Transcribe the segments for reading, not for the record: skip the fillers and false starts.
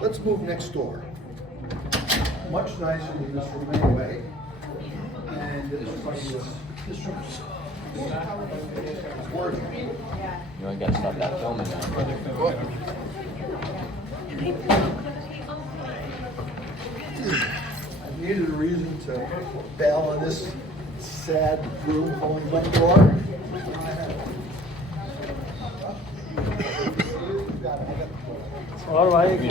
Let's move next door. Much nicer than this room anyway. And this room's working. You ain't got to stop that filming now. I needed a reason to bail on this sad room holding one door. All right. You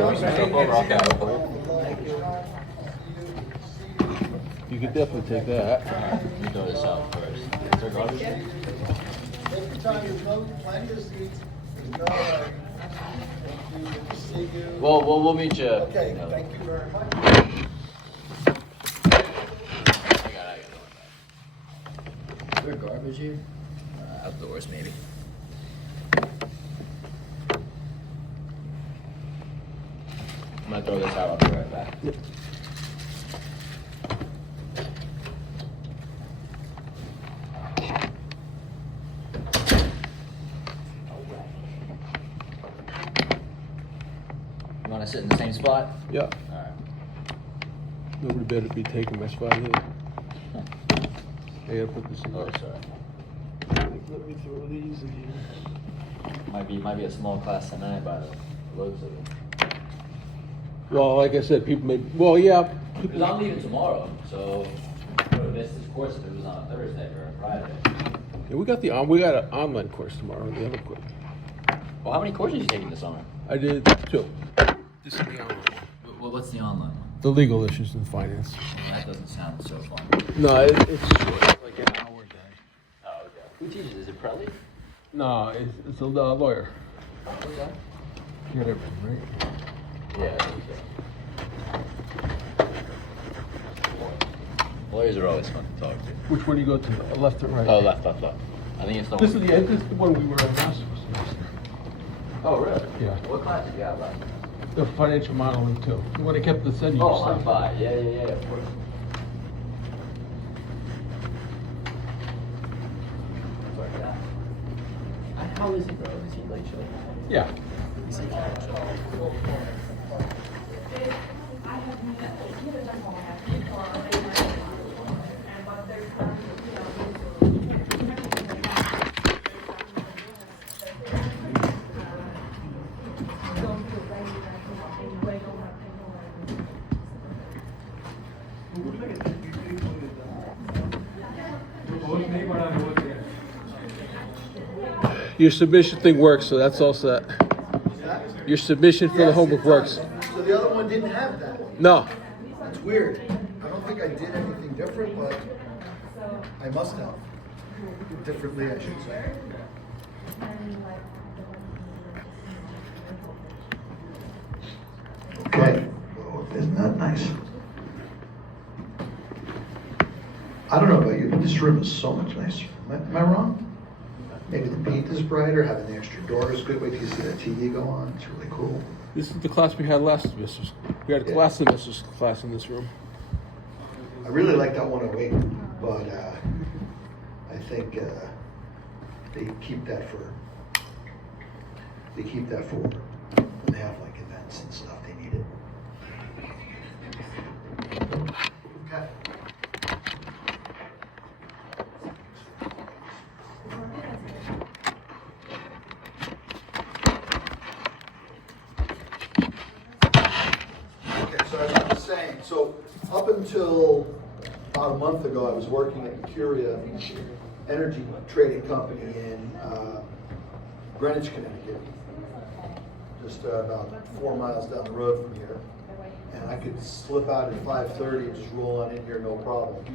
You could definitely take that. You throw this out first. Is there garbage? Take your time, there's plenty of seats. Well, we'll meet you. Okay, thank you very much. Is there garbage here? Outdoors, maybe. I'm gonna throw this out. I'll be right back. Yep. You want to sit in the same spot? Yeah. All right. Nobody better be taking my spot here. I gotta put this in. Oh, sorry. Let me throw these in here. Might be a small class tonight by the looks of it. Well, like I said, people may. Well, yeah. Because I'm leaving tomorrow, so I would have missed this course if it was on a Thursday or a Friday. Yeah, we got an online course tomorrow. The other course. Well, how many courses are you taking this summer? I did 2. This is the online one. What's the online one? The legal issues in finance. Well, that doesn't sound so fun. No, it's short, like an hour a day. Oh, okay. Who teaches? Is it Prelli? No, it's a lawyer. Okay. You got everything, right? Yeah. Lawyers are always fun to talk to. Which one do you go to? Left or right? Oh, left. I think it's the This one. is the one we were in last semester. Oh, really? Yeah. What class did you have left? The financial modeling too. The one I kept the sending you Oh, stuff. I'm fine. Yeah, of course. Sorry for that. How is he, bro? Is he like chill? Yeah. Is he kind of chill? Your submission thing works, so that's all set. Your submission for the homework works. So the other one didn't have that. No. That's weird. I don't think I did anything different, but I must have. Differently, I should say. Okay. Oh, isn't that nice? I don't know about you, but this room is so much nicer. Am I wrong? Maybe the paint is brighter, having the extra door is good. Wait till you see that TV go on. It's really cool. This is the class we had last semester. We had a class semester's class in this room. I really like that 108, but I think they keep that for when they have like events and stuff. They need it. So as I was saying, so up until about a month ago, I was working at Mercuria Energy Trading Company in Greenwich, Connecticut, just about 4 miles down the road from here. And I could slip out at 5:30 and just roll on in here, no problem.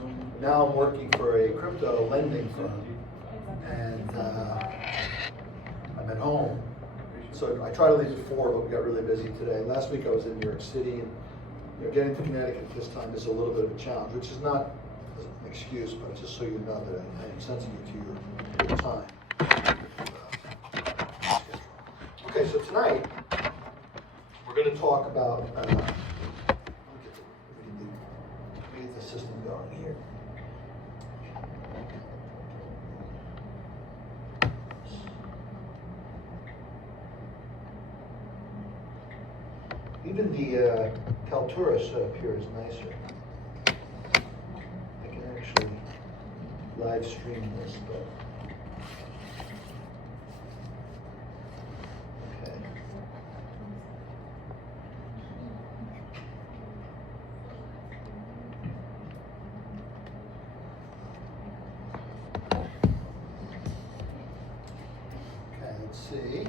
Now I'm working for a crypto lending firm, and I'm at home. So I try to leave at 4, but we got really busy today. Last week I was in New York City, and getting to Connecticut this time is a little bit of a challenge, which is not an excuse, but just so you know that I am sensitive to your time. Okay, so tonight we're going to talk about. Let me get the system going here. Even the Kaltura setup here is nicer. I can actually live stream this, but okay. Okay, let's see.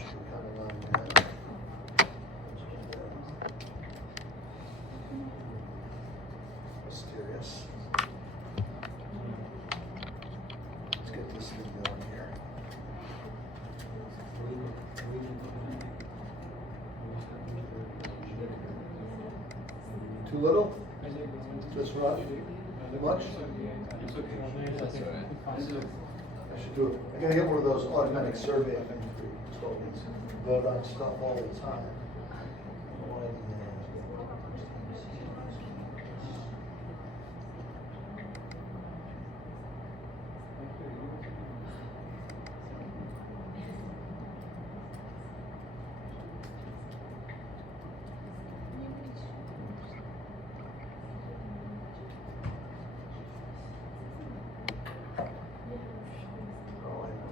Should come along now. Mysterious. Let's get this thing going here. Too little? Just rough? Too much? That's all right. I should do it. I gotta get one of those automatic survey things for you. It's called these. Vote on stuff all the time. Oh, I know.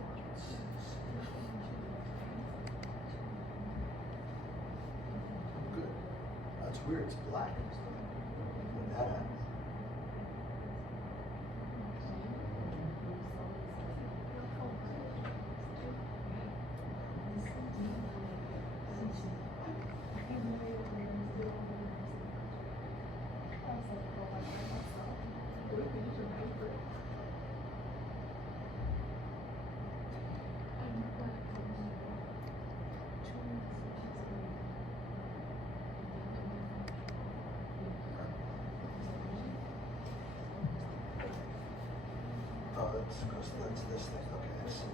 Good. That's weird. It's black. When that happens. Oh, that's this thing. Okay, I see.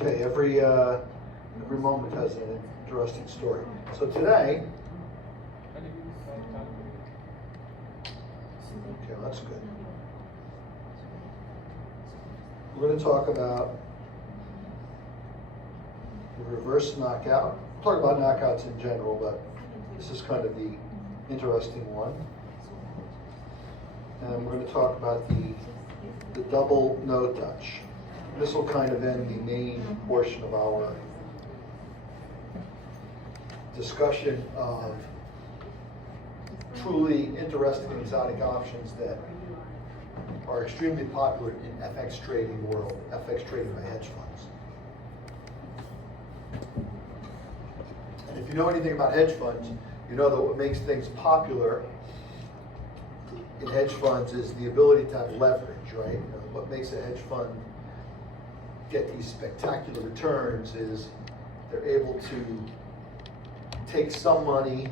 Okay, every moment has an interesting story. So today, okay, that's good. We're going to talk about the reverse knockout. We'll talk about knockouts in general, but this is kind of the interesting one. And we're going to talk about the double no touch. This will kind of end the main portion of our discussion of truly interesting and exotic options that are extremely popular in FX trading world, FX trading by hedge funds. And if you know anything about hedge funds, you know that what makes things popular in hedge funds is the ability to have leverage, right? You know, what makes a hedge fund get these spectacular returns is they're able to take some money,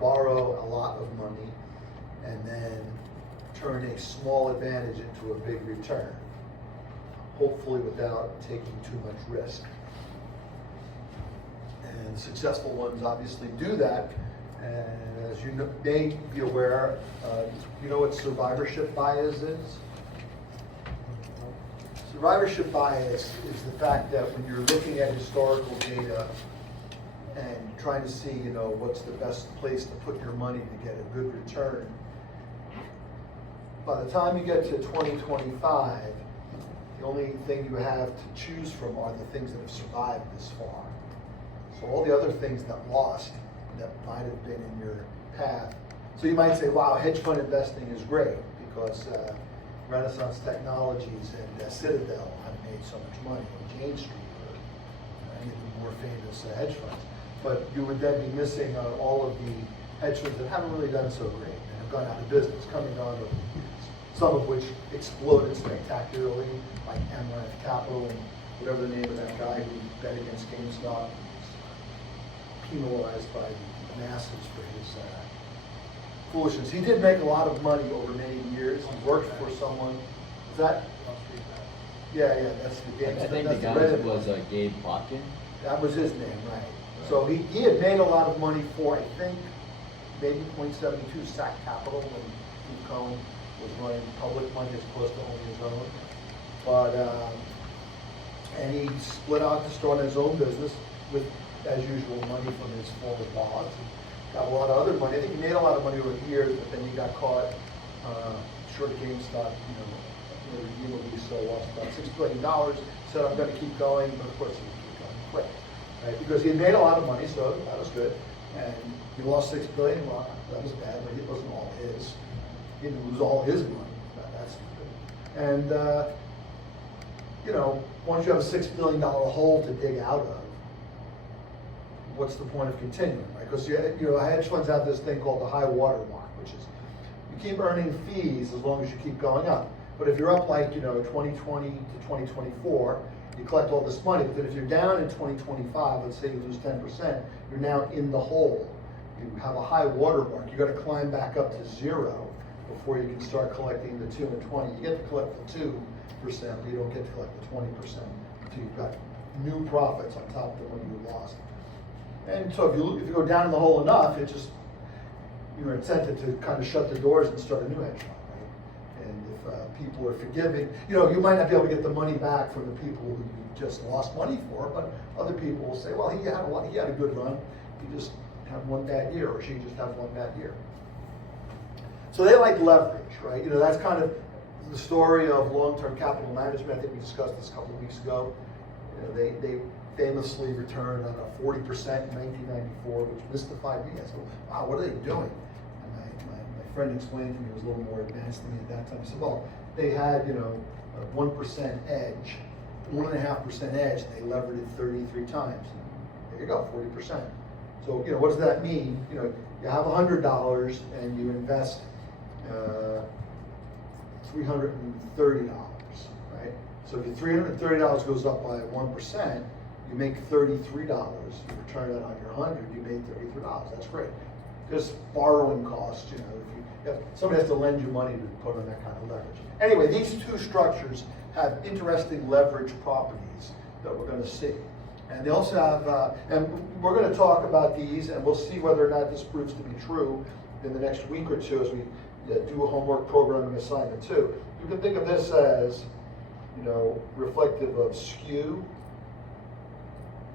borrow a lot of money, and then turn a small advantage into a big return, hopefully without taking too much risk. And successful ones obviously do that. And as you may be aware, you know what survivorship bias is? Survivorship bias is the fact that when you're looking at historical data and trying to see, you know, what's the best place to put your money to get a good return, by the time you get to 2025, the only thing you have to choose from are the things that have survived this far. So all the other things that lost, that might have been in your path. So you might say, wow, hedge fund investing is great because Renaissance Technologies and Citadel have made so much money, or Jane Street, or any of the more famous hedge funds. But you would then be missing all of the hedge funds that haven't really done so great and have gone out of business, coming on over the years. Some of which exploded spectacularly, like MRF Capital and whatever the name of that guy who bet against GameStop, penalized by the masses for his foolishness. He did make a lot of money over many years. He worked for someone. Is that? Yeah, that's the game. I think the guy was Gabe Plotkin. That was his name, right. So he had made a lot of money for, I think, maybe 0.72 SAC Capital when Steve Cohen was running public money as opposed to owning his own. But, and he split out to start his own business with, as usual, money from his former boss. Got a lot of other money. I think he made a lot of money over the years, but then he got caught short of GameStop, irredeemably so, lost about $6 billion. Said, I'm going to keep going, but of course he keep going quick, right? Because he had made a lot of money, so that was good. And he lost $6 billion. Well, that was bad, but it wasn't all his. He didn't lose all his money. That's good. And once you have a $6 billion hole to dig out of, what's the point of continuing, right? Because hedge funds have this thing called the high water mark, which is you keep earning fees as long as you keep going up. But if you're up like 2020 to 2024, you collect all this money. But then if you're down in 2025, let's say you lose 10%, you're now in the hole. You have a high water mark. You got to climb back up to 0 before you can start collecting the 2 and 20. You get to collect the 2%, but you don't get to collect the 20% until you've got new profits on top of the one you lost. And so if you go down in the hole enough, it just, you're incented to kind of shut the doors and start a new hedge fund, right? And if people are forgiving, you might not be able to get the money back from the people who you just lost money for, but other people will say, well, he had a good run. He just had one bad year, or she just had one bad year. So they like leverage, right? That's kind of the story of long-term capital management. I think we discussed this a couple of weeks ago. They famously returned on a 40% in 1994, which mystified me. I said, wow, what are they doing? And my friend explained to me, he was a little more advanced than me at that time. He said, well, they had, a 1% edge, 1.5% edge, and they levered it 33 times. There you go, 40%. So, what does that mean? You have $100 and you invest $330, right? So if your $330 goes up by 1%, you make $33. You return that on your 100, you made $33. That's great. There's borrowing costs, if somebody has to lend you money to put on that kind of leverage. Anyway, these two structures have interesting leverage properties that we're going to see. And they also have, and we're going to talk about these, and we'll see whether or not this proves to be true in the next week or two as we do a homework programming assignment too. You can think of this as, reflective of skew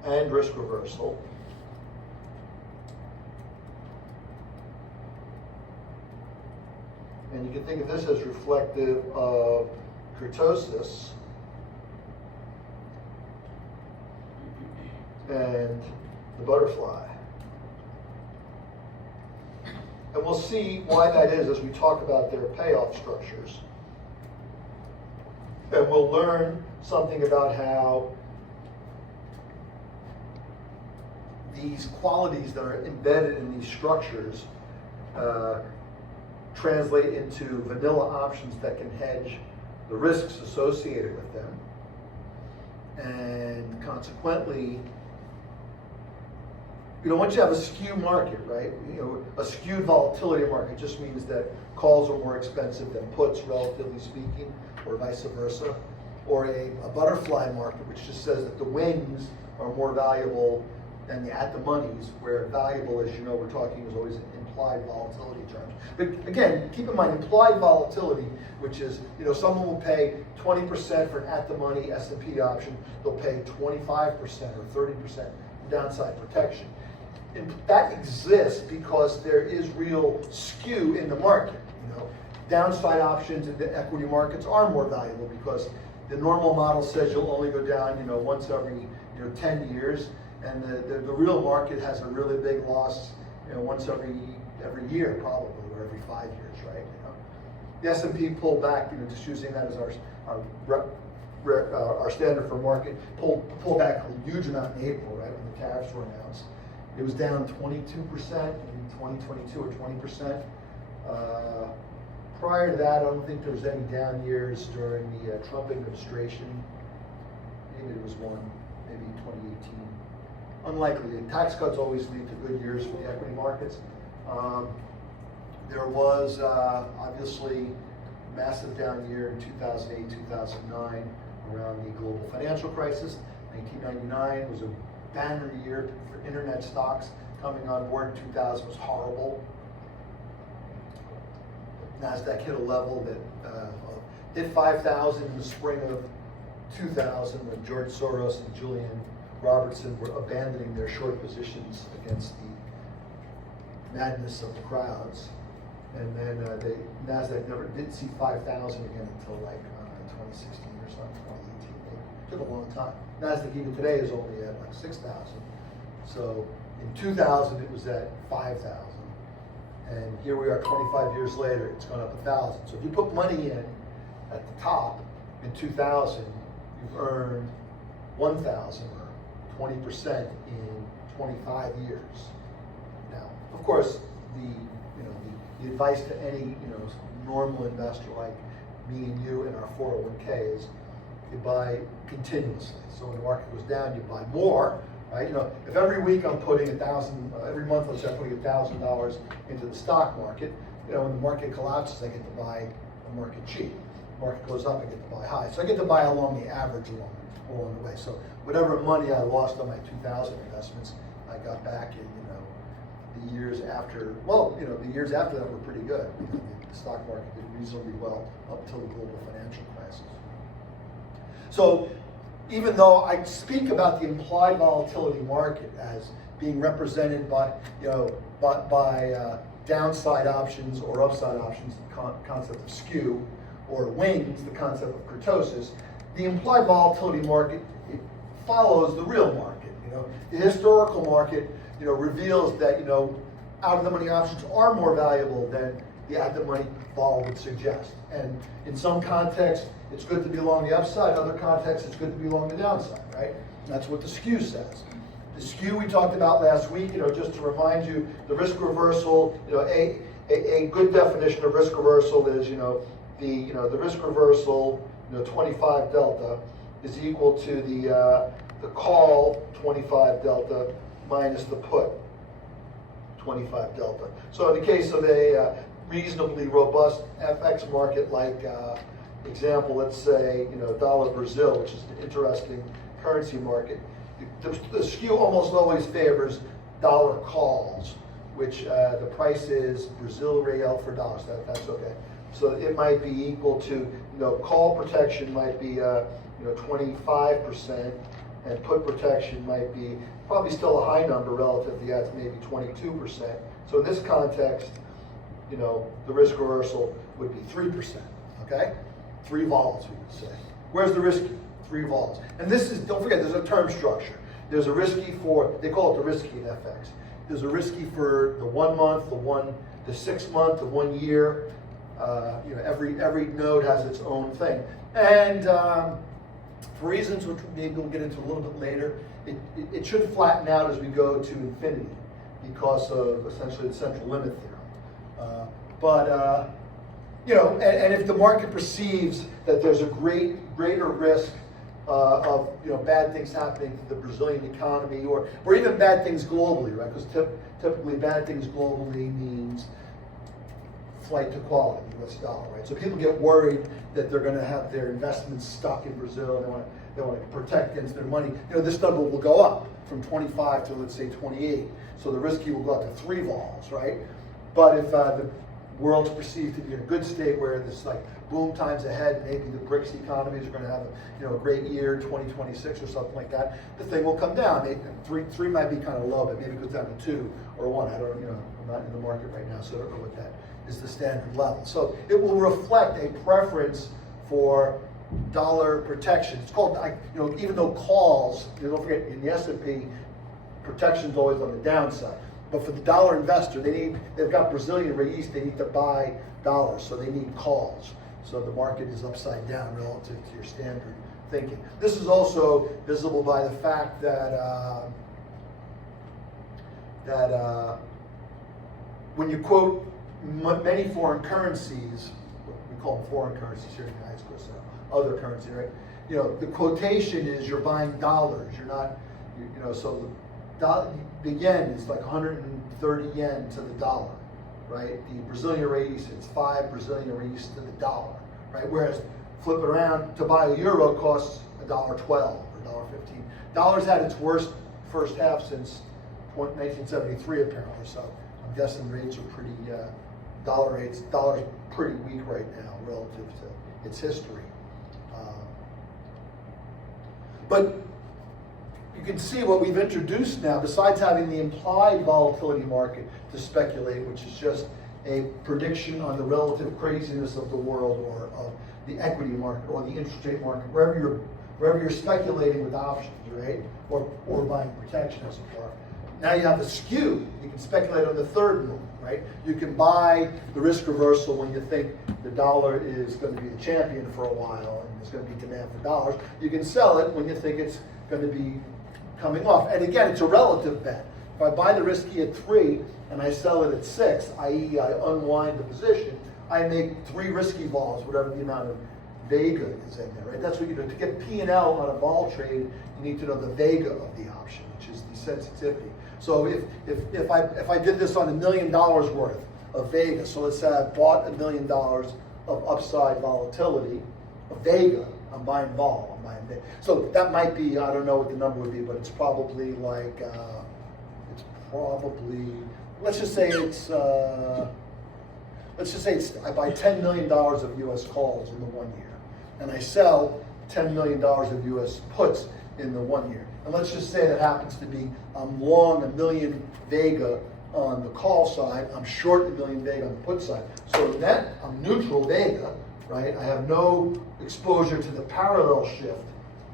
and risk reversal. And you can think of this as reflective of kurtosis and the butterfly. And we'll see why that is as we talk about their payoff structures. And we'll learn something about how these qualities that are embedded in these structures translate into vanilla options that can hedge the risks associated with them. And consequently, once you have a skew market, right? A skewed volatility market just means that calls are more expensive than puts, relatively speaking, or vice versa. Or a butterfly market, which just says that the wings are more valuable than the at-the-monies, where valuable, as you know, we're talking is always in implied volatility terms. But again, keep in mind, implied volatility, which is, someone will pay 20% for an at-the-money S&P option, they'll pay 25% or 30% downside protection. And that exists because there is real skew in the market. Downside options in the equity markets are more valuable because the normal model says you'll only go down, once every 10 years, and the real market has a really big loss, once every year probably, or every 5 years, right? The S&P pulled back, just using that as our standard for market, pulled back a huge amount in April, right, when the tariffs were announced. It was down 22% in 2022 or 20%. Prior to that, I don't think there was any down years during the Trump administration. Maybe it was one, maybe 2018. Unlikely. The tax cuts always lead to good years for the equity markets. There was obviously massive down year in 2008, 2009 around the global financial crisis. 1999 was a banner year for internet stocks. Coming on board in 2000 was horrible. NASDAQ hit a level that hit 5,000 in the spring of 2000 when George Soros and Julian Robertson were abandoning their short positions against the madness of the crowds. And then NASDAQ never did see 5,000 again until like 2016 or something, 2018. It took a long time. NASDAQ even today is only at like 6,000. So in 2000 it was at 5,000. And here we are 25 years later, it's gone up 1,000. So if you put money in at the top in 2000, you've earned 1,000 or 20% in 25 years. Now, of course, the advice to any normal investor like me and you in our 401k is you buy continuously. So when the market goes down, you buy more. Right? If every week I'm putting every month let's say I'm putting $1,000 into the stock market, when the market collapses, I get to buy the market cheap. The market goes up, I get to buy high. So I get to buy along the average along the way. So whatever money I lost on my 2000 investments, I got back in, the years after. Well, the years after that were pretty good. The stock market did reasonably well up until the global financial crisis. So even though I speak about the implied volatility market as being represented by, downside options or upside options, the concept of skew, or wings, the concept of kurtosis, the implied volatility market, it follows the real market. The historical market, reveals that, out of the money options are more valuable than the at the money vol would suggest. And in some contexts, it's good to be along the upside. In other contexts, it's good to be along the downside, right? And that's what the skew says. The skew we talked about last week, just to remind you, the risk reversal, a good definition of risk reversal is, the risk reversal, 25 delta is equal to the call 25 delta minus the put 25 delta. So in the case of a reasonably robust FX market like example, let's say, dollar Brazil, which is an interesting currency market, the skew almost always favors dollar calls, which the price is Brazil real for dollars. That's okay. So it might be equal to, call protection might be 25%, and put protection might be probably still a high number relative to that, maybe 22%. So in this context, the risk reversal would be 3%, okay? 3 vols, we would say. Where's the risky? 3 vols. And this is, don't forget, there's a term structure. There's a risky for, they call it the risky in FX. There's a risky for the 1 month, the 6 month, the 1 year. Every node has its own thing. And for reasons which maybe we'll get into a little bit later, it should flatten out as we go to infinity because of essentially the central limit theorem. And if the market perceives that there's a greater risk of bad things happening to the Brazilian economy, or even bad things globally, right? Because typically bad things globally means flight to quality, U.S. dollar, right? So people get worried that they're going to have their investments stuck in Brazil. They want to protect against their money. This number will go up from 25 to, let's say, 28. So the risky will go up to 3 vols, right? But if the world's perceived to be in a good state where there's like boom times ahead, maybe the BRICS economies are going to have a great year, 2026 or something like that, the thing will come down. Three might be kind of low, but maybe it goes down to 2 or 1. I don't, I'm not in the market right now, so I don't know what that is the standard level. So it will reflect a preference for dollar protection. It's called, even though calls, don't forget, in the S&P, protection's always on the downside. But for the dollar investor, they've got Brazilian reais, they need to buy dollars, so they need calls. So the market is upside down relative to your standard thinking. This is also visible by the fact that when you quote many foreign currencies, we call them foreign currencies here in the United States, other currency, right? The quotation is you're buying dollars. You're not, so the yen is like 130 yen to the dollar, right? The Brazilian reais, it's 5 Brazilian reais to the dollar, right? Whereas flip it around, to buy a euro costs $1.12 or $1.15. Dollar's had its worst first half since 1973 apparently, so I'm guessing rates are pretty, dollar's pretty weak right now relative to its history. But you can see what we've introduced now, besides having the implied volatility market to speculate, which is just a prediction on the relative craziness of the world or of the equity market or the interest rate market, wherever you're speculating with options, right? Or buying protection as it were. Now you have the skew. You can speculate on the third move, right? You can buy the risk reversal when you think the dollar is going to be the champion for a while and there's going to be demand for dollars. You can sell it when you think it's going to be coming off. And again, it's a relative bet. If I buy the risky at 3 and I sell it at 6, i.e. I unwind the position, I make 3 risky vols, whatever the amount of vega is in there, right? That's what you do. To get P&L on a vol trade, you need to know the vega of the option, which is the sensitivity. So if I did this on $1 million worth of vega, so let's say I bought $1 million of upside volatility, of vega, I'm buying vol, I'm buying vega. So that might be, I don't know what the number would be, but it's probably like, let's just say I buy $10 million of US calls in the 1 year, and I sell $10 million of US puts in the 1 year. And let's just say that happens to be, I'm long $1 million vega on the call side, I'm short $1 million vega on the put side. So net, I'm neutral vega, right? I have no exposure to the parallel shift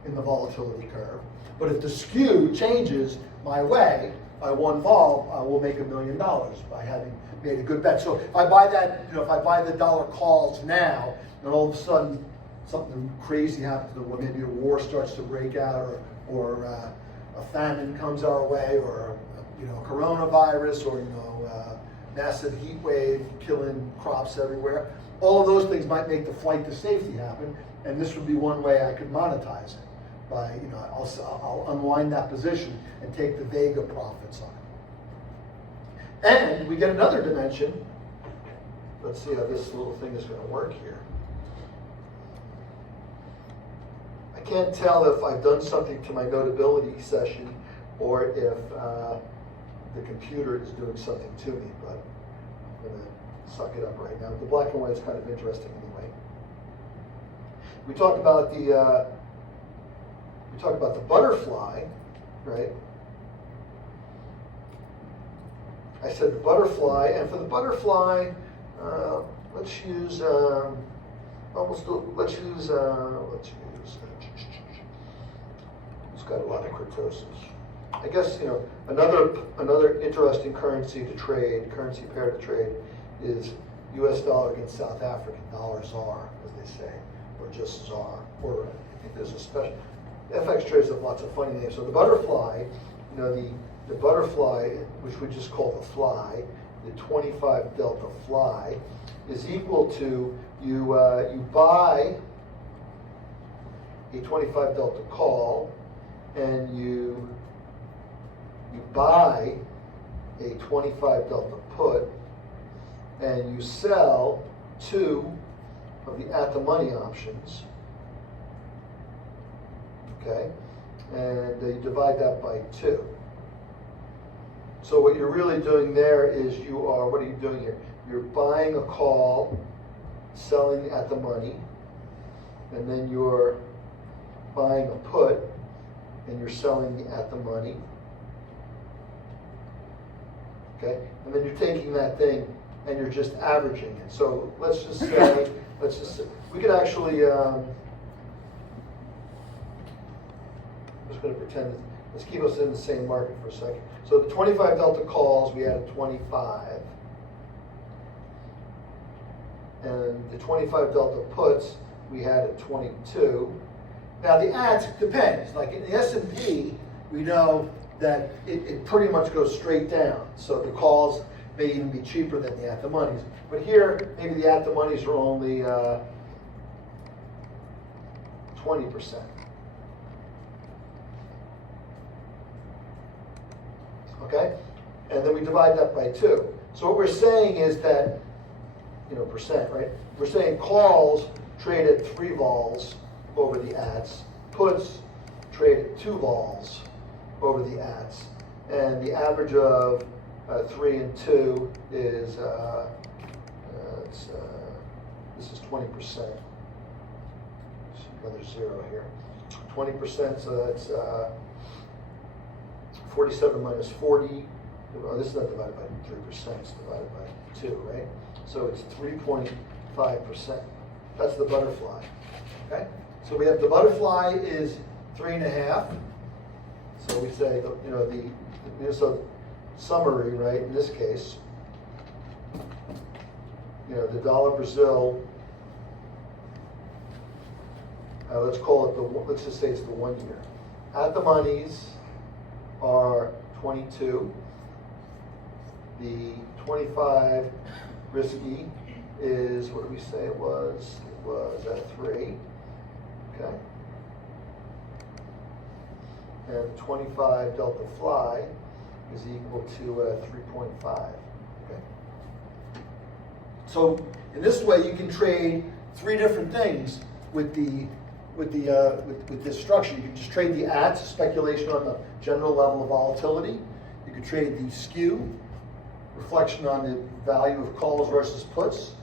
in the volatility curve. But if the skew changes my way, by 1 vol, I will make $1 million by having made a good bet. So if I buy that, if I buy the dollar calls now, and all of a sudden something crazy happens, maybe a war starts to break out, or a famine comes our way, or coronavirus, or massive heat wave killing crops everywhere. All of those things might make the flight to safety happen, and this would be one way I could monetize it. By I'll unwind that position and take the vega profits on it. And we get another dimension. Let's see how this little thing is going to work here. I can't tell if I've done something to my Notability session or if the computer is doing something to me, but I'm going to suck it up right now. The black and white is kind of interesting anyway. We talked about the butterfly, right? I said the butterfly, and for the butterfly, let's use it's got a lot of kurtosis. I guess another interesting currency pair to trade is U.S. dollar against South African dollar ZAR, as they say, or just ZAR, or I think there's a special. FX trades have lots of funny names. So the butterfly, the butterfly, which we just call the fly, the 25 delta fly, is equal to you buy a 25 delta call and you buy a 25 delta put and you sell 2 of the at-the-money options, okay, and you divide that by 2. So what you're really doing there is what are you doing here? You're buying a call, selling at the money, and then you're buying a put and you're selling the at the money. Okay? And then you're taking that thing and you're just averaging it. So let's just say, we could actually, I'm just going to pretend, let's keep us in the same market for a second. So the 25 delta calls, we had a 25. And the 25 delta puts, we had a 22. Now the ads depends. Like in the S&P, we know that it pretty much goes straight down. So the calls may even be cheaper than the at-the-monies. But here, maybe the at-the-monies are only 20%. Okay? And then we divide that by 2. So what we're saying is that, percent, right? We're saying calls trade at 3 vols over the ads. Puts trade at 2 vols over the ads. And the average of 3 and 2 is, this is 20%. Another 0 here. 20%, so that's 47 minus 40. Oh, this is not divided by 3%, it's divided by 2, right? So it's 3.5%. That's the butterfly, okay? So we have the butterfly is 3.5. So we say, so summary, right, in this case, the dollar Brazil, let's call it let's just say it's the 1 year. At the monies are 22. The 25 risky is, what did we say it was? It was at 3, okay? And 25 delta fly is equal to 3.5, okay? So in this way, you can trade 3 different things with this structure. You can just trade the ads, speculation on the general level of volatility. You can trade the skew, reflection on the value of calls versus puts.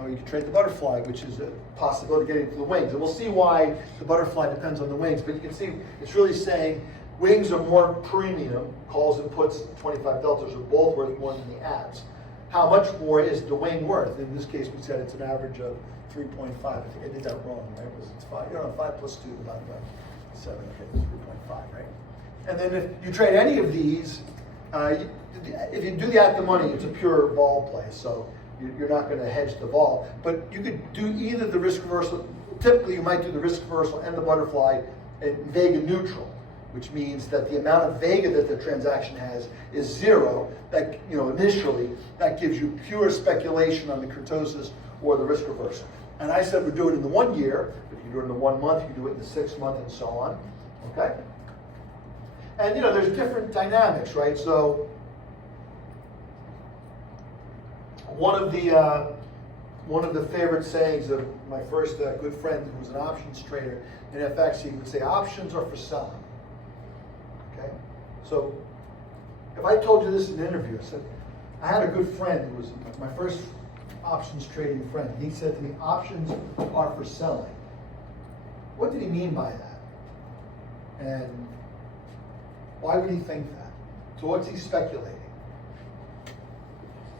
Or you can trade the butterfly, which is a possibility of getting to the wings. And we'll see why the butterfly depends on the wings. But you can see it's really saying wings are more premium. Calls and puts, 25 deltas, are both worth more than the ads. How much more is the wing worth? In this case, we said it's an average of 3.5. I think I did that wrong, right? Because it's 5. 5 plus 2 divided by 7. Okay, it's 3.5, right? And then if you trade any of these, if you do the at the money, it's a pure vol play. So you're not going to hedge the vol. But you could do either the risk reversal. Typically, you might do the risk reversal and the butterfly at Vega neutral, which means that the amount of Vega that the transaction has is 0. That, initially, that gives you pure speculation on the kurtosis or the risk reversal. And I said we do it in the 1 year. If you do it in the 1 month, you can do it in the 6 month, and so on. Okay. And there's different dynamics, right? So one of the favorite sayings of my first good friend who was an options trader in FX, he would say, options are for selling. Okay? So if I told you this in an interview, I said, I had a good friend who was my first options trading friend. He said to me, options are for selling. What did he mean by that? And why would he think that? So what's he speculating?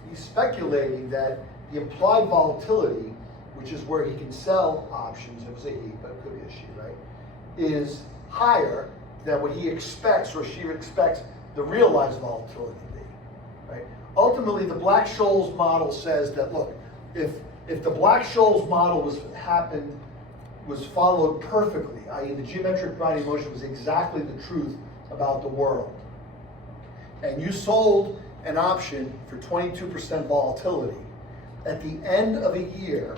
He's speculating that the implied volatility, which is where he can sell options, I would say he, but it could be a she, right, is higher than what he expects or she expects the realized volatility to be, right? Ultimately, the Black-Scholes model says that, look, if the Black-Scholes model was followed perfectly, i.e. the geometric Brownian motion was exactly the truth about the world, and you sold an option for 22% volatility, at the end of a year,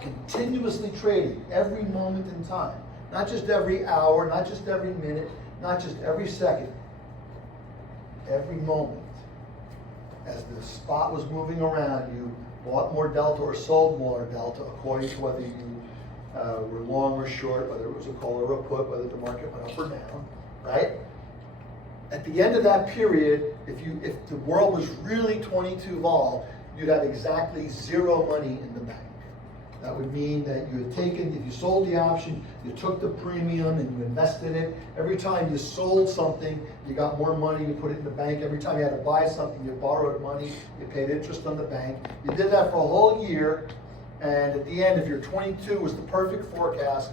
continuously trading every moment in time, Not just every hour, not just every minute, not just every second, every moment. As the spot was moving around, you bought more delta or sold more delta according to whether you were long or short, whether it was a call or a put, whether the market went up or down, right? At the end of that period, if the world was really 22 vol, you'd have exactly zero money in the bank. That would mean that you had taken, if you sold the option, you took the premium and you invested it. Every time you sold something, you got more money, you put it in the bank. Every time you had to buy something, you borrowed money, you paid interest on the bank. You did that for a whole year, and at the end, if your 22 was the perfect forecast,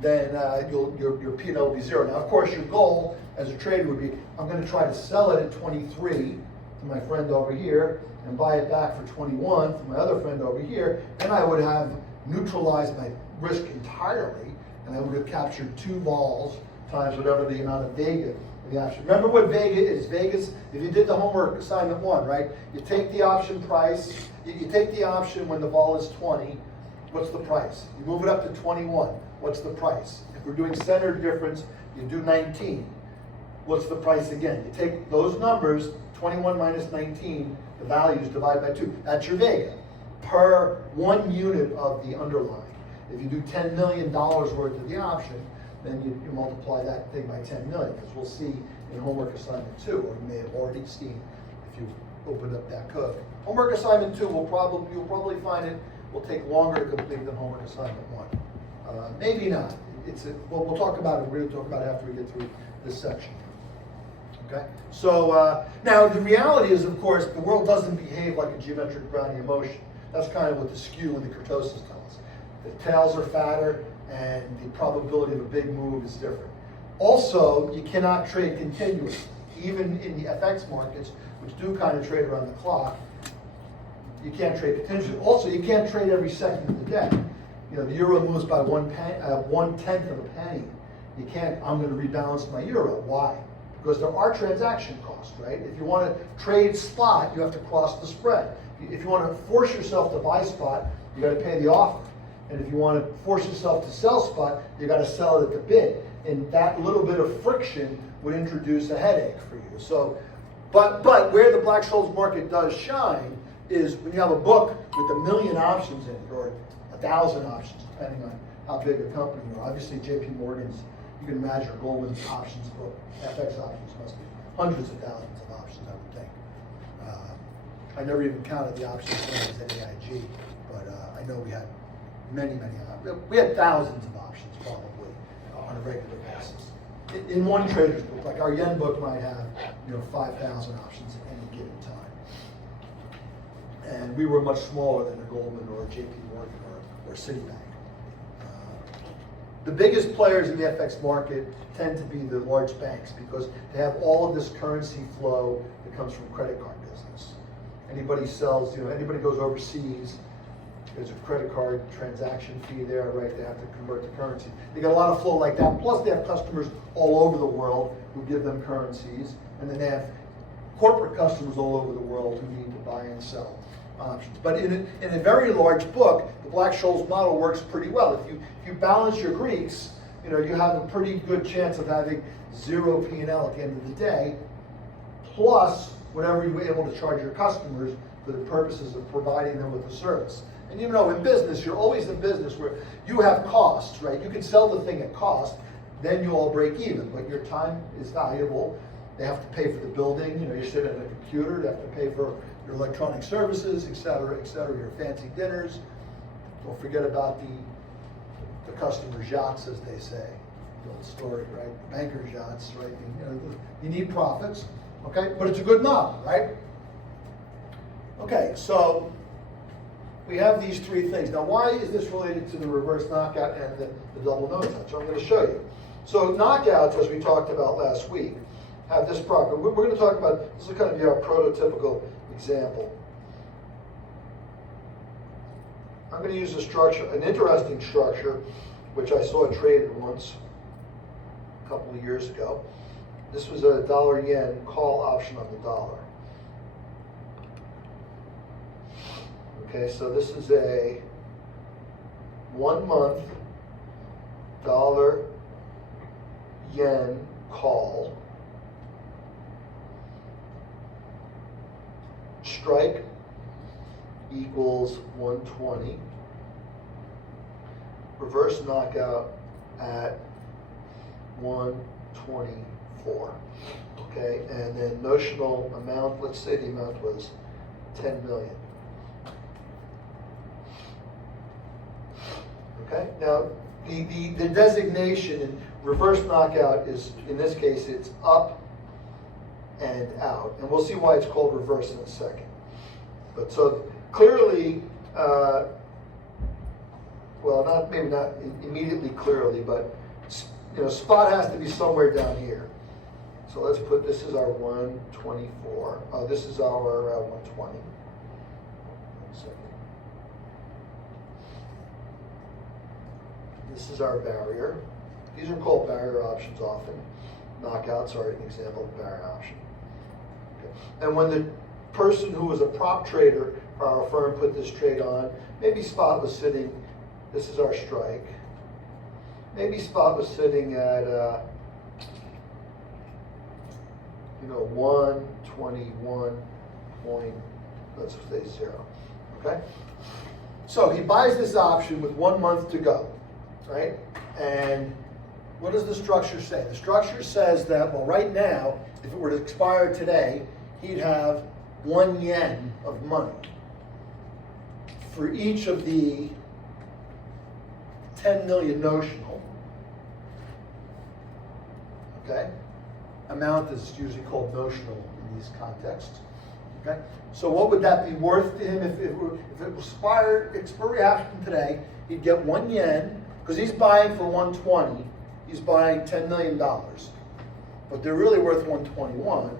then your P&L will be zero. Now, of course, your goal as a trader would be, I'm going to try to sell it at 23 to my friend over here, and buy it back for 21 from my other friend over here, then I would have neutralized my risk entirely, and I would have captured 2 vols times whatever the amount of vega in the option. Remember what vega is? Vega's, if you did the homework assignment 1, right? You take the option price, you take the option when the vol is 20, what's the price? You move it up to 21, what's the price? If we're doing standard difference, you do 19. What's the price again? You take those numbers, 21 minus 19, the values divide by 2. That's your vega per 1 unit of the underlying. If you do $10 million worth of the option, then you multiply that thing by 10 million, because we'll see in homework assignment 2, or you may have already seen if you've opened up that code. Homework assignment 2 you'll probably find it will take longer to complete than homework assignment 1. Maybe not. We'll talk about it. We're going to talk about it after we get through this section. Okay, so now the reality is, of course, the world doesn't behave like a geometric Brownian motion. That's kind of what the skew and the kurtosis tell us. The tails are fatter, and the probability of a big move is different. Also, you cannot trade continuously. Even in the FX markets, which do kind of trade around the clock, you can't trade continuously. Also, you can't trade every second of the day. You know, the euro moves by 1/10 of a penny. You can't, I'm going to rebalance my euro. Why? Because there are transaction costs, right? If you want to trade spot, you have to cross the spread. If you want to force yourself to buy spot, you got to pay the offer. And if you want to force yourself to sell spot, you got to sell it at the bid. And that little bit of friction would introduce a headache for you. So, but where the Black-Scholes market does shine is when you have a book with 1 million options in it, or 1,000 options, depending on how big a company you are. Obviously, J.P. Morgan's, you can imagine Goldman's options book, FX options must be hundreds of thousands of options, I would think. I never even counted the options when I was at AIG, but I know we had many options. We had thousands of options probably on a regular basis. In one trader's book, like our yen book might have 5,000 options at any given time. And we were much smaller than a Goldman or a J.P. Morgan or Citibank. The biggest players in the FX market tend to be the large banks because they have all of this currency flow that comes from credit card business. Anybody sells, anybody goes overseas, there's a credit card transaction fee there, right? They have to convert the currency. They got a lot of flow like that. Plus they have customers all over the world who give them currencies. And then they have corporate customers all over the world who need to buy and sell options. But in a very large book, the Black-Scholes model works pretty well. If you balance your Greeks, you have a pretty good chance of having zero P&L at the end of the day, plus whatever you're able to charge your customers for the purposes of providing them with a service. And in business, you're always in business where you have costs, right? You can sell the thing at cost, then you all break even, but your time is valuable. They have to pay for the building, you're sitting at a computer, they have to pay for your electronic services, et cetera, your fancy dinners. Don't forget about the customer's yachts, as they say. The old story, right? Banker's yachts, right? You need profits, okay? But it's a good model, right? Okay, so we have these 3 things. Now, why is this related to the reverse knockout and the double no touch? I'm going to show you. So knockouts, as we talked about last week, have this property. We're going to talk about, this is going to be our prototypical example. I'm going to use a structure, an interesting structure, which I saw traded once a couple of years ago. This was a dollar-yen call option on the dollar. Okay, so this is a 1 month dollar yen call. Strike equals 120. Reverse knockout at 124. Okay, and then notional amount, let's say the amount was 10 million. Okay, now the designation in reverse knockout is, in this case, it's up and out. And we'll see why it's called reverse in a second. But so clearly, well, maybe not immediately clearly, but spot has to be somewhere down here. So let's put, this is our 124. This is our 120. 1 second. This is our barrier. These are called barrier options often. Knockouts are an example of barrier option. Okay. And when the person who was a prop trader for our firm put this trade on, maybe spot was sitting, this is our strike. Maybe spot was sitting at 121 point, let's say 0. Okay? So he buys this option with 1 month to go, right? And what does the structure say? The structure says that, well, right now, if it were to expire today, he'd have 1 yen of money for each of the 10 million notional. Okay? Amount is usually called notional in these contexts. Okay? So what would that be worth to him if it expiry happened today? He'd get 1 yen, because he's buying for 120. He's buying $10 million. But they're really worth 121.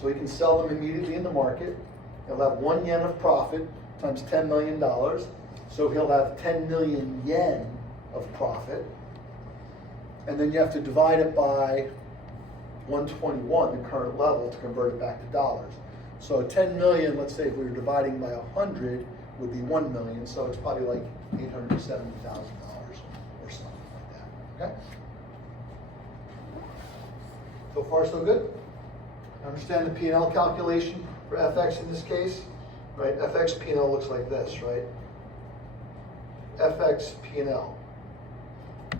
So he can sell them immediately in the market. He'll have 1 yen of profit times $10 million. So he'll have 10 million yen of profit. And then you have to divide it by 121, the current level, to convert it back to dollars. So 10 million, let's say if we were dividing by 100, would be 1 million. So it's probably like $870,000 or something like that. Okay? So far, so good? Understand the P&L calculation for FX in this case? Right? FX P&L looks like this, right? FX P&L,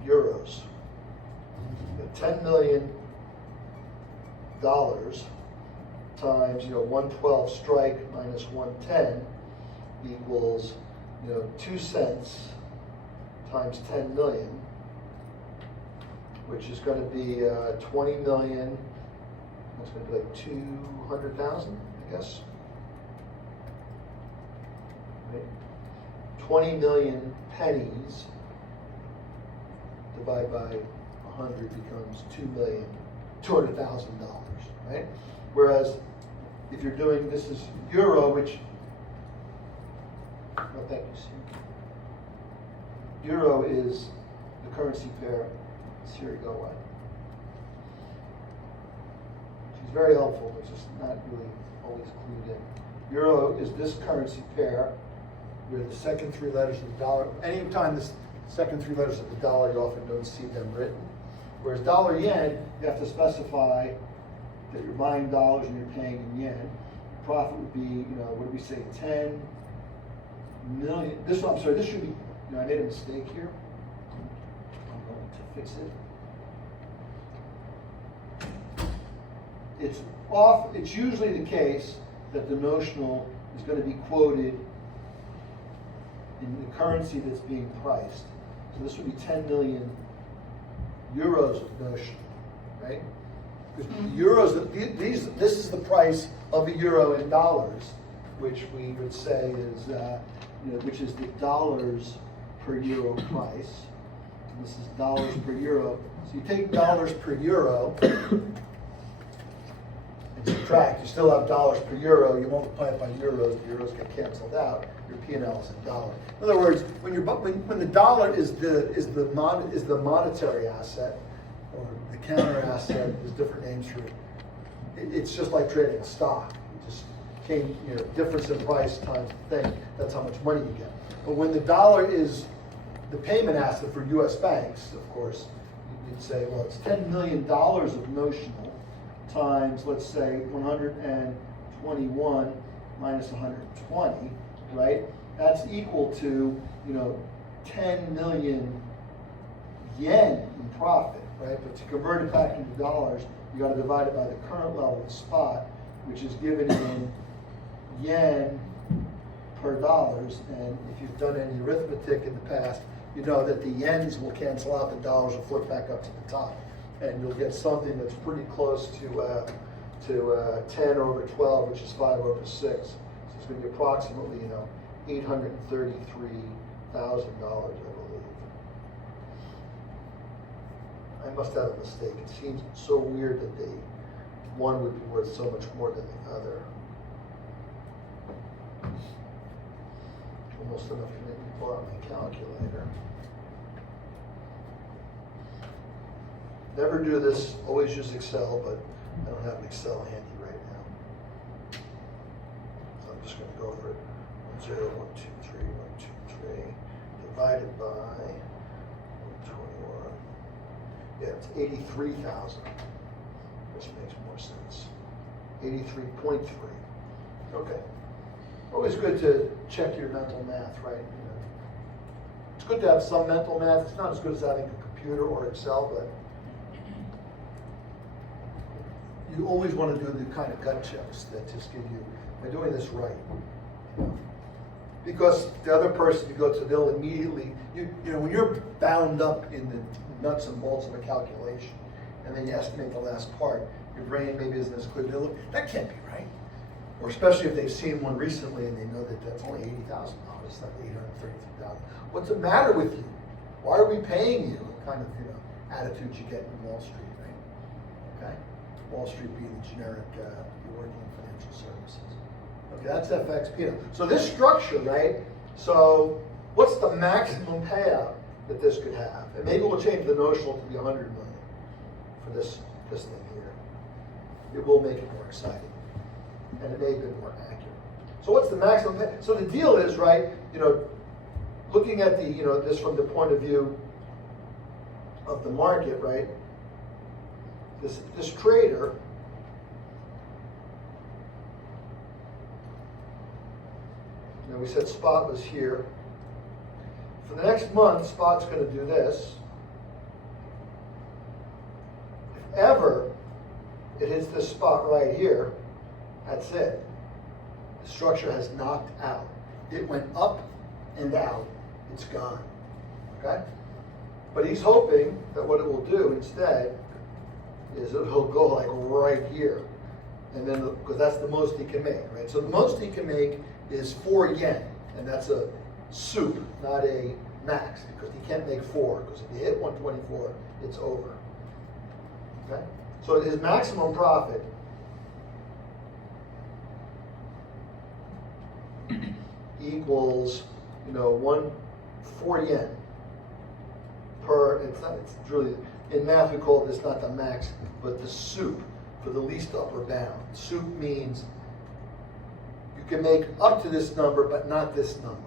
euros. $10 million times 112 strike minus 110 equals 2 cents times 10 million, which is going to be 20 million. That's going to be like 200,000, I guess. Right? 20 million pennies divided by 100 becomes $200,000, right? Whereas if you're doing, this is euro, which, oh, thank you, Steve. Euro is the currency pair. Here you go, what? She's very helpful, but just not really always clued in. Euro is this currency pair where the second 3 letters of the dollar, anytime the second 3 letters of the dollar, you often don't see them written. Whereas dollar yen, you have to specify that you're buying dollars and you're paying in yen. Profit would be, what do we say, 10 million. This should be, I made a mistake here. I'm going to fix it. It's usually the case that the notional is going to be quoted in the currency that's being priced. So this would be 10 million euros of notional, right? Because euros, this is the price of a euro in dollars, which we would say is, which is the dollars per euro price. And this is dollars per euro. So you take dollars per euro and subtract. You still have dollars per euro. You multiply it by euros. The euros get canceled out. Your P&L is in dollar. In other words, when the dollar is the monetary asset, or the counter asset, there's different names for it. It's just like trading a stock. You just difference in price times the thing. That's how much money you get. But when the dollar is the payment asset for US banks, of course, you'd say, well, it's $10 million of notional times, let's say, 121 minus 120, right? That's equal to, 10 million yen in profit, right? But to convert it back into dollars, you gotta divide it by the current level of spot, which is given in yen per dollars. And if you've done any arithmetic in the past, you know that the yens will cancel out, the dollars will flip back up to the top. And you'll get something that's pretty close to 10 over 12, which is 5 over 6. So it's gonna be approximately, $833,000, I believe. I must have a mistake. It seems so weird that one would be worth so much more than the other. Almost enough to make me pull out my calculator. Never do this, always use Excel, but I don't have an Excel handy right now. So I'm just going to go for 1, 0, 1, 2, 3, 1, 2, 3, divided by 121. Yeah, it's 83,000, which makes more sense. 83.3. Okay. Always good to check your mental math, right? It's good to have some mental math. It's not as good as having a computer or Excel, but you always want to do the kind of gut checks that just give you, am I doing this right? Because the other person you go to, they'll immediately, when you're bound up in the nuts and bolts of a calculation, and then you estimate the last part, your brain maybe isn't as clear. Look, that can't be right. Or especially if they've seen one recently and they know that that's only $80,000, it's not $833,000. What's the matter with you? Why are we paying you? Kind of, attitude you get in Wall Street, right? Okay? Wall Street being the generic, you're working in financial services. Okay, that's FXP. So this structure, right? So what's the maximum payout that this could have? And maybe we'll change the notional to be 100 million for this thing here. It will make it more exciting. And it may have been more accurate. So what's the maximum pay? So the deal is, right, looking at the, this from the point of view of the market, right? This trader, we said spot was here. For the next month, spot's going to do this. If ever it hits this spot right here, that's it. The structure has knocked out. It went up and out. It's gone. Okay? But he's hoping that what it will do instead is it'll go like right here. And then, because that's the most he can make, right? So the most he can make is 4 yen. And that's a soup, not a max, because he can't make 4. Because if you hit 124, it's over. Okay? So his maximum profit equals, 4 yen per, it's really, in math we call this not the max, but the soup for the least upper bound. Soup means you can make up to this number, but not this number.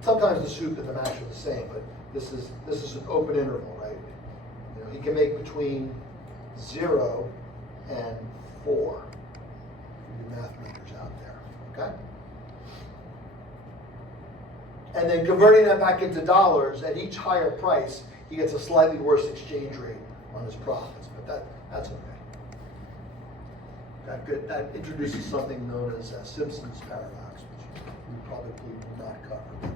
Sometimes the soup and the max are the same, but this is an open interval, right? He can make between 0 and 4. For you math makers out there, okay? And then converting that back into dollars, at each higher price, he gets a slightly worse exchange rate on his profits, but that's okay. That introduces something known as Simpson's paradox, which we probably will not cover.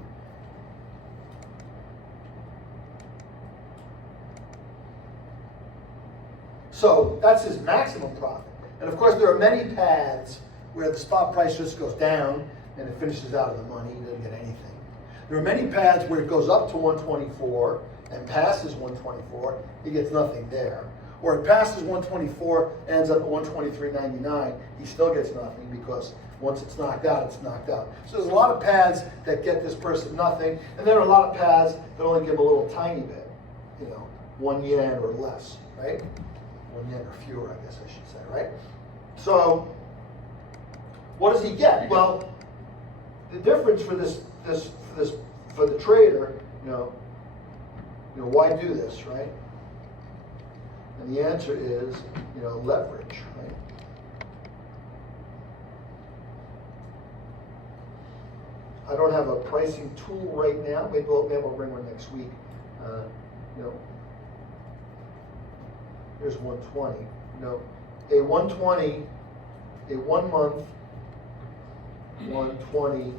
So that's his maximum profit. And of course, there are many paths where the spot price just goes down and it finishes out of the money, he doesn't get anything. There are many paths where it goes up to 124 and passes 124, he gets nothing there. Or it passes 124, ends up at 123.99, he still gets nothing because once it's knocked out, it's knocked out. So there's a lot of paths that get this person nothing, and there are a lot of paths that only give a little tiny bit, 1 yen or less, right? 1 yen or fewer, I guess I should say, right? So what does he get? Well, the difference for the trader, why do this, right? And the answer is, leverage, right? I don't have a pricing tool right now. Maybe I'll bring one next week. Here's 120. A 120, a 1 month, 120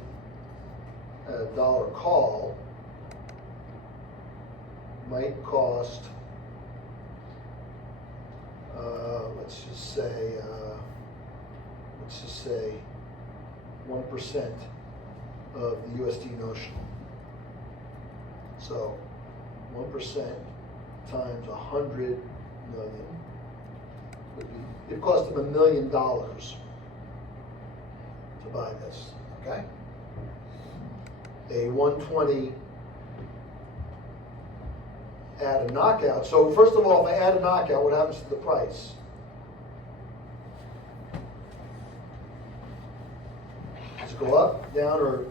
dollar call might cost, let's just say 1% of the USD notional. So 1% times 100 million would be, it cost them $1 million to buy this, okay? A 120 add a knockout. So first of all, if I add a knockout, what happens to the price? Does it go up, down, or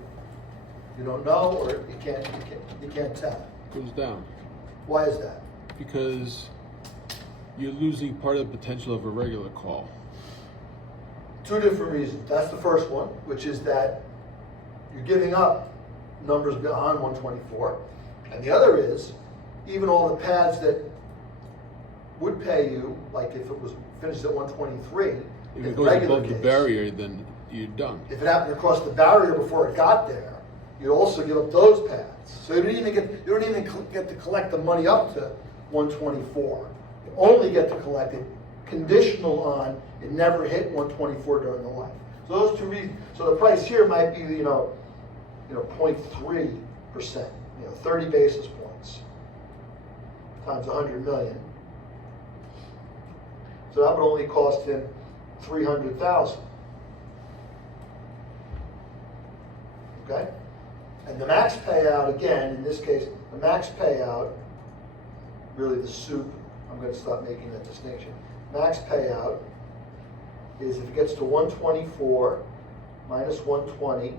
you don't know, or you can't tell? Goes down. Why is that? Because you're losing part of the potential of a regular call. Two different reasons. That's the first one, which is that you're giving up numbers beyond 124. And the other is, even all the pads that would pay you, like if it was finished at 123, If it goes above the barrier, then you're done. if it happened to cross the barrier before it got there, you also give up those pads. So you don't even get to collect the money up to 124. You only get to collect it conditional on it never hit 124 during the life. So those two reasons. So the price here might be 0.3%, 30 basis points times 100 million. So that would only cost him 300,000. Okay? And the max payout, again, in this case, the max payout, really the soup, I'm going to stop making that distinction. Max payout is if it gets to 124 minus 120,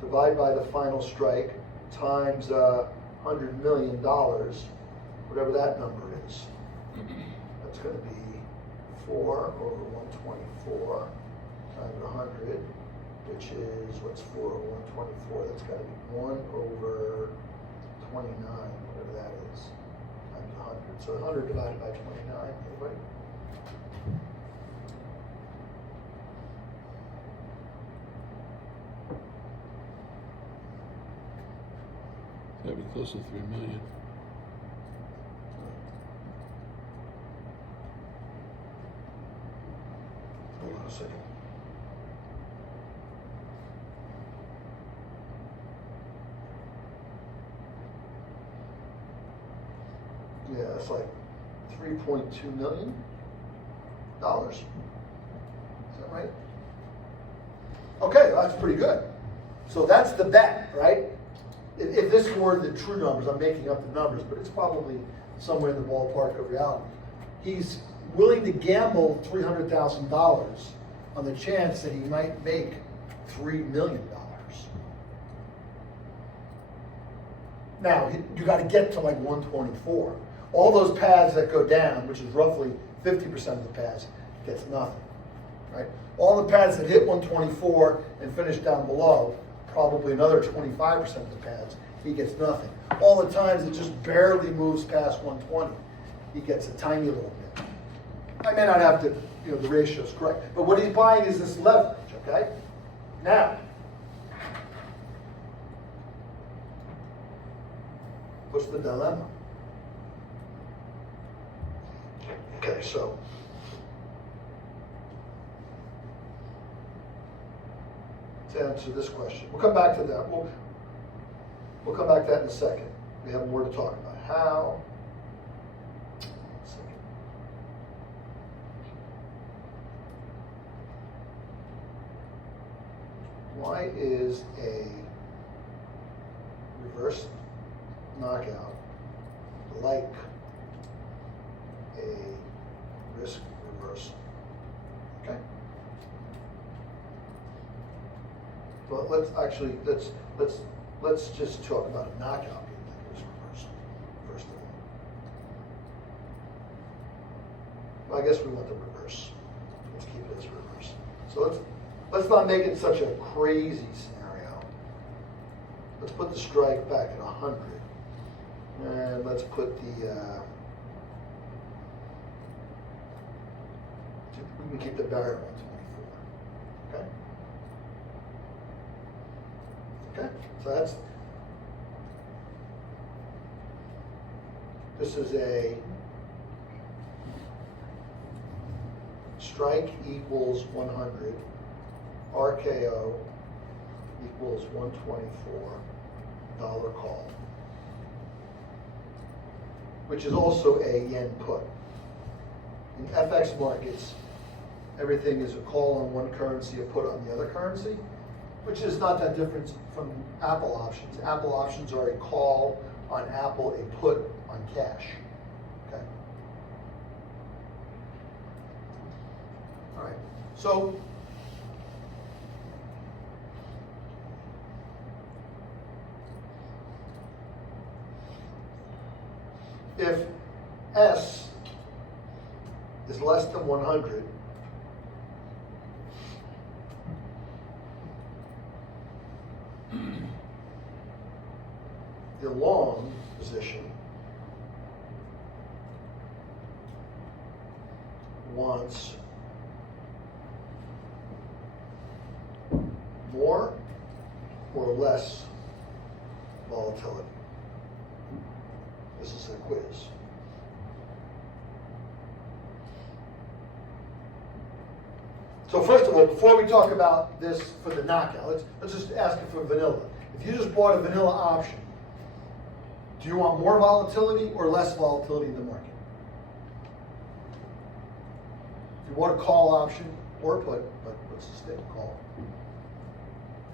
divide by the final strike, times $100 million, whatever that number is. That's going to be 4 over 124 times 100, which is, what's 4 over 124? That's got to be 1 over 29, whatever that is, times 100. So 100 divided by 29, anybody? That'd be close to 3 million. Hold on a second. Yeah, it's like $3.2 million. Is that right? Okay, that's pretty good. So that's the bet, right? If this were the true numbers, I'm making up the numbers, but it's probably somewhere in the ballpark of reality. He's willing to gamble $300,000 on the chance that he might make $3 million. Now, you got to get to like 124. All those pads that go down, which is roughly 50% of the pads, gets nothing, right? All the pads that hit 124 and finish down below, probably another 25% of the pads, he gets nothing. All the times it just barely moves past 120, he gets a tiny little bit. I may not have to, the ratio is correct, but what he's buying is this leverage, okay? Now, what's the dilemma? Okay, so to answer this question, we'll come back to that. We'll come back to that in a second. We have more to talk about. How? Why is a reverse knockout like a risk reversal? Okay. Well, let's just talk about a knockout being like a risk reversal first of all. guess we want the reverse. Let's keep it as reverse. So let's not make it such a crazy scenario. Let's put the strike back at 100. And let's put the, we can keep the barrier at 24. Okay? Okay, so this is a strike equals 100, RKO equals 124, dollar call, which is also a yen put. In FX markets, everything is a call on one currency, a put on the other currency, which is not that different from Apple options. Apple options are a call on Apple, a put on cash. Okay. All right. So if S is less than 100, the long position wants more or less volatility. This is a quiz. So first of all, before we talk about this for the knockout, let's just ask it for vanilla. If you just bought a vanilla option, do you want more volatility or less volatility in the market? If you bought a call option or a put, but let's just take a call.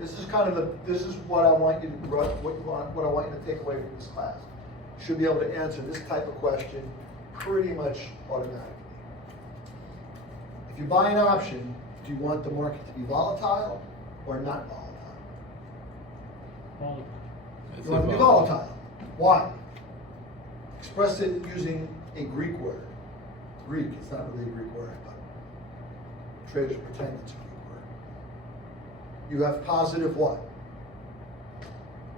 This is kind of this is what I want you to what I want you to take away from this class. You should be able to answer this type of question pretty much automatically. If you buy an option, do you want the market to be volatile or not volatile? You want it to be volatile. Why? Express it using a Greek word. Greek, it's not really a Greek word, but traders pretend it's a Greek word. You have positive what?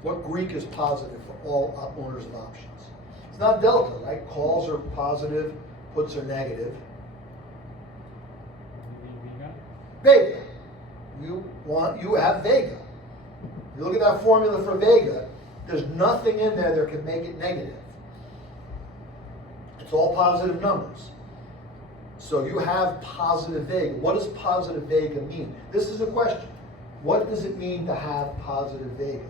What Greek is positive for all owners of options? It's not delta, right? Calls are positive, puts are negative. Vega. You have Vega. You look at that formula for Vega, there's nothing in there that can make it negative. It's all positive numbers. So you have positive Vega. What does positive Vega mean? This is the question. What does it mean to have positive Vega?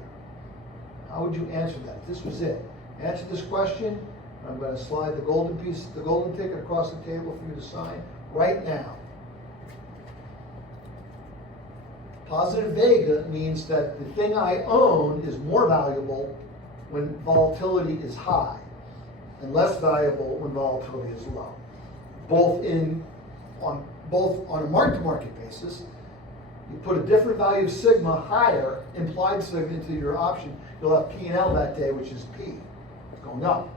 How would you answer that? If this was it. Answer this question. I'm going to slide the golden ticket across the table for you to sign right now. Positive Vega means that the thing I own is more valuable when volatility is high and less valuable when volatility is low. Both on a mark-to-market basis, you put a different value of sigma higher, implied sigma, into your option, you'll have P&L that day, which is P, going up.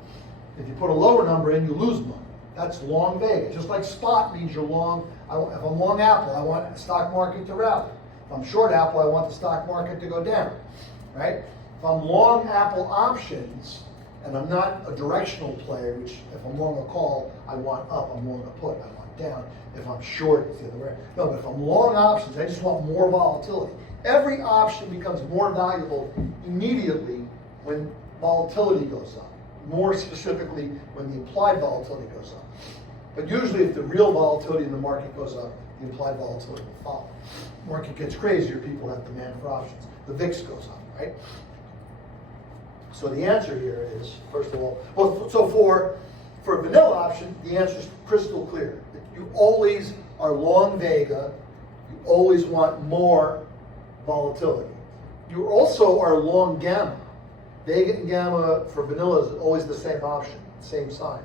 If you put a lower number in, you lose money. That's long Vega. Just like spot means you're long. If I'm long Apple, I want the stock market to rally. If I'm short Apple, I want the stock market to go down, right? If I'm long Apple options, and I'm not a directional player, which if I'm long a call, I want up, I'm long a put, I want down. If I'm short, it's the other way. No, but if I'm long options, I just want more volatility. Every option becomes more valuable immediately when volatility goes up. More specifically, when the implied volatility goes up. But usually if the real volatility in the market goes up, the implied volatility will follow. Market gets crazier, people have demand for options. The VIX goes up, right? So the answer here is, first of all, well, so for a vanilla option, the answer is crystal clear. You always are long Vega, you always want more volatility. You also are long Gamma. Vega and Gamma for vanilla is always the same option, same sign.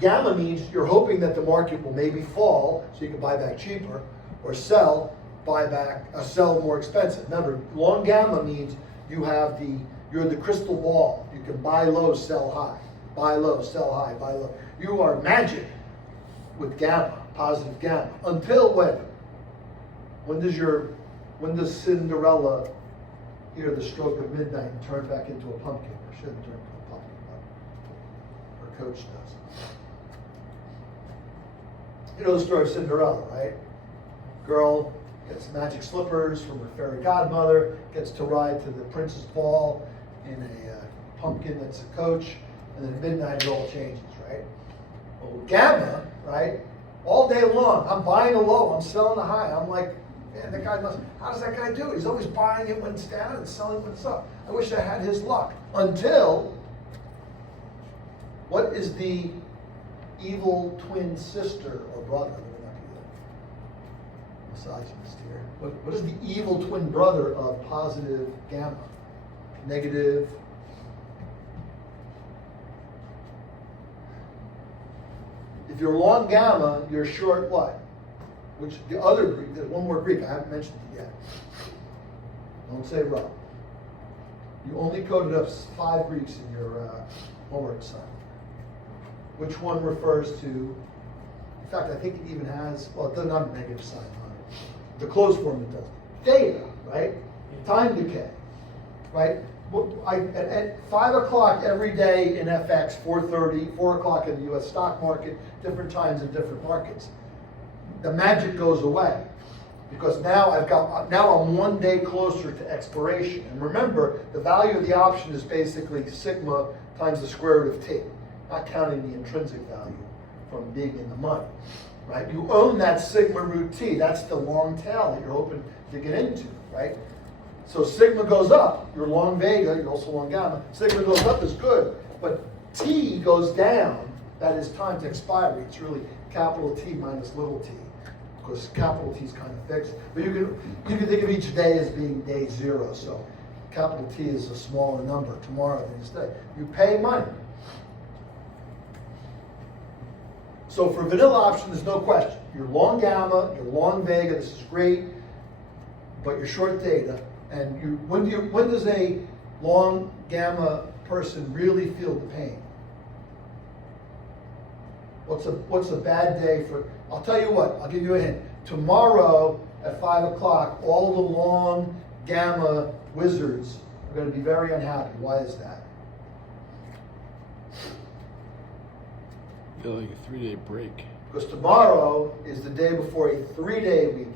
Gamma means you're hoping that the market will maybe fall so you can buy back cheaper, or sell more expensive. Remember, long Gamma means you're the crystal ball. You can buy low, sell high. Buy low, sell high, buy low. You are magic with gamma, positive gamma, until when? When does Cinderella hear the stroke of midnight and turn back into a pumpkin? Or shouldn't turn into a pumpkin, but her coach does. You know the story of Cinderella, right? Girl gets magic slippers from her fairy godmother, gets to ride to the prince's ball in a pumpkin that's a coach, and then at midnight it all changes, right? Well, gamma, right? All day long, I'm buying a low, I'm selling a high. I'm like, man, that guy must, how does that guy do it? He's always buying it when it's down and selling when it's up. I wish I had his luck. Until, what is the evil twin sister or brother? We're not going to misogynist here. What is the evil twin brother of positive gamma? Negative. If you're long gamma, you're short what? Which the other Greek, there's one more Greek, I haven't mentioned it yet. Don't say rho. You only coded up 5 Greeks in your homework assignment. Which one refers to, in fact, I think it even has, well, it doesn't have a negative sign on it. The closed form it does. Theta, right? Time decay, right? At 5 o'clock every day in FX, 4:30, 4 o'clock in the US stock market, different times in different markets. The magic goes away because now I'm 1 day closer to expiration. And remember, the value of the option is basically sigma times the square root of t, not counting the intrinsic value from being in the money, right? You own that sigma root t. That's the long tail that you're hoping to get into, right? So sigma goes up, you're long vega, you're also long gamma. Sigma goes up is good, but t goes down, that is time to expiry. It's really capital T minus little t, because capital T is kind of fixed. But you can think of each day as being day 0, so capital T is a smaller number tomorrow than today. You pay money. So for vanilla option, there's no question. You're long gamma, you're long vega, this is great, but you're short theta. And when does a long gamma person really feel the pain? What's a bad day for? I'll tell you what. I'll give you a hint. Tomorrow at 5 o'clock, all the long gamma wizards are going to be very unhappy. Why is that? Feel like a 3-day break. Because tomorrow is the day before a 3-day weekend.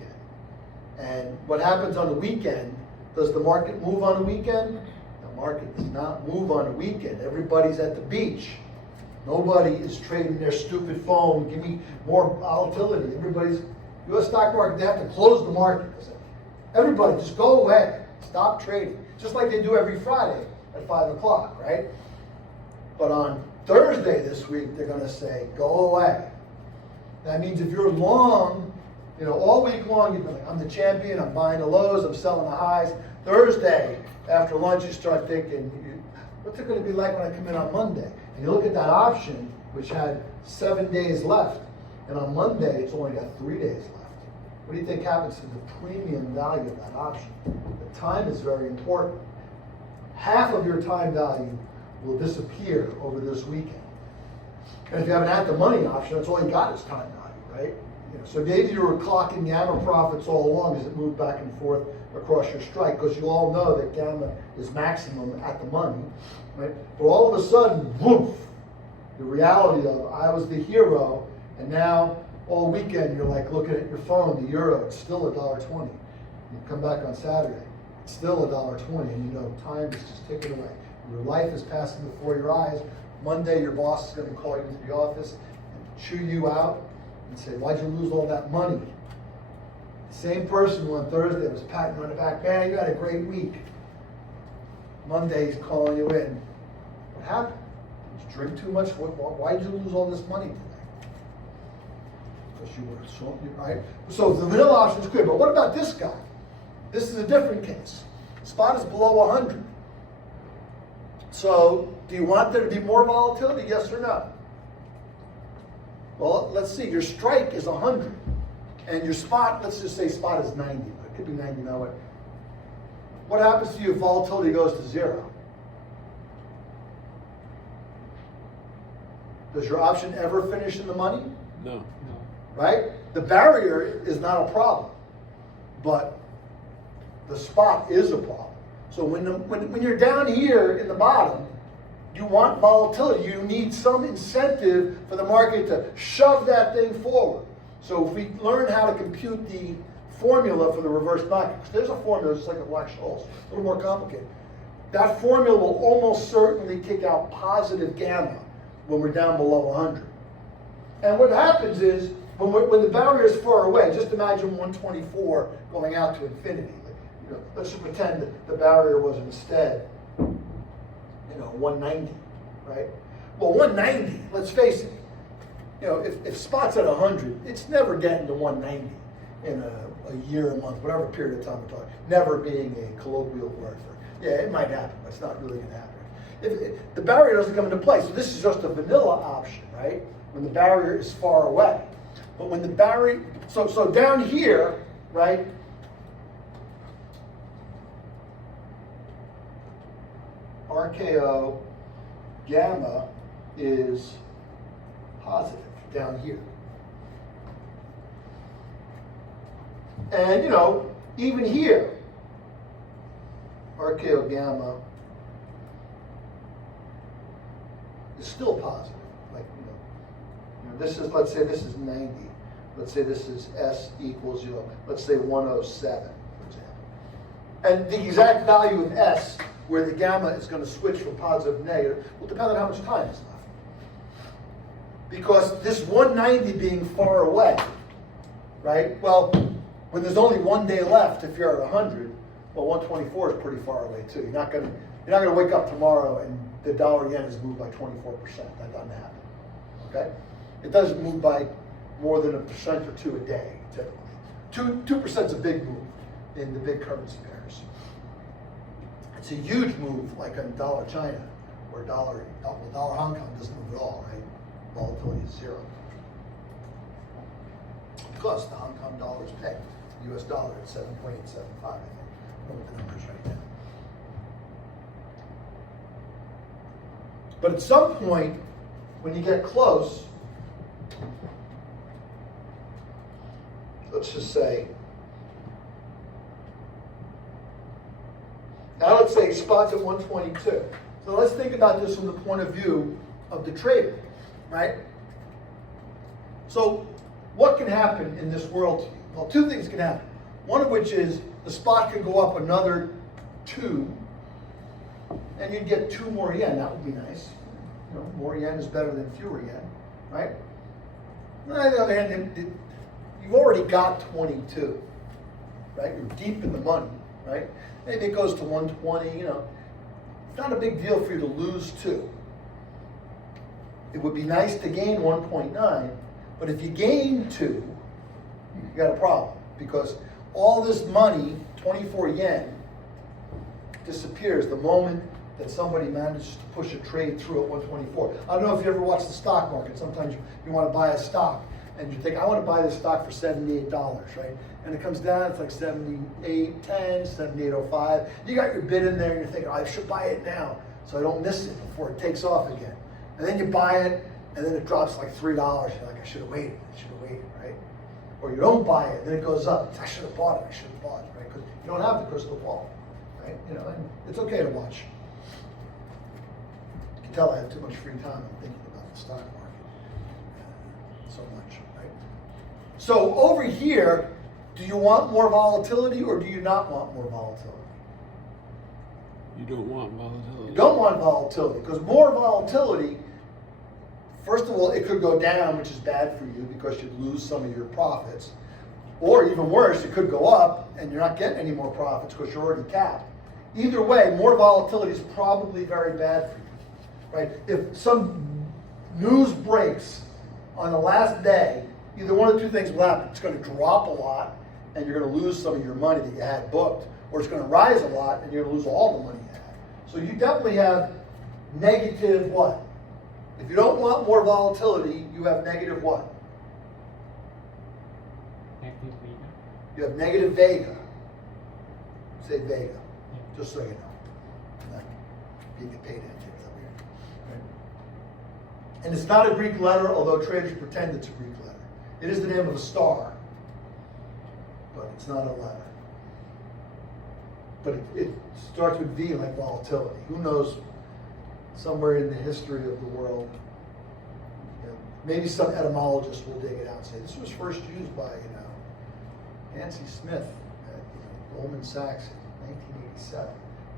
And what happens on the weekend? Does the market move on the weekend? The market does not move on the weekend. Everybody's at the beach. Nobody is trading their stupid phone. Give me more volatility. Everybody's, U.S. stock market, they have to close the market. Everybody, just go away. Stop trading. Just like they do every Friday at 5 o'clock, right? But on Thursday this week, they're going to say, go away. That means if you're long, all week long, you've been like, I'm the champion, I'm buying the lows, I'm selling the highs. Thursday, after lunch, you start thinking, what's it going to be like when I come in on Monday? And you look at that option, which had 7 days left, and on Monday, it's only got 3 days left. What do you think happens to the premium value of that option? The time is very important. Half of your time value will disappear over this weekend. And if you have an at-the-money option, that's all you got is time value, right? So maybe you were clocking gamma profits all along as it moved back and forth across your strike, because you all know that gamma is maximum at the money, right? But all of a sudden, woof, the reality of I was the hero, and now all weekend you're like looking at your phone, the euro, it's still $1.20. You come back on Saturday, it's still $1.20, and time is just ticking away. Your life is passing before your eyes. Monday, your boss is going to call you into the office and chew you out and say, why'd you lose all that money? The same person who on Thursday was patting you on the back, man, you had a great week. Monday, he's calling you in. What happened? Did you drink too much? Why did you lose all this money today? Because you were so, right? So the vanilla option is good, but what about this guy? This is a different case. Spot is below 100. So do you want there to be more volatility, yes or no? Well, let's see, your strike is 100, and your spot, let's just say spot is 90, but it could be 90 now. What happens to you if volatility goes to 0? Does your option ever finish in the money? No. right? The barrier is not a problem, but the spot is a problem. So when you're down here in the bottom, you want volatility. You need some incentive for the market to shove that thing forward. So if we learn how to compute the formula for the reverse knockout, because there's a formula just like the Black-Scholes, a little more complicated. That formula will almost certainly kick out positive gamma when we're down below 100. And what happens is, when the barrier is far away, just imagine 124 going out to infinity. You know, let's just pretend that the barrier was instead, 190, right? Well, 190, let's face it, if spot's at 100, it's never getting to 190 in a year, a month, whatever period of time we're talking. Never being a colloquial word for, yeah, it might happen, but it's not really going to happen. If the barrier doesn't come into play, so this is just a vanilla option, right? When the barrier is far away. But when the barrier, so down here, right? RKO gamma is positive down here. And even here, RKO gamma is still positive. Like, this is, let's say this is 90. Let's say this is S equals, let's say 107, for example. And the exact value of S, where the gamma is going to switch from positive to negative, will depend on how much time is left. Because this 190 being far away, right? Well, when there's only 1 day left, if you're at 100, well, 124 is pretty far away too. You're not going to wake up tomorrow and the dollar yen has moved by 24%. That doesn't happen. Okay? It doesn't move by more than 1% or 2% a day, typically. 2% is a big move in the big currency pairs. It's a huge move, like on dollar China, where dollar Hong Kong doesn't move at all, right? Volatility is 0. Because the Hong Kong dollar is pegged to the US dollar at 7.875, I think. I don't know what the number is right now. But at some point, when you get close, let's just say, now let's say spot's at 122. So let's think about this from the point of view of the trader, right? So what can happen in this world to you? Well, two things can happen. One of which is the spot could go up another 2, and you'd get 2 more yen. That would be nice. More yen is better than fewer yen, right? On the other hand, you've already got 22, right? You're deep in the money, right? Maybe it goes to 120, It's not a big deal for you to lose 2. It would be nice to gain 1.9, but if you gain 2, you got a problem, because all this money, 24 yen, disappears the moment that somebody manages to push a trade through at 124. I don't know if you ever watch the stock market. Sometimes you want to buy a stock, and you think, I want to buy this stock for $78, right? And it comes down, it's like 78.10, 78.05. You got your bid in there, and you're thinking, I should buy it now, so I don't miss it before it takes off again. And then you buy it, and then it drops like $3. You're like, I should have waited, right? Or you don't buy it, and then it goes up. I should have bought it, right? Because you don't have the crystal ball, right? And it's okay to watch. You can tell I have too much free time. I'm thinking about the stock market so much, right? So over here, do you want more volatility or do you not want more volatility? You don't want volatility. You don't want volatility, because more volatility, first of all, it could go down, which is bad for you because you'd lose some of your profits. Or even worse, it could go up and you're not getting any more profits because you're already capped. Either way, more volatility is probably very bad for you, right? If some news breaks on the last day, either one of the two things will happen. It's going to drop a lot and you're going to lose some of your money that you had booked, or it's going to rise a lot and you're going to lose all the money you had. So you definitely have negative what? If you don't want more volatility, you have negative what? Negative Vega. You have negative Vega. Say Vega, just so you know. You get paid into it. And it's not a Greek letter, although traders pretend it's a Greek letter. It is the name of a star, but it's not a letter. But it starts with V like volatility. Who knows, somewhere in the history of the world, maybe some etymologist will dig it out and say, this was first used by, Nancy Smith at Goldman Sachs in 1987.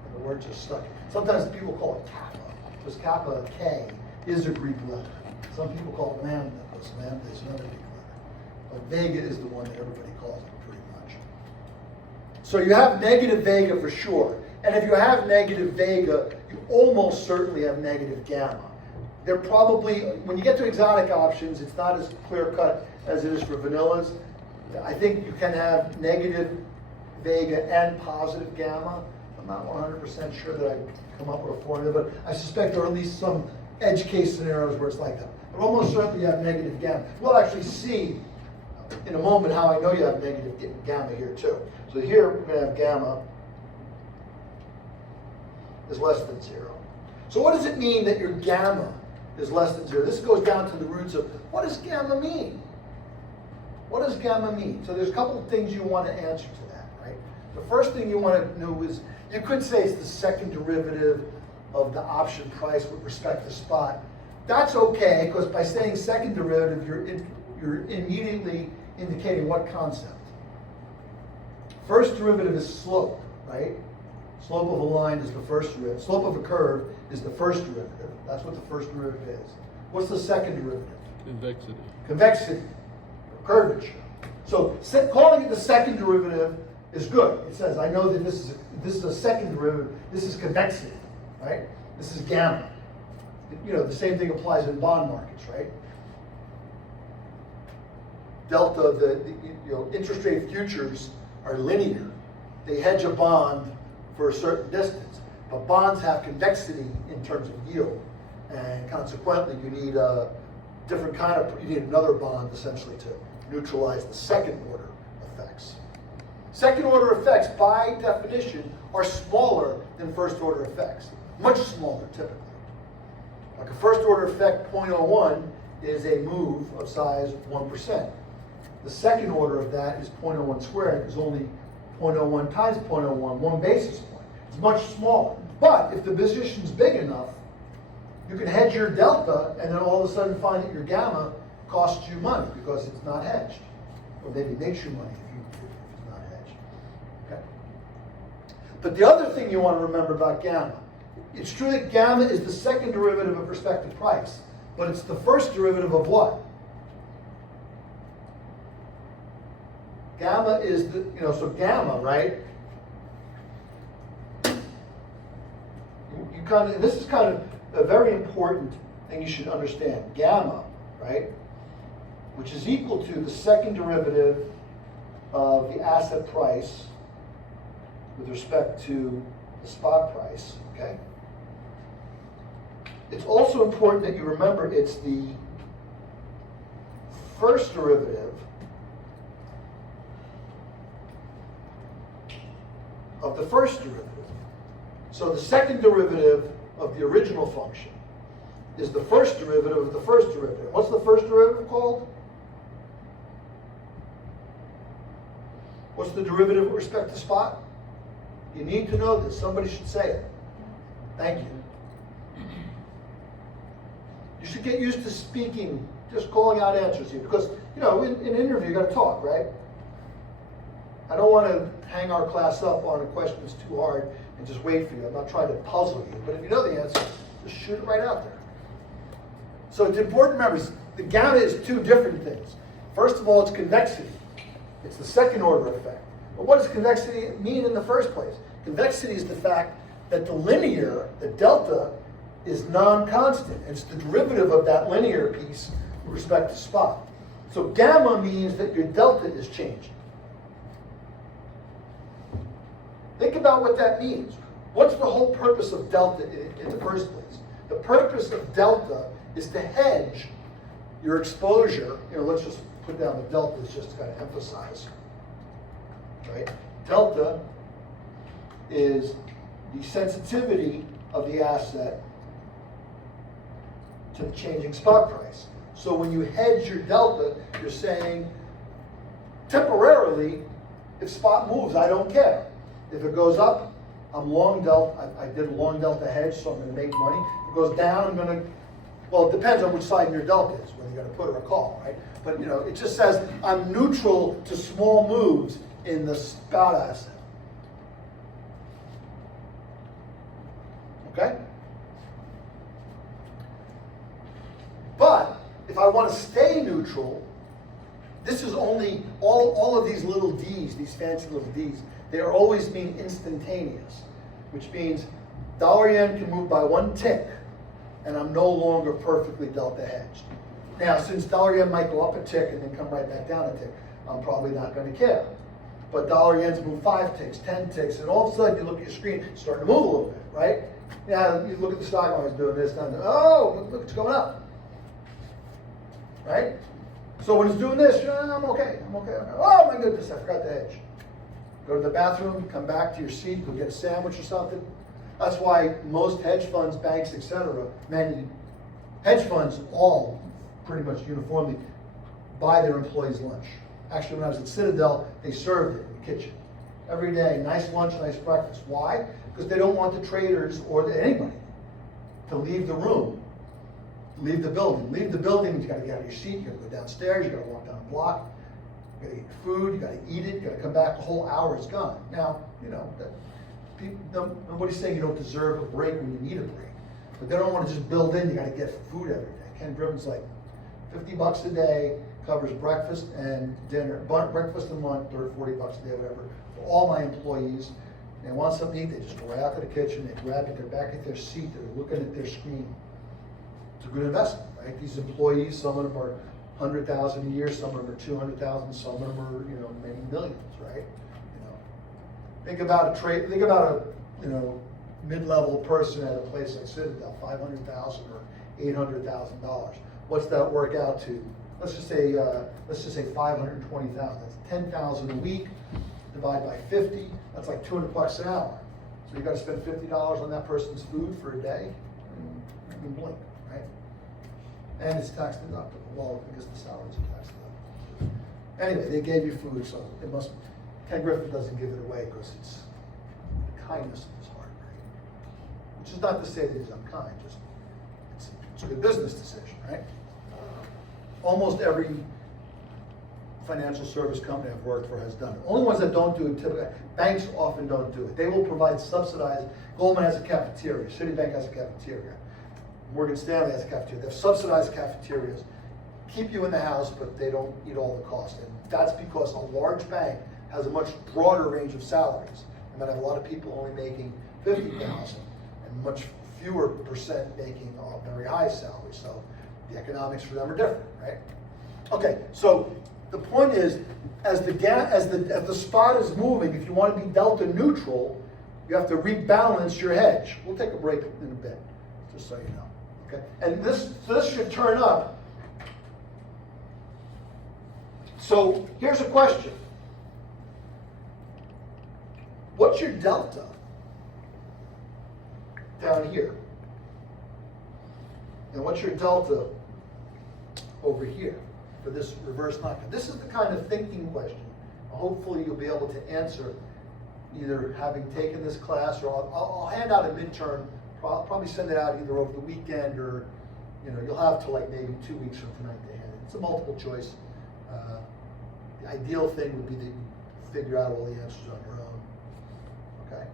And the word just stuck. Sometimes people call it kappa, because kappa, K, is a Greek letter. Some people call it lambda, because lambda is another Greek letter. But vega is the one that everybody calls it pretty much. So you have negative vega for sure. And if you have negative vega, you almost certainly have negative gamma. They're probably, when you get to exotic options, it's not as clear cut as it is for vanillas. I think you can have negative vega and positive gamma. I'm not 100% sure that I come up with a formula, but I suspect there are at least some edge case scenarios where it's like that. But almost certainly you have negative gamma. We'll actually see in a moment how I know you have negative gamma here too. So here we're going to have gamma is less than 0. So what does it mean that your gamma is less than 0? This goes down to the roots of what does gamma mean? What does gamma mean? So there's a couple of things you want to answer to that, right? The first thing you want to know is, you could say it's the second derivative of the option price with respect to spot. That's okay, because by saying second derivative, you're immediately indicating what concept. First derivative is slope, right? Slope of a line is the first derivative. Slope of a curve is the first derivative. That's what the first derivative is. What's the second derivative? Convexity. Convexity, or curvature. So calling it the second derivative is good. It says, I know that this is a second derivative. This is convexity, right? This is gamma. The same thing applies in bond markets, right? Delta, the interest rate futures are linear. They hedge a bond for a certain distance. But bonds have convexity in terms of yield. And consequently, you need a different kind of, you need another bond essentially to neutralize the second order effects. Second order effects, by definition, are smaller than first order effects. Much smaller, typically. Like a first order effect, 0.01, is a move of size 1%. The second order of that is 0.01 squared, is only 0.01 times 0.01, 1 basis point. It's much smaller. But if the position's big enough, you can hedge your delta and then all of a sudden find that your gamma costs you money because it's not hedged. Or maybe makes you money if it's not hedged. Okay? But the other thing you want to remember about gamma, it's true that gamma is the second derivative of respective price, but it's the first derivative of what? Gamma is the, so gamma, right? This is kind of a very important thing you should understand. Gamma, right? Which is equal to the second derivative of the asset price with respect to the spot price, okay? It's also important that you remember it's the first derivative of the first derivative. So the second derivative of the original function is the first derivative of the first derivative. What's the first derivative called? What's the derivative with respect to spot? You need to know this. Somebody should say it. Thank you. You should get used to speaking, just calling out answers here. Because, in an interview, you got to talk, right? I don't want to hang our class up on a question that's too hard and just wait for you. I'm not trying to puzzle you. But if you know the answer, just shoot it right out there. So it's important to remember, the gamma is two different things. First of all, it's convexity. It's the second order effect. But what does convexity mean in the first place? Convexity is the fact that the linear, the delta, is non-constant. It's the derivative of that linear piece with respect to spot. So gamma means that your delta is changing. Think about what that means. What's the whole purpose of delta in the first place? The purpose of delta is to hedge your exposure. Let's just put down the delta just to kind of emphasize. Right? Delta is the sensitivity of the asset to the changing spot price. So when you hedge your delta, you're saying temporarily, if spot moves, I don't care. If it goes up, I'm long delta. I did a long delta hedge, so I'm going to make money. If it goes down, I'm going to, well, it depends on which side your delta is, whether you're going to put or a call, right? But you know, it just says I'm neutral to small moves in the spot asset. Okay? But if I want to stay neutral, this is only, all of these little D's, these fancy little D's, they always mean instantaneous, which means dollar yen can move by 1 tick, and I'm no longer perfectly delta hedged. Now, since dollar yen might go up a tick and then come right back down a tick, I'm probably not going to care. But dollar yen's move 5 ticks, 10 ticks, and all of a sudden you look at your screen, it's starting to move a little bit, right? Now, you look at the stock market doing this, and oh, look, it's going up. Right? So when it's doing this, I'm okay. Oh my goodness, I forgot to hedge. Go to the bathroom, come back to your seat, go get a sandwich or something. That's why most hedge funds, banks, etc., many hedge funds all pretty much uniformly buy their employees lunch. Actually, when I was at Citadel, they served it in the kitchen. Every day, nice lunch, nice breakfast. Why? Because they don't want the traders or anybody to leave the room. Leave the building. Leave the building, you gotta get out of your seat, you gotta go downstairs, you gotta walk down the block, you gotta eat food, you gotta eat it, you gotta come back, the whole hour is gone. Now, you know, nobody's saying you don't deserve a break when you need a break. But they don't wanna just build in, you gotta get food every day. Ken Griffin's like, $50 a day, covers breakfast and dinner, breakfast and lunch, or $40 a day, whatever, for all my employees. They want something to eat, they just go right out to the kitchen, they grab it, they're back at their seat, they're looking at their screen. It's a good investment, right? These employees, some of them are 100,000 a year, some of them are 200,000, some of them are, you know, many millions, right? You know, think about a mid-level person at a place like Citadel, $500,000 or $800,000. What's that work out to? Let's just say 520,000. That's 10,000 a week. Divide by 50. That's like $200 an hour. So you got to spend $50 on that person's food for a day. You can blink, right? And it's tax deductible. Well, because the salaries are tax deductible. Anyway, they gave you food, so it must. Ken Griffin doesn't give it away because it's the kindness of his heart, right? Which is not to say that he's unkind. Just it's a good business decision, right? Almost every financial service company I've worked for has done it. Only ones that don't do it, typically, banks often don't do it. They will provide subsidized, Goldman has a cafeteria, Citibank has a cafeteria, Morgan Stanley has a cafeteria. They have subsidized cafeterias, keep you in the house, but they don't eat all the cost. And that's because a large bank has a much broader range of salaries. They might have a lot of people only making $50,000 and much fewer percent making a very high salary. So the economics for them are different, right? Okay, so the point is, as the spot is moving, if you want to be delta neutral, you have to rebalance your hedge. We'll take a break in a bit, just so you know. Okay, and this should turn up. So here's a question: what's your delta down here? And what's your delta over here for this reverse knockout? This is the kind of thinking question. Hopefully you'll be able to answer, either having taken this class, or I'll hand out a midterm. I'll probably send it out either over the weekend, or you'll have till like maybe 2 weeks from tonight to hand it. It's a multiple choice. The ideal thing would be that you figure out all the answers on your own. Okay.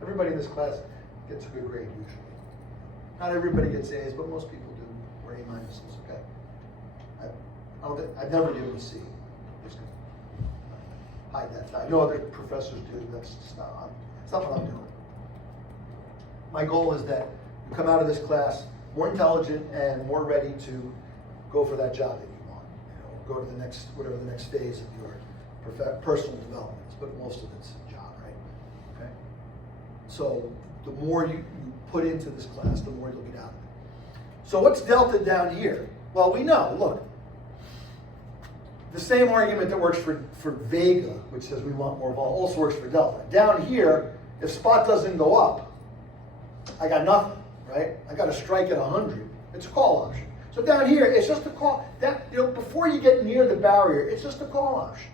Everybody in this class gets a good grade usually. Not everybody gets A's, but most people do, or A minuses, okay? I've never given a C. Just hide that fact. I know other professors do, that's just not what I'm doing. My goal is that you come out of this class more intelligent and more ready to go for that job that you want. Go to the next, whatever the next phase of your personal development is, but most of it's a job, right? Okay? So the more you put into this class, the more you'll get out of it. So what's delta down here? Well, we know, look, the same argument that works for Vega, which says we want more vol, also works for delta. Down here, if spot doesn't go up, I got nothing, right? I got a strike at 100. It's a call option. So down here, it's just a call. Before you get near the barrier, it's just a call option.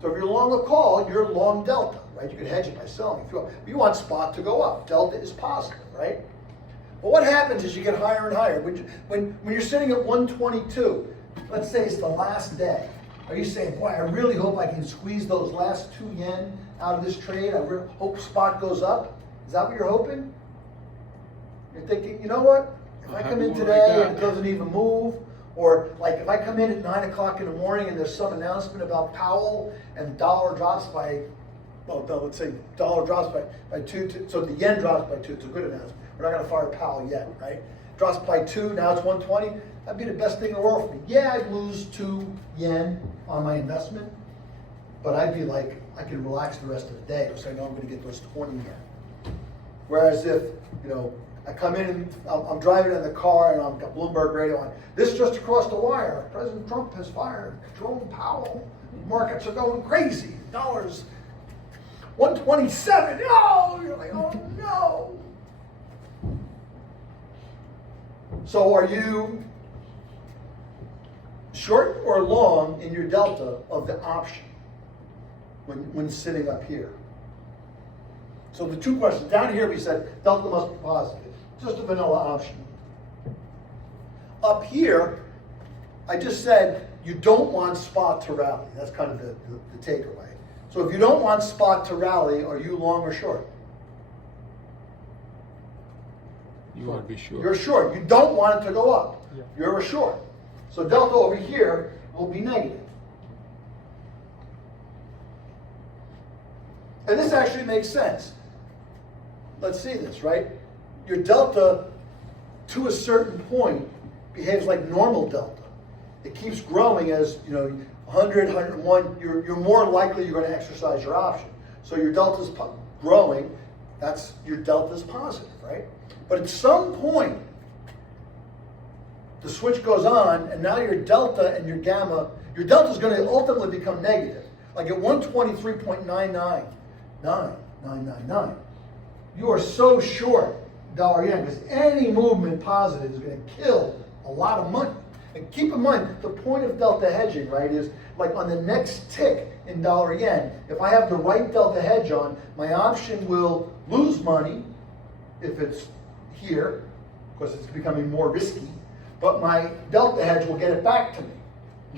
So if you're long a call, you're long delta, right? You can hedge it by selling. If you want spot to go up, delta is positive, right? But what happens is you get higher and higher. When you're sitting at 122, let's say it's the last day, are you saying, boy, I really hope I can squeeze those last 2 yen out of this trade? I really hope spot goes up? Is that what you're hoping? You're thinking, you know what? If I come in today and it doesn't even move, or like if I come in at 9 o'clock in the morning and there's some announcement about Powell and the dollar drops by, well, no, let's say dollar drops by 2, so the yen drops by 2, it's a good announcement. We're not going to fire Powell yet, right? Drops by 2, now it's 120. That'd be the best thing in the world for me. Yeah, I'd lose 2 yen on my investment, but I'd be like, I can relax the rest of the day because I know I'm going to get those 20 yen. Whereas if, I come in and I'm driving in the car and I've got Bloomberg radio on. This just across the wire. President Trump has fired Jerome Powell. Markets are going crazy. Dollars 127. No! You're like, oh no. So are you short or long in your delta of the option when sitting up here? So the 2 questions. Down here we said delta must be positive. Just a vanilla option. Up here, I just said you don't want spot to rally. That's kind of the takeaway. So if you don't want spot to rally, are you long or short? You want to be short. You're short. You don't want it to go up. Yeah. You're a short. So delta over here will be negative. And this actually makes sense. Let's see this, right? Your delta to a certain point behaves like normal delta. It keeps growing as, 100, 101, you're more likely you're going to exercise your option. So your delta's growing, your delta's positive, right? But at some point, the switch goes on, and now your delta and your gamma, your delta is going to ultimately become negative. Like at 123.999, you are so short dollar yen because any movement positive is going to kill a lot of money. And keep in mind, the point of delta hedging, right, is like on the next tick in dollar yen, if I have the right delta hedge on, my option will lose money if it's here, because it's becoming more risky, but my delta hedge will get it back to me.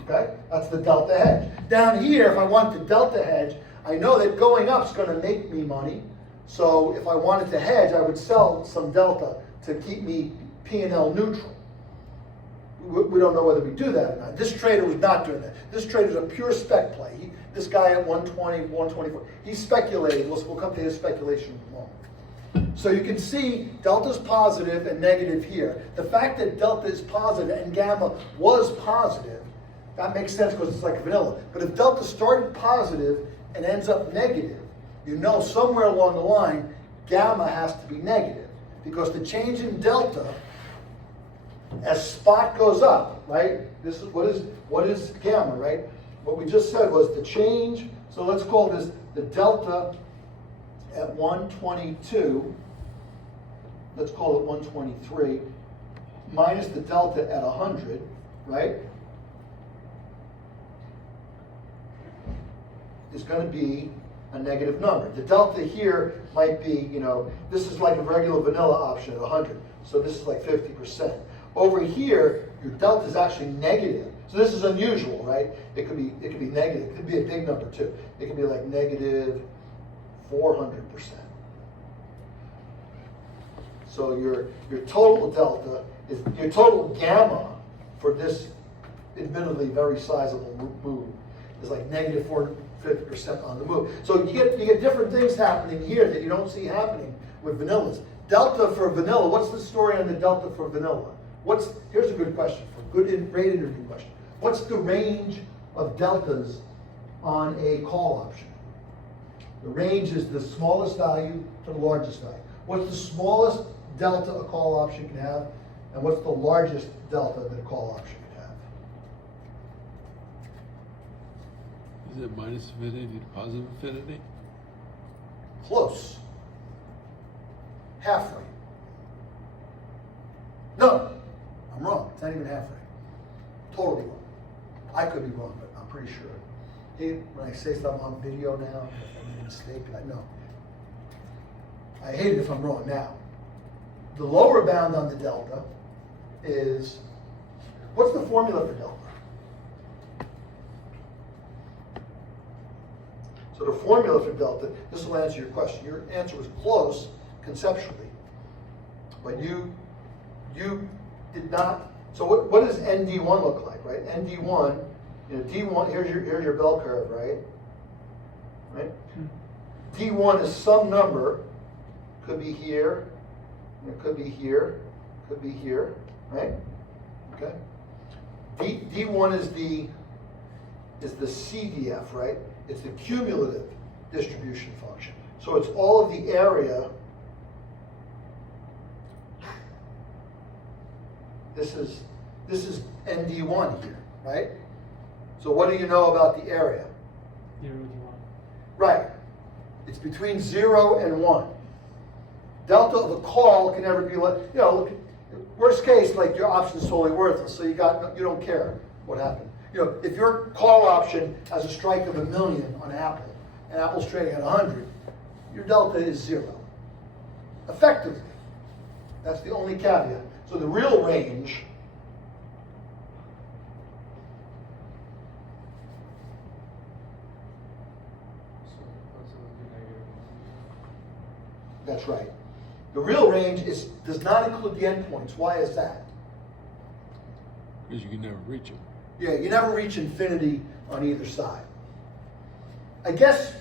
Okay? That's the delta hedge. Down here, if I want the delta hedge, I know that going up is going to make me money. So if I wanted to hedge, I would sell some delta to keep me P&L neutral. We don't know whether we do that or not. This trader was not doing that. This trader is a pure spec play. This guy at 120, 124, he's speculating. We'll come to his speculation in a moment. So you can see delta's positive and negative here. The fact that delta is positive and gamma was positive, that makes sense because it's like vanilla. But if delta started positive and ends up negative, somewhere along the line, gamma has to be negative because the change in delta as spot goes up, right? This is what is gamma, right? What we just said was the change. So let's call this the delta at 122. Let's call it 123 minus the delta at 100, right? Is going to be a negative number. The delta here might be, this is like a regular vanilla option at 100. So this is like 50%. Over here, your delta is actually negative. So this is unusual, right? It could be negative. It could be a big number too. It could be like negative 400%. So your total delta is your total gamma for this admittedly very sizable move is like negative 450% on the move. So you get different things happening here that you don't see happening with vanillas. Delta for vanilla. What's the story on the delta for vanilla? Here's a good question great interview question. What's the range of deltas on a call option? The range is the smallest value to the largest value. What's the smallest delta a call option can have, and what's the largest delta that a call option can have? Is it minus infinity to positive infinity? Close. Halfway. even half right. Totally wrong. I could be wrong, but I'm pretty sure. When I say stuff on video now, if I made a mistake, I know. I hate it if I'm wrong now. The lower bound on the delta is, what's the formula for delta? So the formula for delta, this will answer your question. Your answer was close conceptually, but you did not. So what does ND1 look like, right? ND1, you know, D1, here's your bell curve, right? Right? D1 is some number, could be here, it could be here, could be here, right? Okay. D1 is the CDF, right? It's the cumulative distribution function. So it's all of the area. This is ND1 here, right? So what do you know about the area? 0 to 1. Right. It's between 0 and 1. Delta of a call can never be like, you know, worst case, like your option is totally worthless, so you don't care what happened. You know, if your call option has a strike of 1 million on Apple, and Apple's trading at 100, your delta is 0. Effectively. That's the only caveat. So the real range that's right. The real range does not include the endpoints. Why is that? Because you can never reach it. Yeah, you never reach infinity on either side. I guess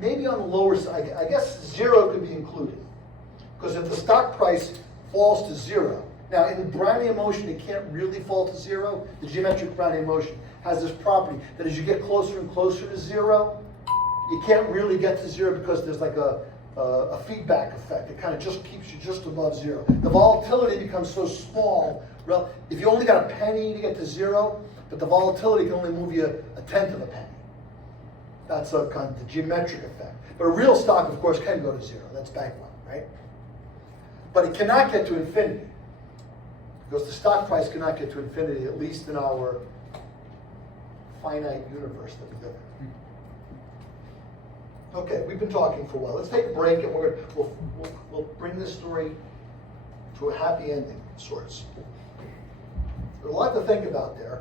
maybe on the lower side, I guess 0 could be included. Because if the stock price falls to 0, now in Brownian motion it can't really fall to 0. The geometric Brownian motion has this property that as you get closer and closer to 0, you can't really get to 0 because there's like a feedback effect. It kind of just keeps you just above 0. The volatility becomes so small. If you only got a penny to get to 0, but the volatility can only move you a tenth of a penny. That's a kind of the geometric effect. But a real stock, of course, can go to 0. That's bank run, right? But it cannot get to infinity because the stock price cannot get to infinity, at least in our finite universe that we live in. Okay, we've been talking for a while. Let's take a break, and we'll bring this story to a happy ending of sorts. There's a lot to think about there.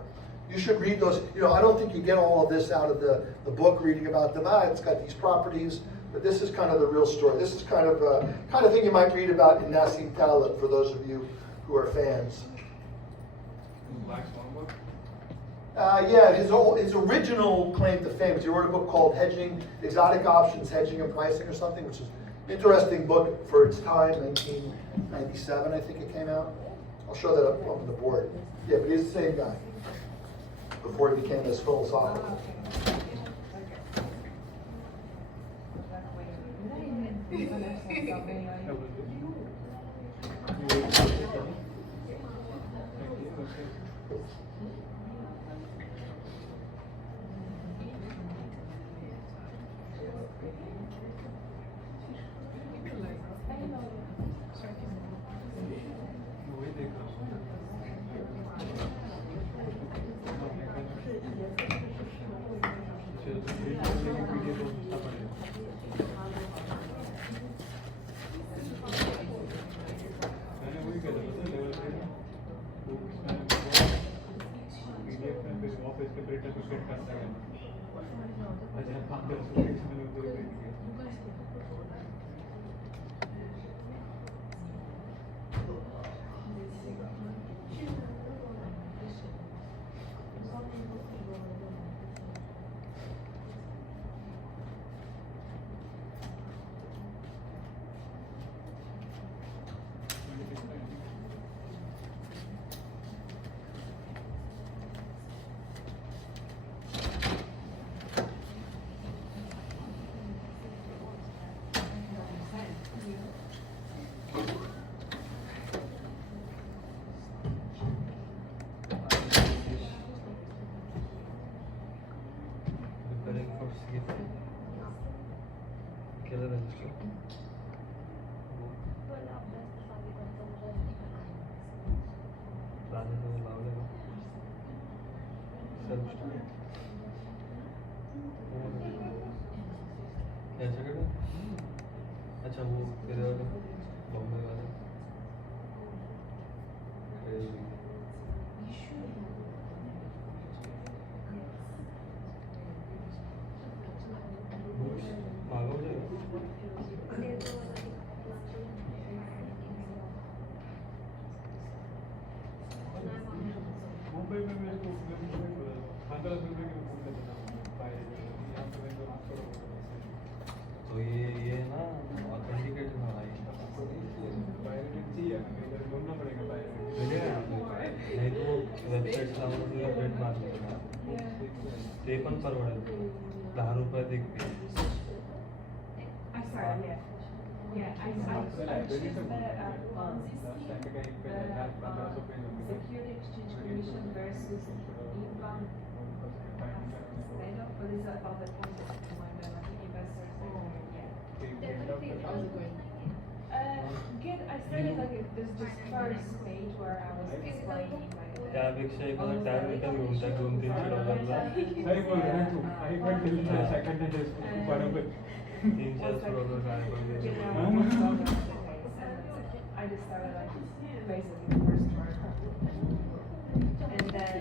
You should read those. You know, I don't think you get all of this out of the book reading about them. It's got these properties, but this is kind of the real story. This is kind of thing you might read about in Nassim Taleb for those of you who are fans. Black Swan book? Yeah, his original claim to fame is he wrote a book called Hedging, Exotic Options, Hedging and Pricing or something, which is an interesting book for its time, 1997 I think it came out. I'll show that up on the board. Yeah, but he's the same guy before he became this philosophical. केलं register लावलं याच्याकडे अच्छा वो तेरे वाले बॉम्बे वाले मागव मुंबई में मेरे को 1500 रुपये की बुक लेता था बाय यहाँ पे मेरे को 800 रुपये तो ये ना ऑथेंटिकेट होना बायोमेट्रिक चाहिए ना इधर ढूंढना पड़ेगा बायोमेट्रिक मिलेगा नहीं तो वेबसाईट लावून तुला भेट मारले ते पण परवडेल ₹10 एक I'm sorry, yeah, I choose the Ponzi scheme, the Security Exchange Commission versus inbound but it's about the concept when the investors I started like this just first page where I was explaining त्यापेक्षा एखादा tab विकत घेऊन टाक $200-300 सही बोल रहा है तू आई but दिल में सेकंड हैंड है बराबर $300-400 काय you पण know, I just started like basically the first part and then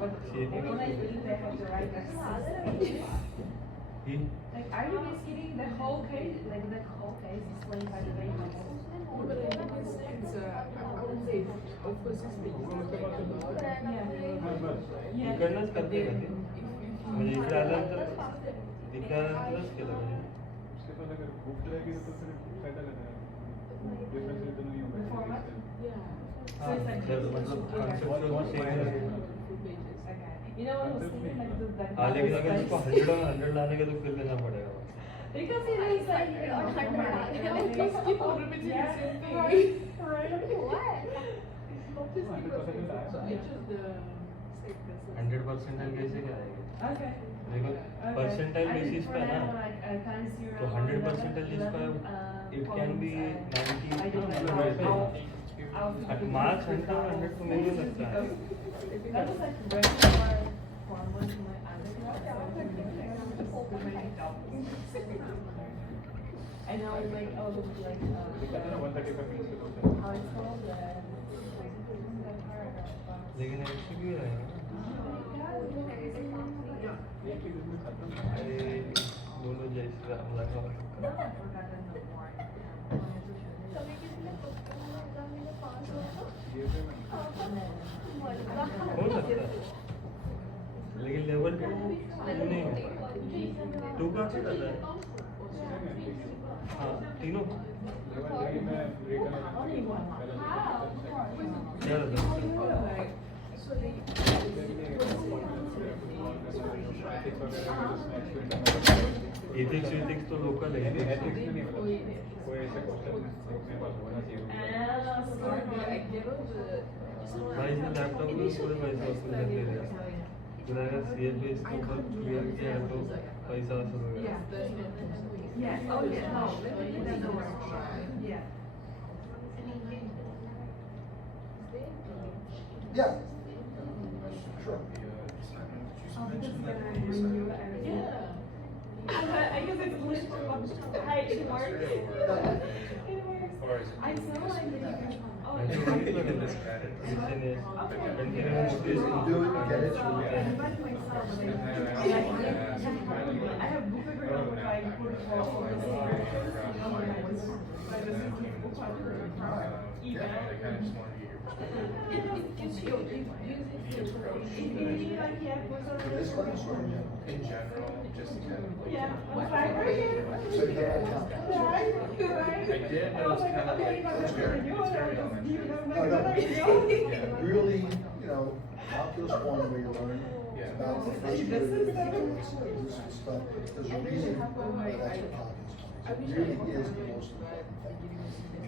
but when I read they have to write like 6 pages. He Like, are you just kidding? The whole case, like the whole case is 25 pages. But I think it's I would say, of course, it's Yeah. इकडनंच करते का ते म्हणजे इकडे आल्यानंतर इकडे आल्यानंतरच केलं म्हणजे उसके बाद अगर बुक रहेगी तो फिर फायदा लेना है डिफरेंस तो नहीं होगा Format? हाँ जर मतलब कॉन्सेप्ट सेम है Okay. You know what I was thinking? Like, the हाँ लेकिन अगर इसको 100 लाने के तो फिर लेना पड़ेगा Because it is like, Just keep on repeating the same thing. Right. So I choose the safe person. 100% कैसे क्या आएगा Okay. देखो परसेंटाइल बेसिस पे है ना तो 100% इसका it can be 90 मार्क्स 100 तो मेरे को लगता है That was like regular format in my undergrad. And I was like, oh, look, like, दिखाते ना 135 मिनट्स के तो how it's called, the paragraph. लेकिन ऐसे क्यों रहेगा एक ही दिन में खत्म अरे बोलो जय श्री राम लगा Now I've forgotten the word. ये पेमेंट हो सकता है लेकिन लेवल 2 नहीं होगा 2 का क्या रहता है हाँ तीनों लेवल 3 में रिटर्न क्या रहता है So they एथिक्स तो लोकल है एथिक्स में नहीं पता कोई ऐसा क्वेश्चन मेरे पास होना चाहिए I get over भाई से लैपटॉप में पूरे पैसे वसूल कर ले रहे हैं फिर अगर सीएफएस के ऊपर क्लियर किया है तो पैसा वसूल होगा Yeah, oh yeah, no, that's the word. Yeah. Yeah. Sure. Oh, because it's gonna renew everything. Yeah. I guess it's English for hi, it works. It works. I saw like the oh, I it's do like it in this edition is continuous Do it, get it. But myself, I have book agreement which I put for all the secrets. Like the book from even. It gives you use it for Like, yeah, for some This class or in general? In general, just kind of like. yeah, I was like, right. So you can't count. Right, right. I did, but I was it's like, kind of okay, like, I'm it's gonna very, do it's it. very I just give them No, like no. an idea. Yeah. Really, you know, calculus 1 where you learn Yeah. about the first year of this stuff. There's a reason that's what calculus 1 is. It really is the most important thing.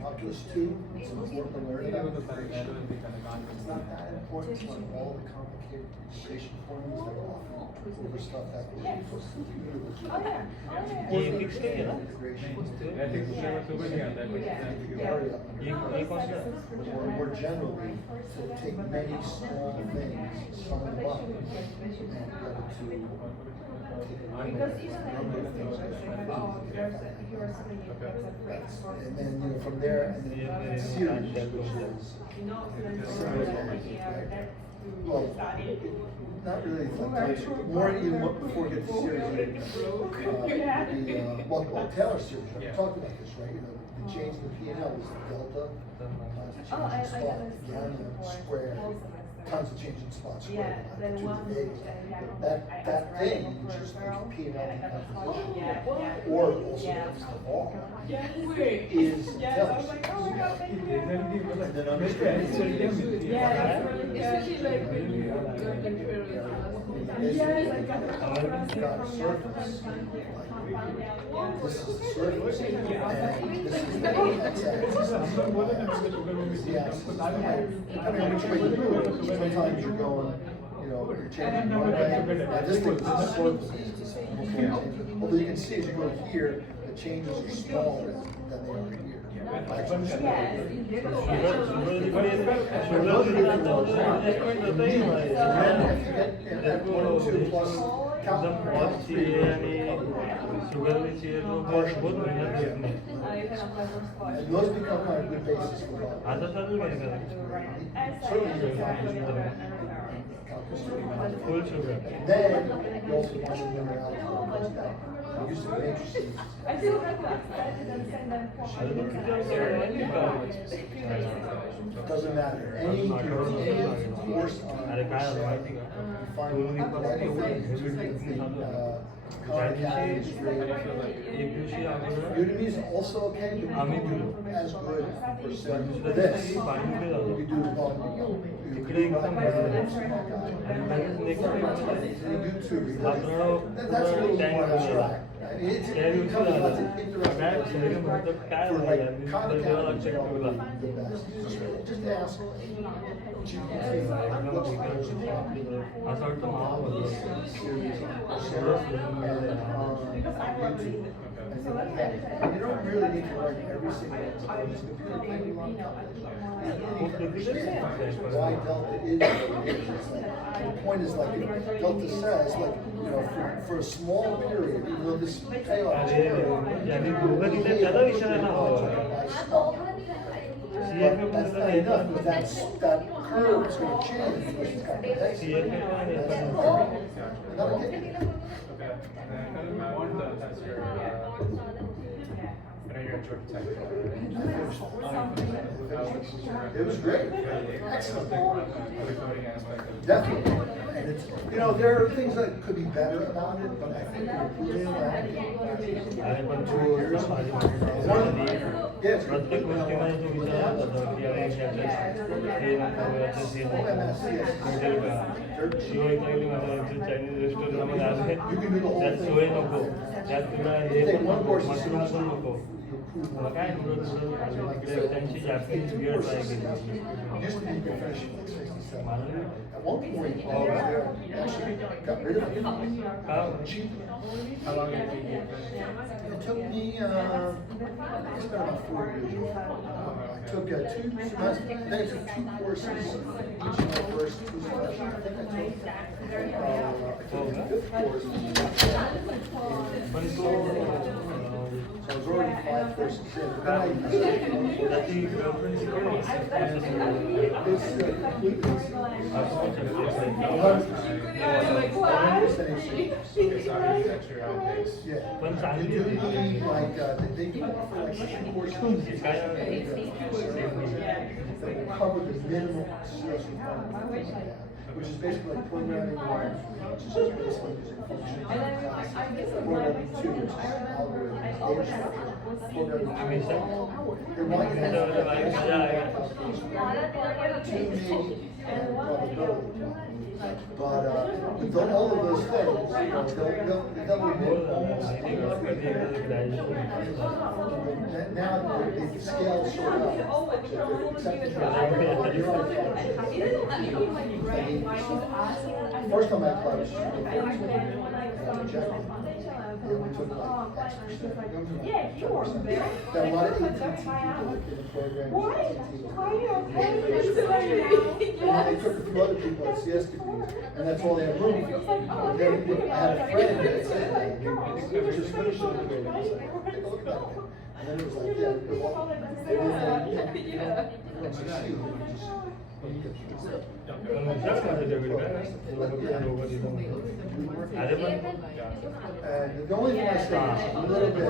Calculus 2, it's important to learn ये वो about. तो सारे value भी करने का It's not that important to learn all the complicated integration formulas that are often over stuff that goes into computer. Oh yeah. ये fix नहीं है ना एथिक्स लेवल सुपर नहीं आता है ये कौन सा Or more generally, to take many small things, sum them up, and get a Because even like those things, they have, oh, there's a, you are something, there's a phrase for. And then, from there, and then series, which is well, not really like more even before we get to series. Well, Taylor series, we talked about this, right? The change in the P&L was the delta, change in spot, gamma, square, tons of change in spots, square, longitude, that thing, which is the P&L decomposition, or also that's the ball, is Taylor series. And then understanding. Especially like when you go to Got a surface. This is the surface, and this is the x-axis, this is the y-axis. Depending on which way you move, sometimes you're going, you're changing one way. Now this thing is the surface. Although you can see as you go here, the changes are smaller than they are here. And those become kind of good basis for God. Full sugar. Then you also want to remember how to close down. You used to matrices. I feel like that, I didn't send them. It doesn't matter. Any force on the side, you find Udemy is also okay, but you do as good percent for this. You do YouTube. That's a little more abstract. It's becomes less interesting for like Khan Academy, the best. Just ask. And you don't really need to learn every single why delta is what it is. It's like, the point is like, delta says, like, for a small period, even though this payoff is but that's not enough, because that curve is going to change. Because it's got the next I know you're in Georgia Tech. It was great. Excellent. The coding aspect of Definitely. And it's, there are things that could be better about it, but I think we're improving on it. 2 years. Yeah, it's good. Take one course is used to be finishing like 67. At one point, they actually got rid of it. Cheap. how long did you get? It took me, I spent about 4 years. I took 2 semesters, then I took 2 courses each of my first 2 semesters. I think I took the 5th course. So I was already 5 courses in. Then I It's architecture outpace. Yeah. They do need like, they do offer like 6 courses that will cover the minimum CS requirement, which is basically like programming 1, which is just basically using functions. Programming 2, which is algorithms, data structure. Programming 3, they want you to have probability. But with all of those things, they'll admit almost now they've scaled sort of first time I applied was and we took like X%. course. perform Got there. a lot of They AT&T do it people by hour. that came in the program. Why? AT&T was- Why are you paying And this right now? then they took a few other people at Siesta Key, and that's all they had room for. And then I had a friend that said, hey, we just finished the program. I was like, take a look at that thing. And then it was like, yeah, you don't succeed, you just. विश्वास करते थे बेटा लोगों ने अरे पर And the only thing I say is a little bit,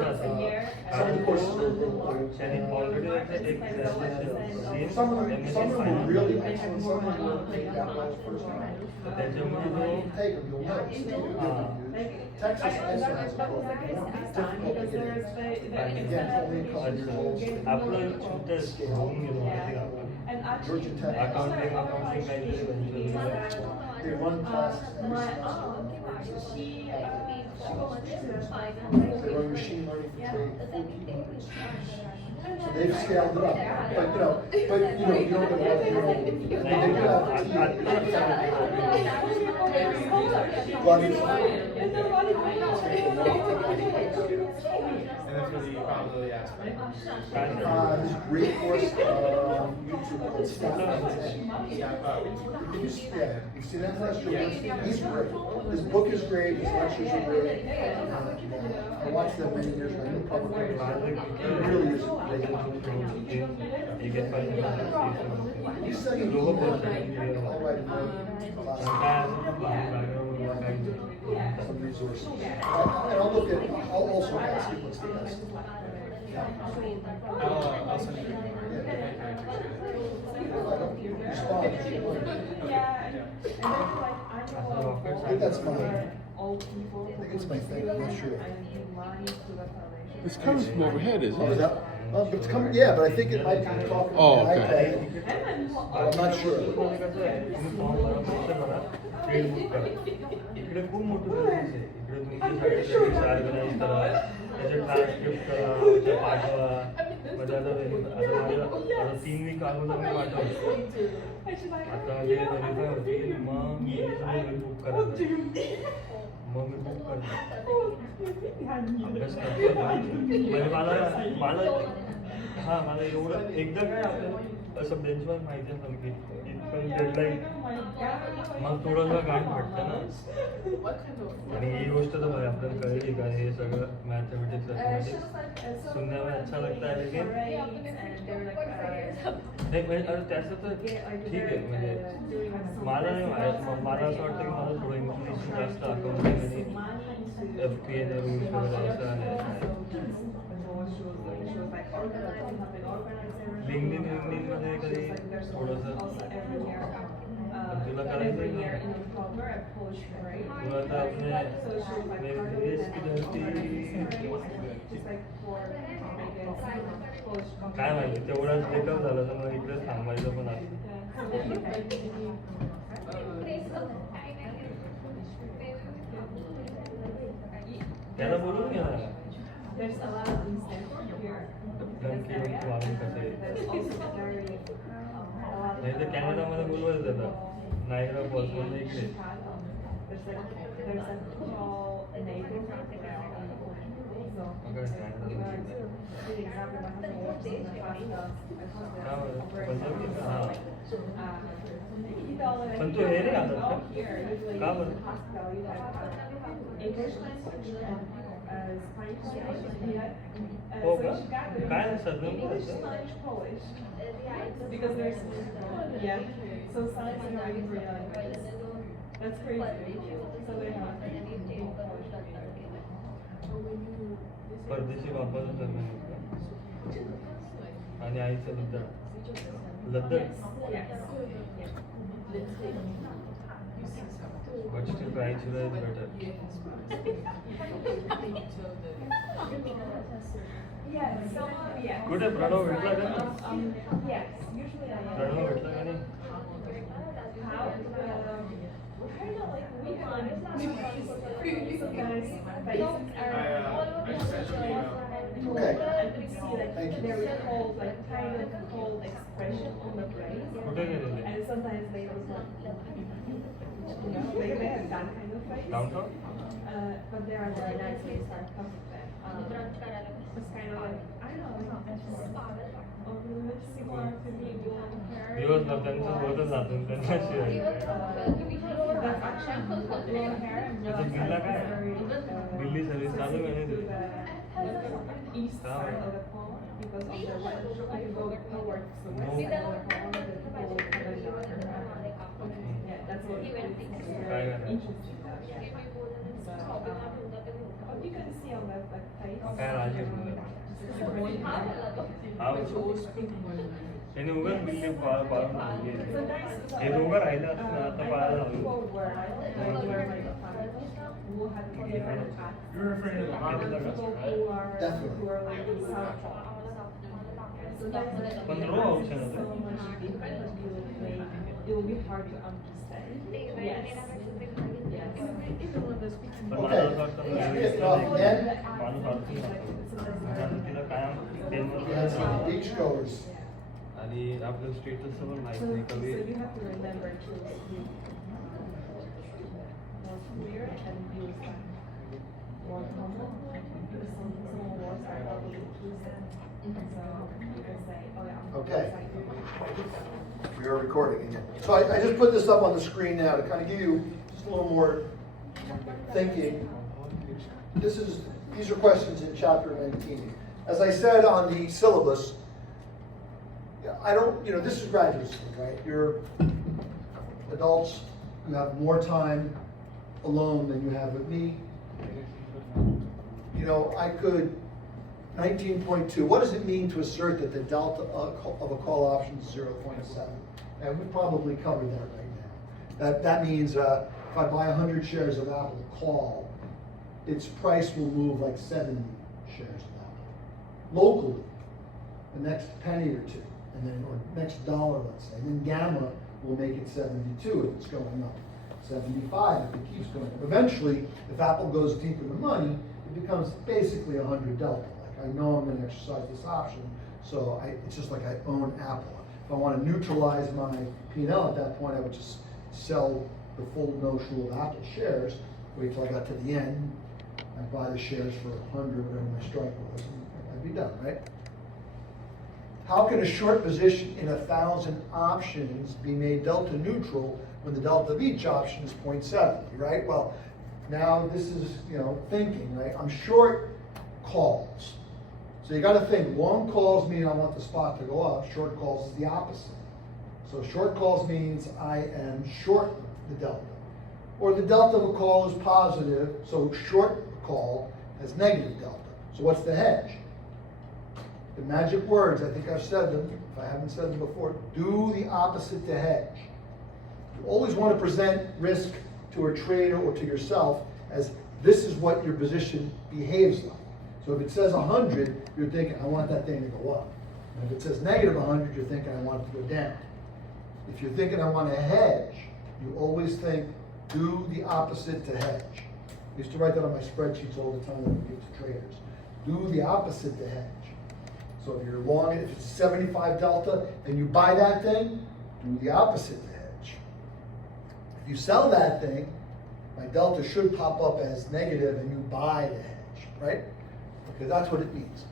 some of the courses are a little old. and it already एक Some of them were really excellent, some of them were taken out well the first time. त्याच्यामुळे If you take them, you'll notice. Texas also has a program, difficult to get in. And again, it's only a couple of years old. so आपलं छोटं होऊन गेलो माहिती का आपण And Georgia actually, Tech. Accounting काहीतरी venture They run classes every my semester. aunt, she volunteers. They run machine learning for trade, 1400 students. So they've scaled it up, but you don't get a lot of, they do have a team. And then for the probability aspect. There's a great course on YouTube called Stop It. Yeah, you see that last year? He's great. His book is great, his lectures are great. I watched them many years ago, in public. He really is great. you get find He's studying लोगों को I'll write a note, some resources. And I'll look at, I'll also ask him what's the best. I'll send you. If I don't respond, Yeah, and then like I know I think that's my, old people. I think it's my thing, I'm not sure. It's coming from overhead, isn't Oh, is it? that, but it's coming, yeah, but I think it might be talking Oh, on the okay. iPad, but I'm not sure. इकडे खूप मोठं business आहे. इकडे तुमची सगळी organise करा त्याचे transcript करा ते पाठवा म्हणजे आता 3 वीक अगोदर मी पाठवलं आता जे व्हेरीफाय होती मग मी बुक करायचं मग मी बुक करतो अभ्यास करतो म्हणजे मला हा मला एवढं एकदा काय आपल्याला असं बेंचमार्क माहिती आहे की इथपर्यंत डेडलाईन मग थोडंसं गाठ पडतं ना आणि ही गोष्ट तर भाई आपल्याला कळली का हे सगळं मॅथमॅटिक्स मॅथमॅटिक्स सुनने में अच्छा लगता है लेकिन नाही म्हणजे अरे त्याचं तर ठीक आहे म्हणजे मला नाही मला असं वाटतं की मला थोडं इन्फॉर्मेशन जास्त अकाउंटिंग आणि FP&A रूल्स वगैरे असं आहे लिंक्डइन मध्ये कधी थोडंसं तुला करायचं आहे ना तुला तर आपले देश की धरती काय माहिती तेवढाच ब्रेकअप झालं तर मग इकडेच थांबायचं पण त्याला बोलून घ्या ना There's a lot of things here. धमकी वागून कसे There's also very, a lot नाही तर कॅनडामध्ये बोलवायचं जातं नायग्रा फॉल्स म्हणजे इकडे There's a tall neighbor so अगं कॅनडा पण तू हे नाही घालत का? का बरं? हो का? काय सगळं Because there's, yeah, so science and Korean. That's crazy. So they have परदेशी वापरच करणार आणि आईचं Laddad Laddad but still Raichura is better. Yes, yes. कुठे प्रणव भेटला का? Yes, usually I am. Pranav भेटला का नाही? How, kind of like we have some guys, basics are. I just sent you an email. Okay. I could see like Thank you. very cold, like kind of cold expression on the face. And sometimes they was not, they have that kind of face. Downtown? But there are very nice ways to come with that. It's kind of like, I don't know, a little bit similar to the blonde hair. Viewers love themselves more than nothing. That's not sure. That's actually blonde hair and It's a blonde villa hair guy. is very, Billy service चालू मैंने to देखा. the east side of the pond because of the weather. If you go towards the west side of the pond, the people have a darker hair. Yeah, that's what it is. It's very interesting. So, what you can see on that like face. काय राजी त्याने उगाच बिल्ली पाळून हे दोघं राहिलं असतं ना आता पाळायला हवी. You're referring to the Harvard professor, right? पण रो ऑप्शन होतं. It will be hard to understand. Yes. पण मला असं वाटतं माणूस Again, तिला कायम we had some beachgoers. आणि आपलं स्टेटस पण माहित So नाही you कवी have to remember to use more clear and use more common because some words are probably confusing. So you can say, oh yeah, I'm Okay. excited. We are recording again. So I just put this up on the screen now to kind of give you just a little more thinking. These are questions in chapter 19. As I said on the syllabus, I don't, this is graduate school, right? You're adults who have more time alone than you have with me. I could, 19.2, what does it mean to assert that the delta of a call option is 0.7? And we probably covered that right now. That means if I buy 100 shares of Apple call, its price will move like 70 shares of Apple. Locally, the next penny or two, or next dollar, let's say. And then gamma will make it 72 if it's going up. 75 if it keeps going up. Eventually, if Apple goes deep in the money, it becomes basically 100 delta. I know I'm going to exercise this option, so it's just like I own Apple. If I want to neutralize my P&L at that point, I would just sell the full notional of Apple shares, wait till I got to the end, I'd buy the shares for 100, whatever my strike was, and I'd be done, right? How can a short position in 1,000 options be made delta neutral when the delta of each option is 0.70, right? Well, now this is, thinking, right? I'm short calls. So you got to think, long calls mean I want the spot to go up, short calls is the opposite. So short calls means I am short the delta. Or the delta of a call is positive, so short call has negative delta. So what's the hedge? The magic words, I think I've said them, if I haven't said them before, do the opposite to hedge. You always want to present risk to a trader or to yourself as this is what your position behaves like. So if it says 100, you're thinking, I want that thing to go up. And if it says negative 100, you're thinking, I want it to go down. If you're thinking, I want to hedge, you always think, do the opposite to hedge. I used to write that on my spreadsheets all the time when I give to traders. Do the opposite to hedge. So if you're long, if it's 75 delta and you buy that thing, do the opposite to hedge. If you sell that thing, my delta should pop up as negative and you buy the hedge, right? Because that's what it means.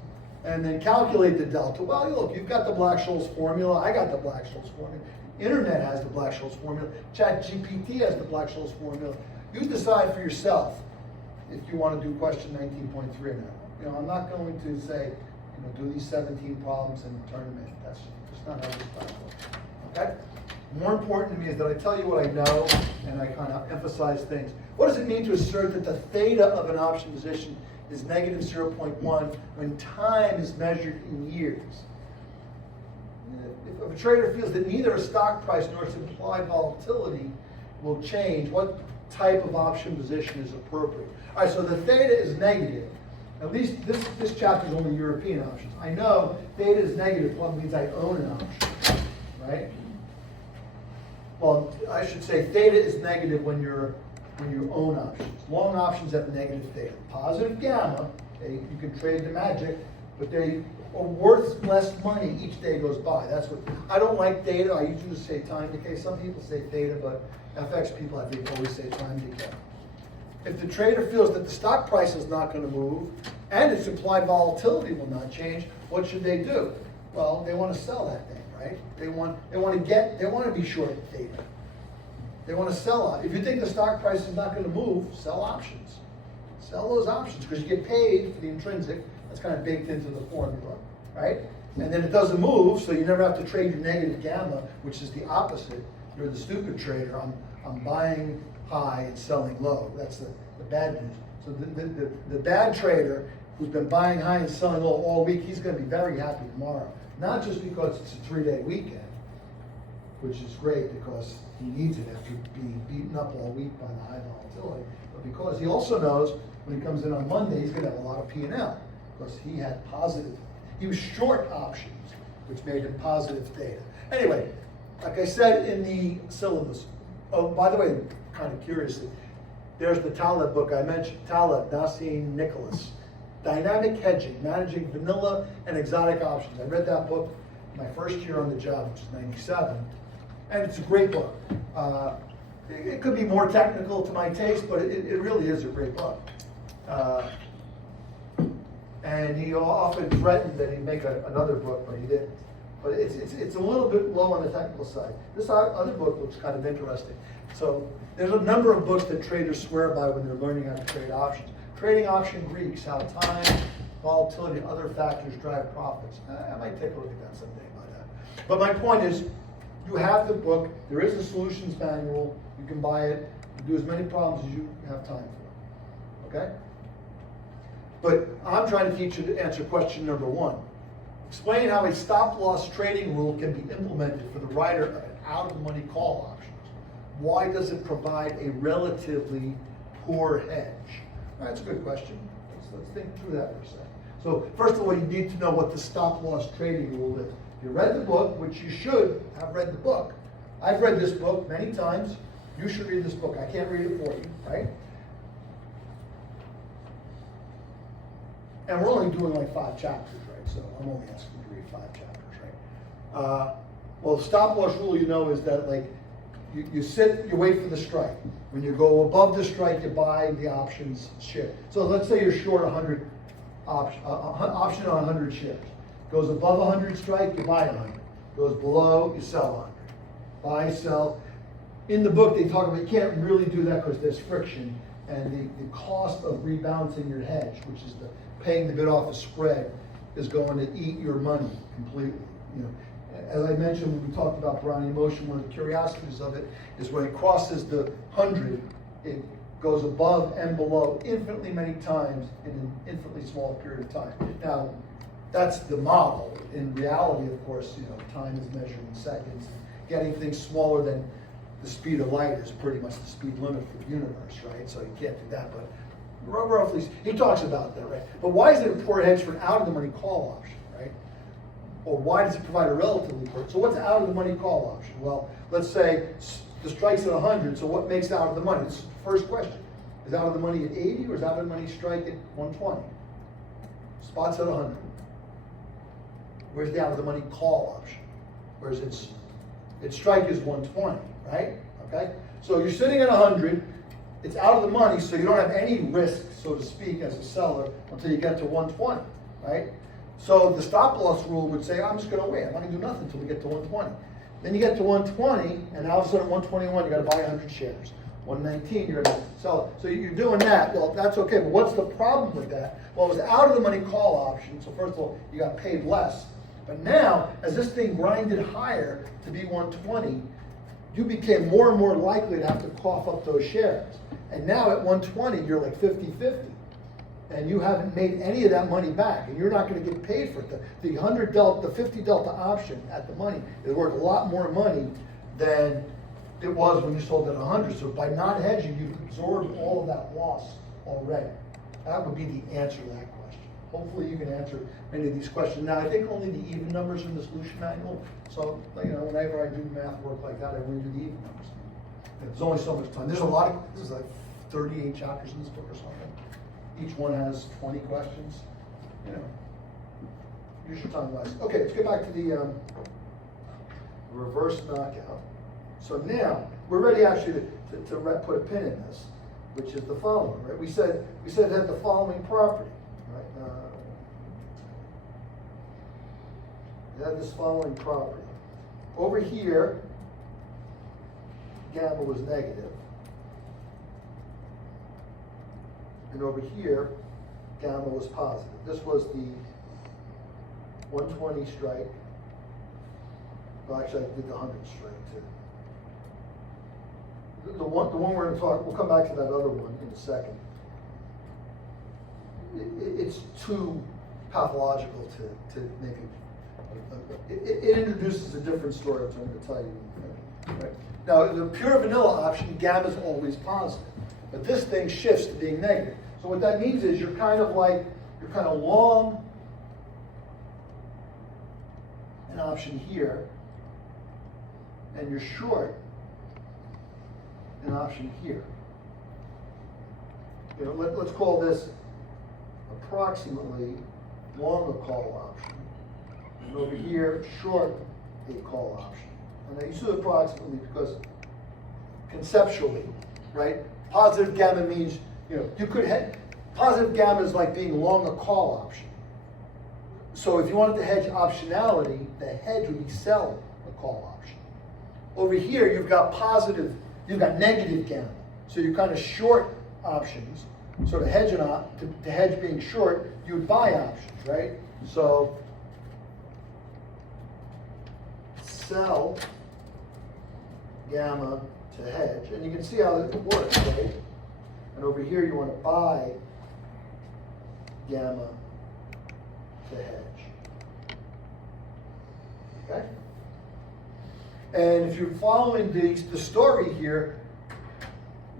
And then calculate the delta. Well, look, you've got the Black-Scholes formula. I got the Black-Scholes formula. Internet has the Black-Scholes formula. ChatGPT has the Black-Scholes formula. You decide for yourself if you want to do question 19.3 or not. I'm not going to say, do these 17 problems and turn them in. That's just not how this class works. Okay? More important to me is that I tell you what I know and I kind of emphasize things. What does it mean to assert that the theta of an option position is negative 0.1 when time is measured in years? If a trader feels that neither a stock price nor its implied volatility will change, what type of option position is appropriate? All right, so the theta is negative. At least this chapter is only European options. I know theta is negative, well, it means I own an option, right? Well, I should say theta is negative when you own options. Long options have negative theta. Positive gamma, okay, you can trade the magic, but they are worth less money each day goes by. That's what, I don't like data, I usually say time decay. Some people say data, but FX people, I think, always say time decay. If the trader feels that the stock price is not gonna move and its implied volatility will not change, what should they do? Well, they wanna sell that thing, right? They wanna be short data. They wanna sell it. If you think the stock price is not gonna move, sell options. Sell those options, because you get paid for the intrinsic, that's kind of baked into the formula, right? And then it doesn't move, so you never have to trade your negative gamma, which is the opposite. You're the stupid trader. I'm buying high and selling low. That's the bad news. So the bad trader who's been buying high and selling low all week, he's gonna be very happy tomorrow. Not just because it's a 3-day weekend, which is great because he needs it after being beaten up all week by the high volatility, but because he also knows when he comes in on Monday, he's gonna have a lot of P&L because he was short options, which made him positive data. Anyway, like I said in the syllabus, oh, by the way, kind of curiously, there's the Taleb book I mentioned, Taleb, Nassim Nicholas, Dynamic Hedging, Managing Vanilla and Exotic Options. I read that book my first year on the job, which is 97, and it's a great book. It could be more technical to my taste, but it really is a great book. And he often threatened that he'd make another book, but he didn't. But it's a little bit low on the technical side. This other book looks kind of interesting. So there's a number of books that traders swear by when they're learning how to trade options. Trading Option Greeks, How Time, Volatility, and Other Factors Drive Profits. I might take a look at that someday by that. But my point is, you have the book, there is a solutions manual, you can buy it, you do as many problems as you have time for, okay? But I'm trying to teach you to answer question number 1. Explain how a stop-loss trading rule can be implemented for the writer of an out-of-the-money call options. Why does it provide a relatively poor hedge? All right, that's a good question. Let's think through that for a second. So first of all, you need to know what the stop-loss trading rule is. If you read the book, which you should have read the book. I've read this book many times. You should read this book. I can't read it for you, right? And we're only doing like 5 chapters, right? So I'm only asking you to read 5 chapters, right? Well, the stop-loss rule, you know, is that like you sit, you wait for the strike. When you go above the strike, you buy the options share. So let's say you're short 100 option on 100 shares. Goes above 100 strike, you buy 100. Goes below, you sell 100. Buy, sell. In the book, they talk about you can't really do that because there's friction, and the cost of rebalancing your hedge, which is the paying the bid offer spread, is going to eat your money completely. You know, as I mentioned when we talked about Brownian motion, one of the curiosities of it is when it crosses the 100, it goes above and below infinitely many times in an infinitely small period of time. Now, that's the model. In reality, of course, you know, time is measured in seconds. Getting things smaller than the speed of light is pretty much the speed limit for the universe, right? So you can't do that, but roughly, he talks about that, right? But why is it a poor hedge for an out-of-the-money call option, right? Or why does it provide a relatively poor? So what's out-of-the-money call option? Well, let's say the strike's at 100, so what makes out of the money? This is the first question. Is out of the money at 80 or is out of the money strike at 120? Spot's at 100. Where's the out-of-the-money call option? Whereas its strike is 120, right? Okay? So you're sitting at 100, it's out of the money, so you don't have any risk, so to speak, as a seller until you get to 120, right? So the stop loss rule would say, I'm just gonna wait, I'm not gonna do nothing until we get to 120. Then you get to 120, and all of a sudden at 121, you gotta buy 100 shares. 119, you're gonna sell it. So you're doing that, well, that's okay, but what's the problem with that? Well, it was out of the money call option, so first of all, you got paid less. But now, as this thing grinded higher to be 120, you became more and more likely to have to cough up those shares. And now at 120, you're like 50-50. And you haven't made any of that money back, and you're not going to get paid for it. The 100 delta, the 50 delta option at the money is worth a lot more money than it was when you sold at 100. So by not hedging, you've absorbed all of that loss already. That would be the answer to that question. Hopefully you can answer many of these questions. Now, I think only the even numbers in the solution manual. So, you know, whenever I do math work like that, I only do the even numbers. There's only so much time. There's a lot of, there's like 38 chapters in this book or something. Each one has 20 questions, you know. use your time wisely. Okay, let's get back to the reverse knockout. So now, we're ready actually to put a pin in this, which is the following, right? We said it had the following property, right? It had this following property. Over here, gamma was negative. And over here, gamma was positive. This was the 120 strike. Well, actually, I did the 100 strike too. The one we're going to talk, we'll come back to that other one in a second. It's too pathological to make it introduces a different story, which I'm going to tell you. Right? Now, the pure vanilla option, gamma is always positive, but this thing shifts to being negative. So what that means is you're kind of long an option here, and you're short an option here. You know, let's call this approximately long a call option. And over here, short a call option. And I use it approximately because conceptually, right? Positive gamma means, you know, you could hedge. Positive gamma is like being long a call option. So if you wanted to hedge optionality, the hedge would be sell a call option. Over here, you've got negative gamma. So you're kind of short options. So to hedge to hedge being short, you would buy options, right? So sell gamma to hedge, and you can see how it works, right? And over here, you want to buy gamma to hedge. Okay? And if you're following the story here,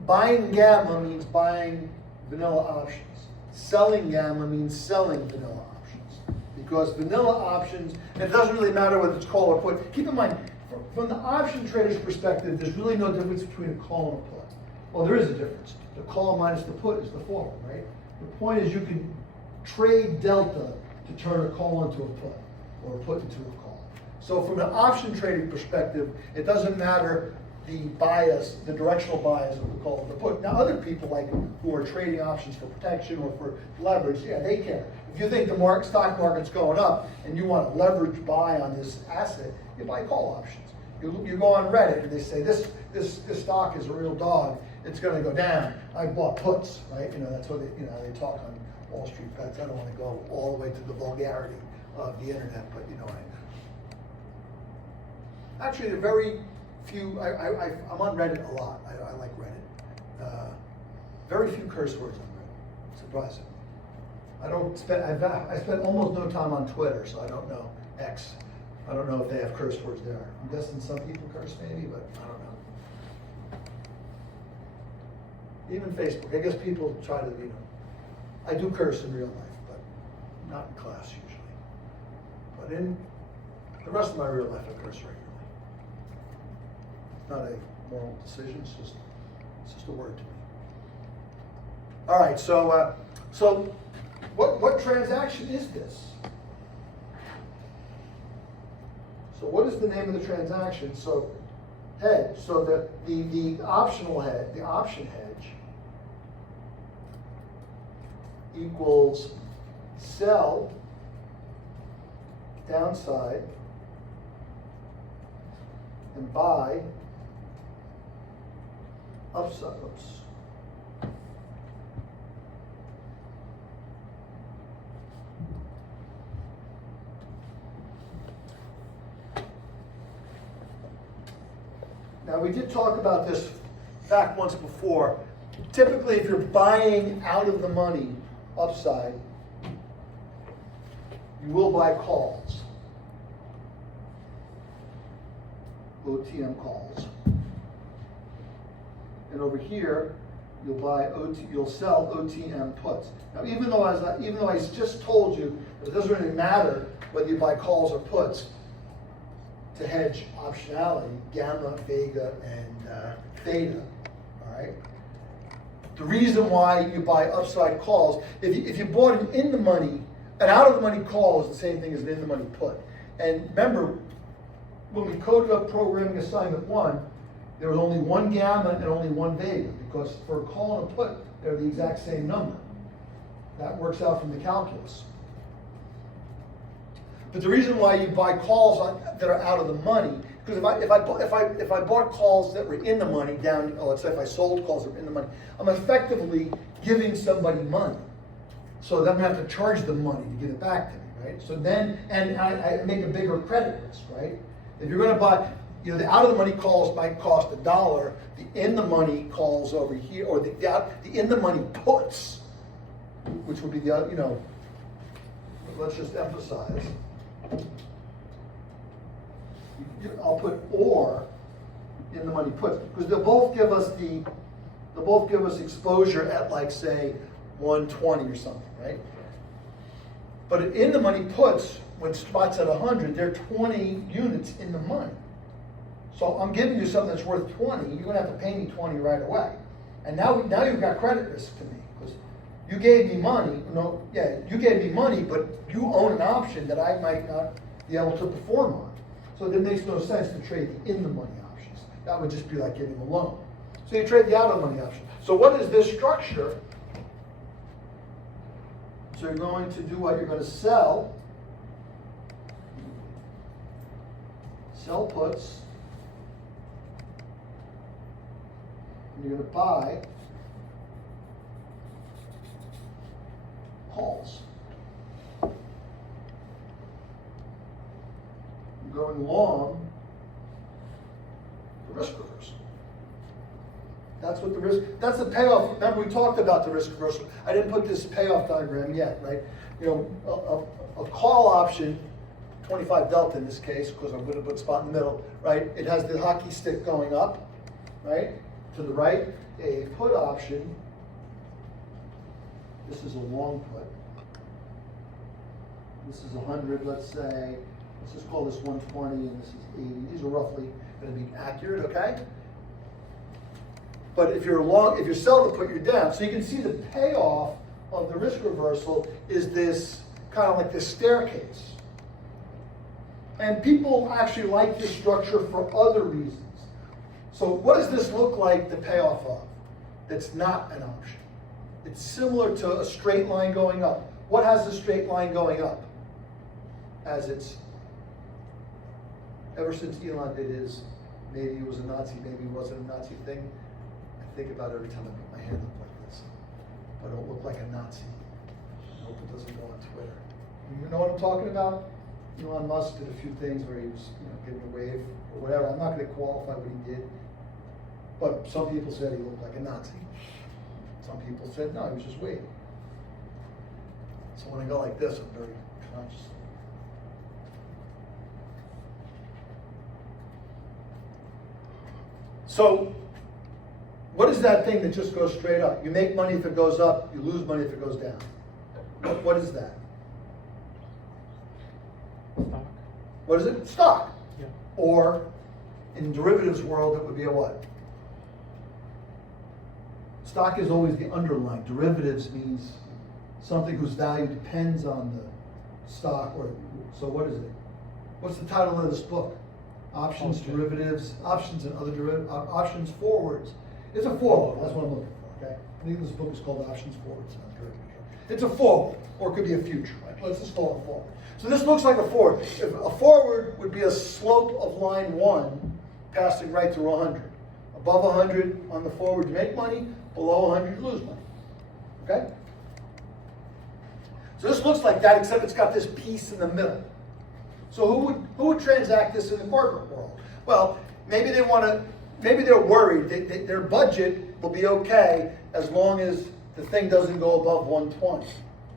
buying gamma means buying vanilla options. Selling gamma means selling vanilla options. Because vanilla options, and it doesn't really matter whether it's call or put. Keep in mind, from the option trader's perspective, there's really no difference between a call and a put. Well, there is a difference. The call minus the put is the forward, right? The point is you can trade delta to turn a call into a put, or a put into a call. So from an option trading perspective, it doesn't matter the bias, the directional bias of the call or the put. Now other people like who are trading options for protection or for leverage, yeah, they care. If you think the stock market's going up and you want to leverage buy on this asset, you buy call options. You go on Reddit and they say this stock is a real dog. It's going to go down. I bought puts, right? You know, that's what they talk on Wall Street bets. I don't want to go all the way to the vulgarity of the internet, but you know, actually, there are very few. I'm on Reddit a lot. I like Reddit. Very few curse words on Reddit. Surprisingly, I spend almost no time on Twitter, so I don't know X. I don't know if they have curse words there. I'm guessing some people curse maybe, but I don't know. Even Facebook, I guess people try to, you know, I do curse in real life, but not in class usually. But in the rest of my real life, I curse regularly. Not a moral decision, it's just a word to me. All right, so what transaction is this? So what is the name of the transaction? So hedge. So the optional hedge, the option hedge equals sell downside and buy upside. Oops. Now we did talk about this back once before. Typically, if you're buying out of the money upside, you will buy calls, OTM calls. And over here, you'll sell OTM puts. Now, even though I just told you that it doesn't really matter whether you buy calls or puts to hedge optionality, gamma, vega, and theta. All right. The reason why you buy upside calls, if you bought an in the money an out-of-the-money call is the same thing as an in-the-money put. And remember, when we coded up programming assignment 1, there was only one gamma and only one beta, because for a call and a put, they're the exact same number. That works out from the calculus. But the reason why you buy calls that are out of the money, because if I bought calls that were in the money down, let's say if I sold calls that were in the money, I'm effectively giving somebody money. So then I'm gonna have to charge them money to give it back to me, right? So then, and I make a bigger credit risk, right? If you're gonna buy, the out of the money calls might cost $1, the in the money calls over here, or the in the money puts, which would be the, let's just emphasize. I'll put or in the money puts, because they'll both give us exposure at, like, say 120 or something, right? But in the money puts, when spot's at 100, they're 20 units in the money. So I'm giving you something that's worth 20, you're gonna have to pay me 20 right away. And now you've got credit risk to me, because you gave me money, you gave me money, but you own an option that I might not be able to perform on. So it makes no sense to trade the in the money options. That would just be like giving a loan. So you trade the out of the money option. So what is this structure? So you're going to do what? You're going to sell puts, and you're going to buy calls. You're going long the risk reversal. That's what the risk, that's the payoff. Remember, we talked about the risk reversal. I didn't put this payoff diagram yet, right? A call option, 25 delta in this case, because I'm going to put spot in the middle, right? It has the hockey stick going up, right? To the right. A put option, this is a long put. This is 100, let's say. Let's just call this 120 and this is 80. These are roughly going to be accurate, okay? But if you're selling the put, you're down. So you can see the payoff of the risk reversal is this kind of like this staircase. And people actually like this structure for other reasons. So what does this look like, the payoff of? That's not an option. It's similar to a straight line going up. What has the straight line going up? As it's, ever since Elon did his, maybe he was a Nazi, maybe he wasn't a Nazi thing, I think about it every time I put my hand up like this. If I don't look like a Nazi, I hope it doesn't go on Twitter. You know what I'm talking about? Elon Musk did a few things where he was, giving a wave or whatever. I'm not going to qualify what he did, but some people said he looked like a Nazi. Some people said no, he was just waving. So when I go like this, I'm very conscious. So, what is that thing that just goes straight up? You make money if it goes up, you lose money if it goes down. What is that? Stock. What is it? Stock. Yeah. Or, in derivatives world, it would be a what? Stock is always the underlying. Derivatives means something whose value depends on the stock, or, so what is it? What's the title of this book? Options, derivatives, options and other derivatives, options forwards. It's a forward, that's what I'm looking for, okay? I think this book is called Options Forwards. It's a forward, or it could be a future, right? Let's just call it a forward. So this looks like a forward. If a forward would be a slope of line 1 passing right through 100. Above 100 on the forward, you make money. Below 100, you lose money, okay? So this looks like that, except it's got this piece in the middle. So who would transact this in the corporate world? Well, maybe they're worried. Their budget will be okay as long as the thing doesn't go above 120.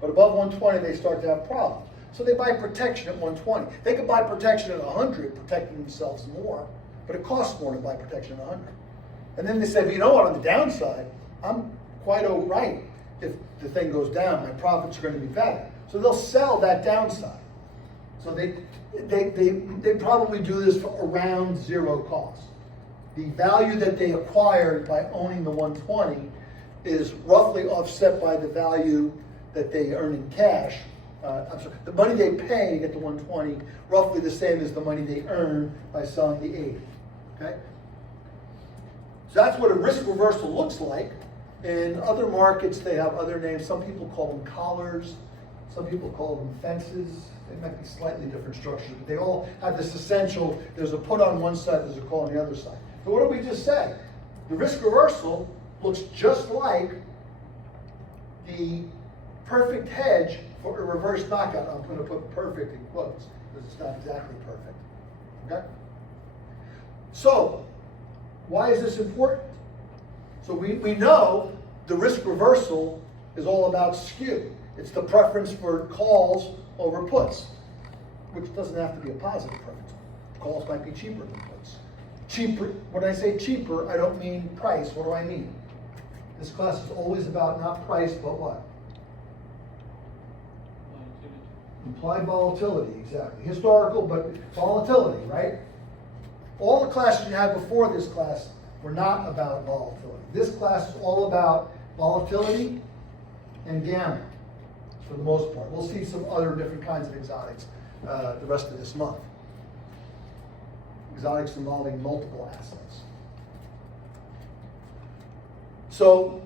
But above 120, they start to have problems. So they buy protection at 120. They could buy protection at 100, protecting themselves more, but it costs more to buy protection at 100. And then they say, well, you know what, on the downside, I'm quite all right. If the thing goes down, my profits are going to be better. So they'll sell that downside. So they probably do this for around zero cost. The value that they acquired by owning the 120 is roughly offset by the value that they earn in cash I'm sorry, the money they pay to get the 120, roughly the same as the money they earn by selling the 80, okay? So that's what a risk reversal looks like. In other markets, they have other names. Some people call them collars, some people call them fences. They might be slightly different structures, but they all have this essential, there's a put on one side, there's a call on the other side. So what did we just say? The risk reversal looks just like the perfect hedge for a reverse knockout. I'm going to put perfect in quotes because it's not exactly perfect. Okay? So, why is this important? So we know the risk reversal is all about skew. It's the preference for calls over puts, which doesn't have to be a positive preference. Calls might be cheaper than puts. Cheaper, when I say cheaper, I don't mean price. What do I mean? This class is always about not price, but what? Implied volatility, exactly. Historical, but volatility, right? All the classes you had before this class were not about volatility. This class is all about volatility and gamma, for the most part. We'll see some other different kinds of exotics the rest of this month. Exotics involving multiple assets. So,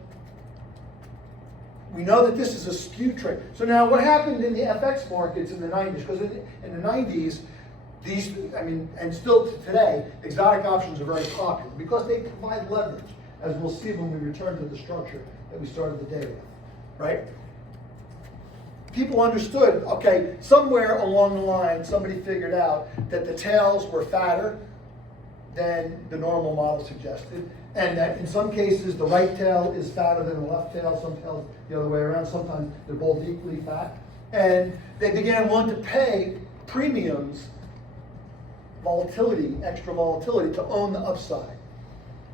we know that this is a skew trade. So now what happened in the FX markets in the 90s? Because in the 90s, these, I mean, and still today, exotic options are very popular because they provide leverage, as we'll see when we return to the structure that we started the day with, right? People understood, okay, somewhere along the line, somebody figured out that the tails were fatter than the normal model suggested, and that in some cases the right tail is fatter than the left tail, some tails the other way around, sometimes they're both equally fat. And they began wanting to pay premiums, volatility, extra volatility, to own the upside.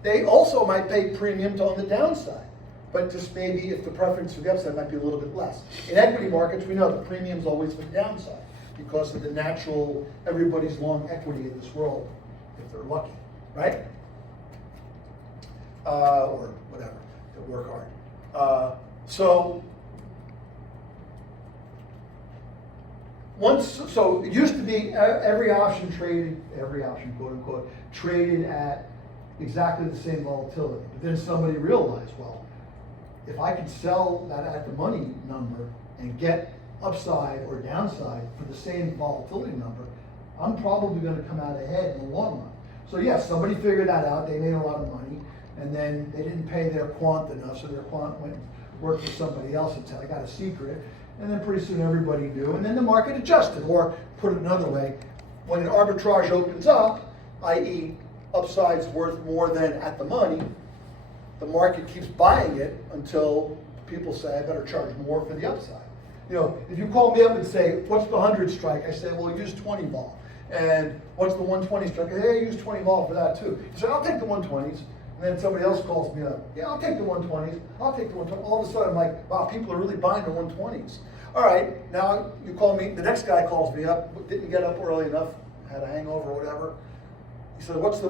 They also might pay premium to own the downside, but just maybe if the preference for the upside might be a little bit less. In equity markets, we know the premium's always for the downside because of the natural, everybody's long equity in this world, if they're lucky, right? Or whatever, to work hard. So it used to be every option quote unquote, traded at exactly the same volatility. But then somebody realized, well, if I could sell that at the money number and get upside or downside for the same volatility number, I'm probably going to come out ahead in the long run. So yes, somebody figured that out. They made a lot of money, and then they didn't pay their quant enough, so their quant went and worked for somebody else and said, I got a secret. And then pretty soon everybody knew, and then the market adjusted. Or put it another way, when an arbitrage opens up, i.e. upside's worth more than at the money, the market keeps buying it until people say, I better charge more for the upside. You know, if you call me up and say, what's the 100 strike? I say, well, use 20 vol. And what's the 120 strike? I say, hey, use 20 vol for that too. You say, I'll take the 120s. And then somebody else calls me up. Yeah, I'll take the 120s. I'll take the 120s. All of a sudden, I'm like, wow, people are really buying the 120s. All right, now you call me, the next guy calls me up, didn't get up early enough, had a hangover or whatever. He said, what's the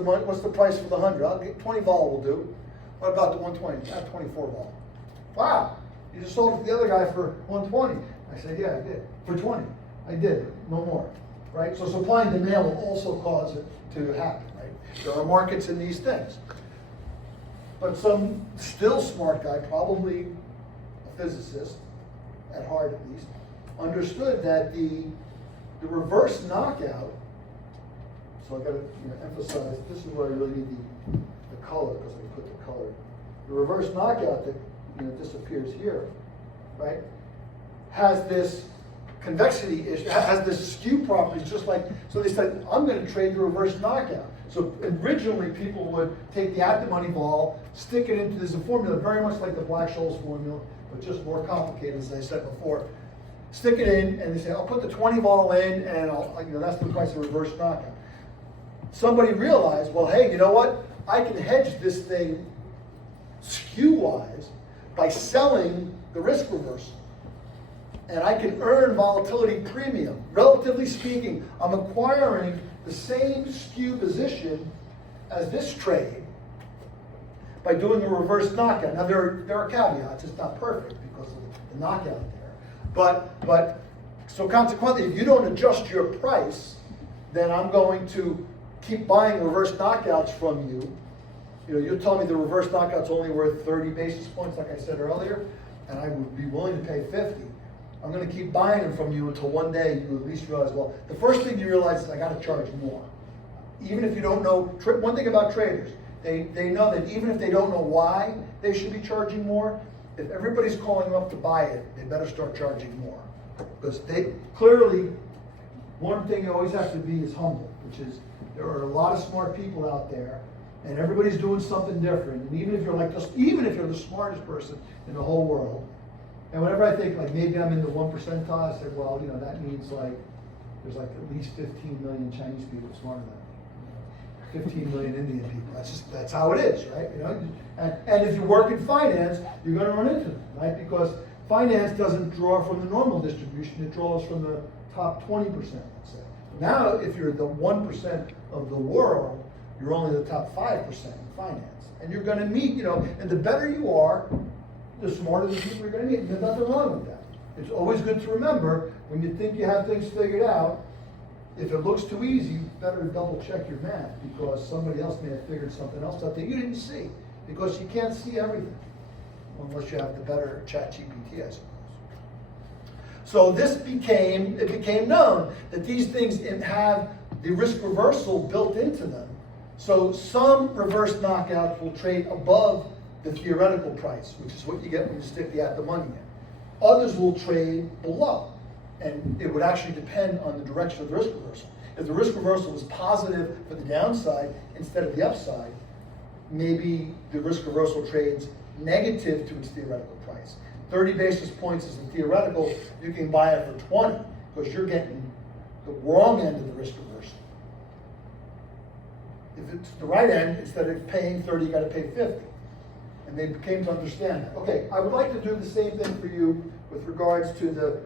price for the 100? I'll get 20 vol will do. What about the 120? 24 vol. Wow, you just sold it to the other guy for 120. I said, yeah, I did. For 20. I did, no more. Right? So supply and demand will also cause it to happen, right? There are markets in these things. But some still smart guy, probably a physicist, at heart at least, understood that the reverse knockout, so I gotta emphasize, this is where I really need the color, because I put the color. The reverse knockout that disappears here, right, has this convexity issue, has this skew properties, just like, so they said, I'm gonna trade the reverse knockout. So originally people would take the at the money vol, stick it into this formula, very much like the Black-Scholes formula, but just more complicated, as I said before. Stick it in, and they say, I'll put the 20 vol in, and that's the price of reverse knockout. Somebody realized, well, hey, you know what? I can hedge this thing skew-wise by selling the risk reversal. And I can earn volatility premium. Relatively speaking, I'm acquiring the same skew position as this trade by doing the reverse knockout. Now there are caveats. It's not perfect because of the knockout there, but So consequently, if you don't adjust your price, then I'm going to keep buying reverse knockouts from you. You know, you'll tell me the reverse knockout's only worth 30 basis points, like I said earlier, and I would be willing to pay 50. I'm gonna keep buying them from you until one day you at least realize, well, the first thing you realize is I gotta charge more. Even if you don't know, one thing about traders, they know that even if they don't know why they should be charging more, if everybody's calling up to buy it, they better start charging more. Because they clearly, one thing you always have to be is humble, which is there are a lot of smart people out there, and everybody's doing something different. And even if you're even if you're the smartest person in the whole world, and whenever I think like maybe I'm in the 1 percentile, I say, well, you know, that means like there's like at least 15 million Chinese people smarter than me. 15 million Indian people. That's how it is, right? You know, and if you work in finance, you're going to run into them, right? Because finance doesn't draw from the normal distribution; it draws from the top 20%. Let's say. Now, if you're the 1% of the world, you're only the top 5% in finance, and you're going to meet, you know, and the better you are, the smarter the people you're going to meet. And there's nothing wrong with that. It's always good to remember when you think you have things figured out. If it looks too easy, you better double check your math because somebody else may have figured something else out that you didn't see, because you can't see everything unless you have the better ChatGPT, I suppose. So it became known that these things have the risk reversal built into them. So some reverse knockouts will trade above the theoretical price, which is what you get when you stick the at-the-money in. Others will trade below. And it would actually depend on the direction of the risk reversal. If the risk reversal was positive for the downside instead of the upside, maybe the risk reversal trades negative to its theoretical price. 30 basis points is the theoretical, you can buy it for 20 because you're getting the wrong end of the risk reversal. If it's the right end, instead of paying 30, you got to pay 50. And they came to understand that. Okay, I would like to do the same thing for you with regards to the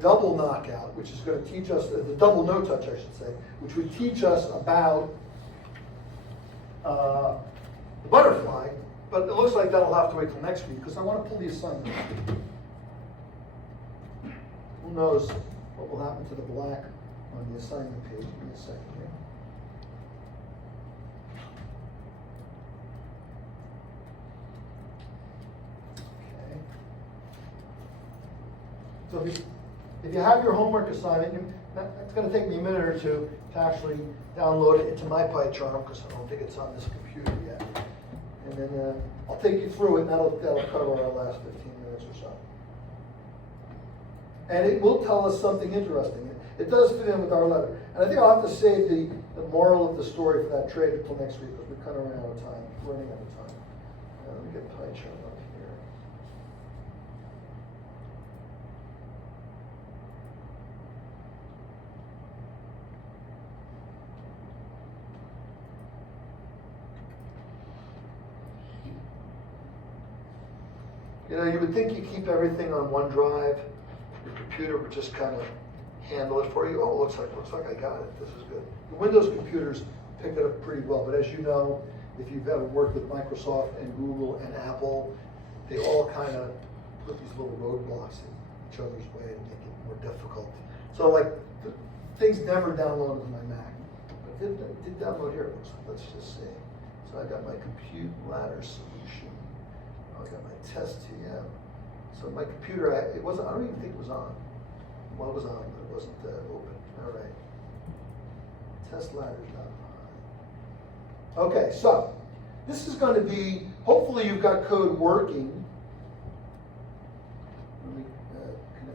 double knockout, which is going to teach us, the double no touch, I should say, which would teach us about the butterfly, but it looks like that'll have to wait till next week because I want to pull the assignment. Who knows what will happen to the black on the assignment page? Give me a second here. Okay. So if you have your homework assignment, it's going to take me a minute or two to actually download it into my PyCharm because I don't think it's on this computer yet. And then I'll take you through it, and that'll cover our last 15 minutes or so. And it will tell us something interesting. It does fit in with our letter. And I think I'll have to save the moral of the story for that trade until next week because we're kind of running out of time. Let me get PyCharm up here. You know, you would think you keep everything on OneDrive. Your computer would just kind of handle it for you. Oh, looks like I got it. This is good. The Windows computers pick it up pretty well, but as you know, if you've ever worked with Microsoft and Google and Apple, they all kind of put these little roadblocks in each other's way and make it more difficult. So like, things never downloaded on my Mac. But it did download here. Let's just see. So I got my compute ladder solution. I got my test TM. So my computer, I don't even think it was on. Well, it was on, but it wasn't open. All right. Test ladder's not on. Okay, so this is going to be, hopefully you've got code working. Let me connect my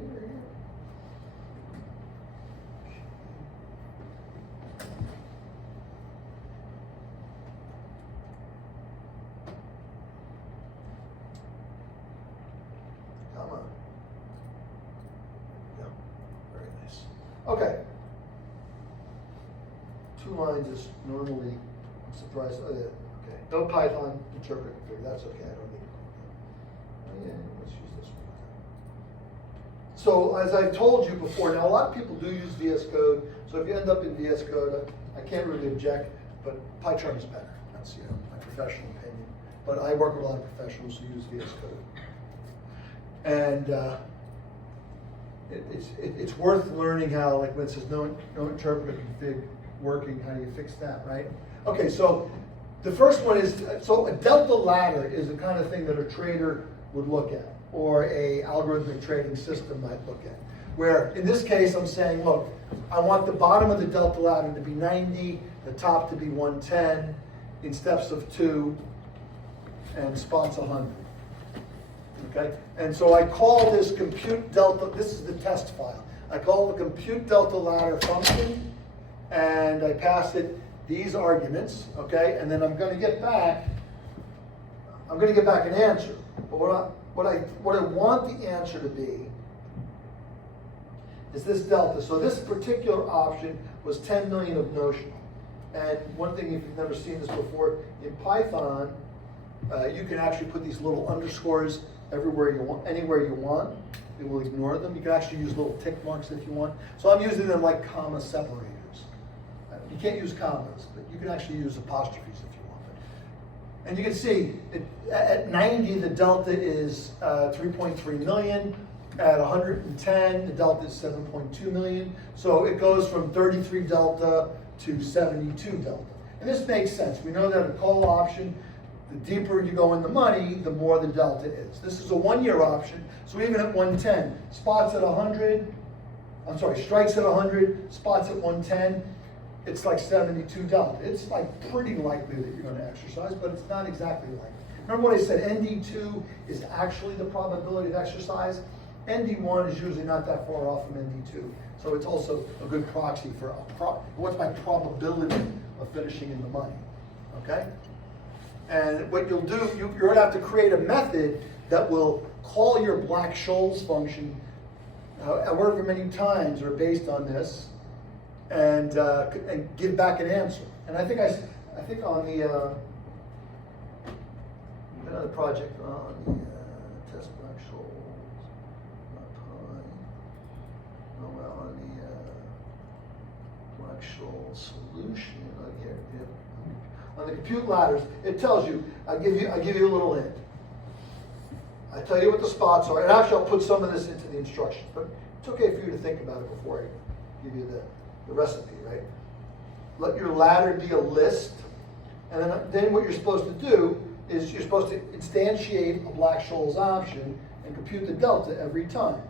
computer here. Come on. Yeah, very nice. Okay. 2 lines is normally, I'm surprised, oh yeah, okay. No Python interpreter configure, that's okay, I don't need it. Oh yeah, let's use this one. So as I've told you before, now a lot of people do use VS Code, so if you end up in VS Code, I can't really object, but PyCharm is better. That's, you know, my professional opinion. But I work with a lot of professionals who use VS Code. And it's worth learning how, like when it says no interpreter config working, how do you fix that, right? Okay, so the first one is, so a delta ladder is the kind of thing that a trader would look at, or a algorithmic trading system might look at. Where in this case, I'm saying, look, I want the bottom of the delta ladder to be 90, the top to be 110, in steps of 2, and spots 100. Okay, and so I call this compute delta, this is the test file. I call the compute delta ladder function, and I pass it these arguments, okay, and then I'm going to get back an answer. But what I want the answer to be is this delta. So this particular option was 10 million of notional. And one thing, if you've never seen this before, in Python, you can actually put these little underscores everywhere you want, anywhere you want. It will ignore them. You can actually use little tick marks if you want. So I'm using them like comma separators. You can't use commas, but you can actually use apostrophes if you want. And you can see, at 90, the delta is 3.3 million. At 110, the delta is 7.2 million. So it goes from 33 delta to 72 delta. And this makes sense. We know that a call option, the deeper you go in the money, the more the delta is. This is a 1-year option, so even at 110, spots at 100, strikes at 100, spots at 110, it's like 72 delta. It's like pretty likely that you're going to exercise, but it's not exactly likely. Remember what I said, ND2 is actually the probability of exercise. ND1 is usually not that far off from ND2, so it's also a good proxy for what's my probability of finishing in the money, okay? And what you'll do, you're going to have to create a method that will call your Black-Scholes function however many times are based on this, and give back an answer. And I think on the another project on the test Black-Scholes. On the Black-Scholes solution, on the compute ladders, it tells you, I give you a little hint. I tell you what the spots are, and actually I'll put some of this into the instructions, but it's okay for you to think about it before I give you the recipe, right? Let your ladder be a list, and then what you're supposed to do is you're supposed to instantiate a Black-Scholes option and compute the delta every time.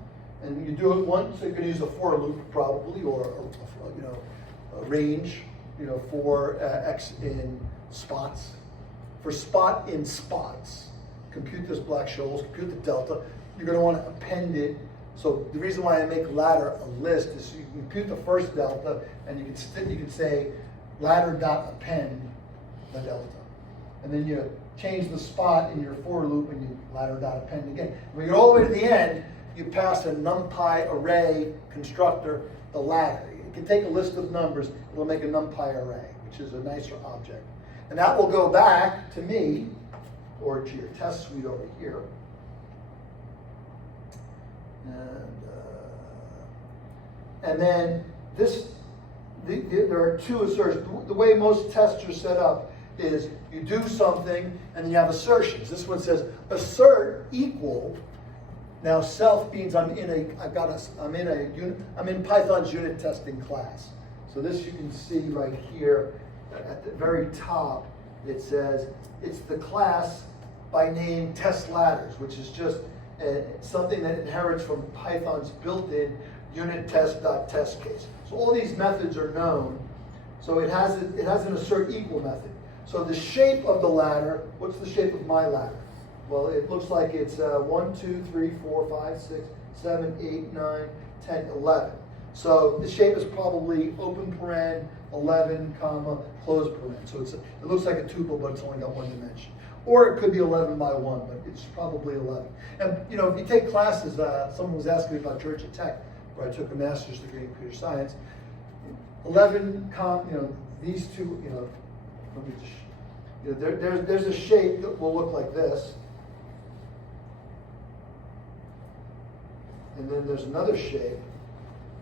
And you do it once, so you can use a for loop probably, or a range, for X in spots. For spot in spots, compute this Black-Scholes, compute the delta. You're going to want to append it. So the reason why I make ladder a list is so you can compute the first delta, and you can say ladder.append the delta. And then you change the spot in your for loop and you ladder.append again. When you get all the way to the end, you pass a NumPy array constructor, the ladder. It can take a list of numbers, it'll make a NumPy array, which is a nicer object. And that will go back to me, or to your test suite over here. And then there are two assertions. The way most tests are set up is you do something and then you have assertions. This one says assert equal. Now self means I'm in Python's unit testing class. So this you can see right here at the very top. It says it's the class by name test ladders, which is just something that inherits from Python's built-in unit test.test case. So all these methods are known. So it has an assert equal method. So the shape of the ladder, what's the shape of my ladder? Well, it looks like it's 1, 2, 3, 4, 5, 6, 7, 8, 9, 10, 11. So the shape is probably open paren, 11, comma, close paren. So it looks like a tuple, but it's only got one dimension. Or it could be 11 by 1, but it's probably 11. And if you take classes, someone was asking me about Georgia Tech, where I took a master's degree in computer science. 11, these two, let me just, there's a shape that will look like this. And then there's another shape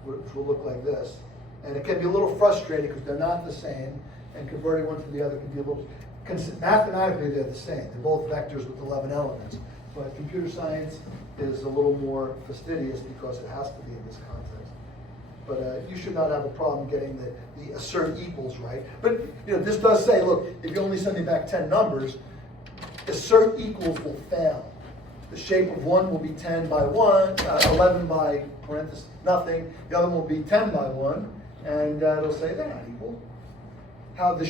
which will look like this. And it can be a little frustrating because they're not the same, and converting one to the other can be a little, mathematically they're the same. They're both vectors with 11 elements. But computer science, is a little more fastidious because it has to be in this context. But you should not have a problem getting the assert equals right. But this does say, look, if you only send me back 10 numbers, assert equals will fail. The shape of one will be 10 by 1, 11 by parenthesis nothing. The other one will be 10 by 1, and it'll say they're not equal. How the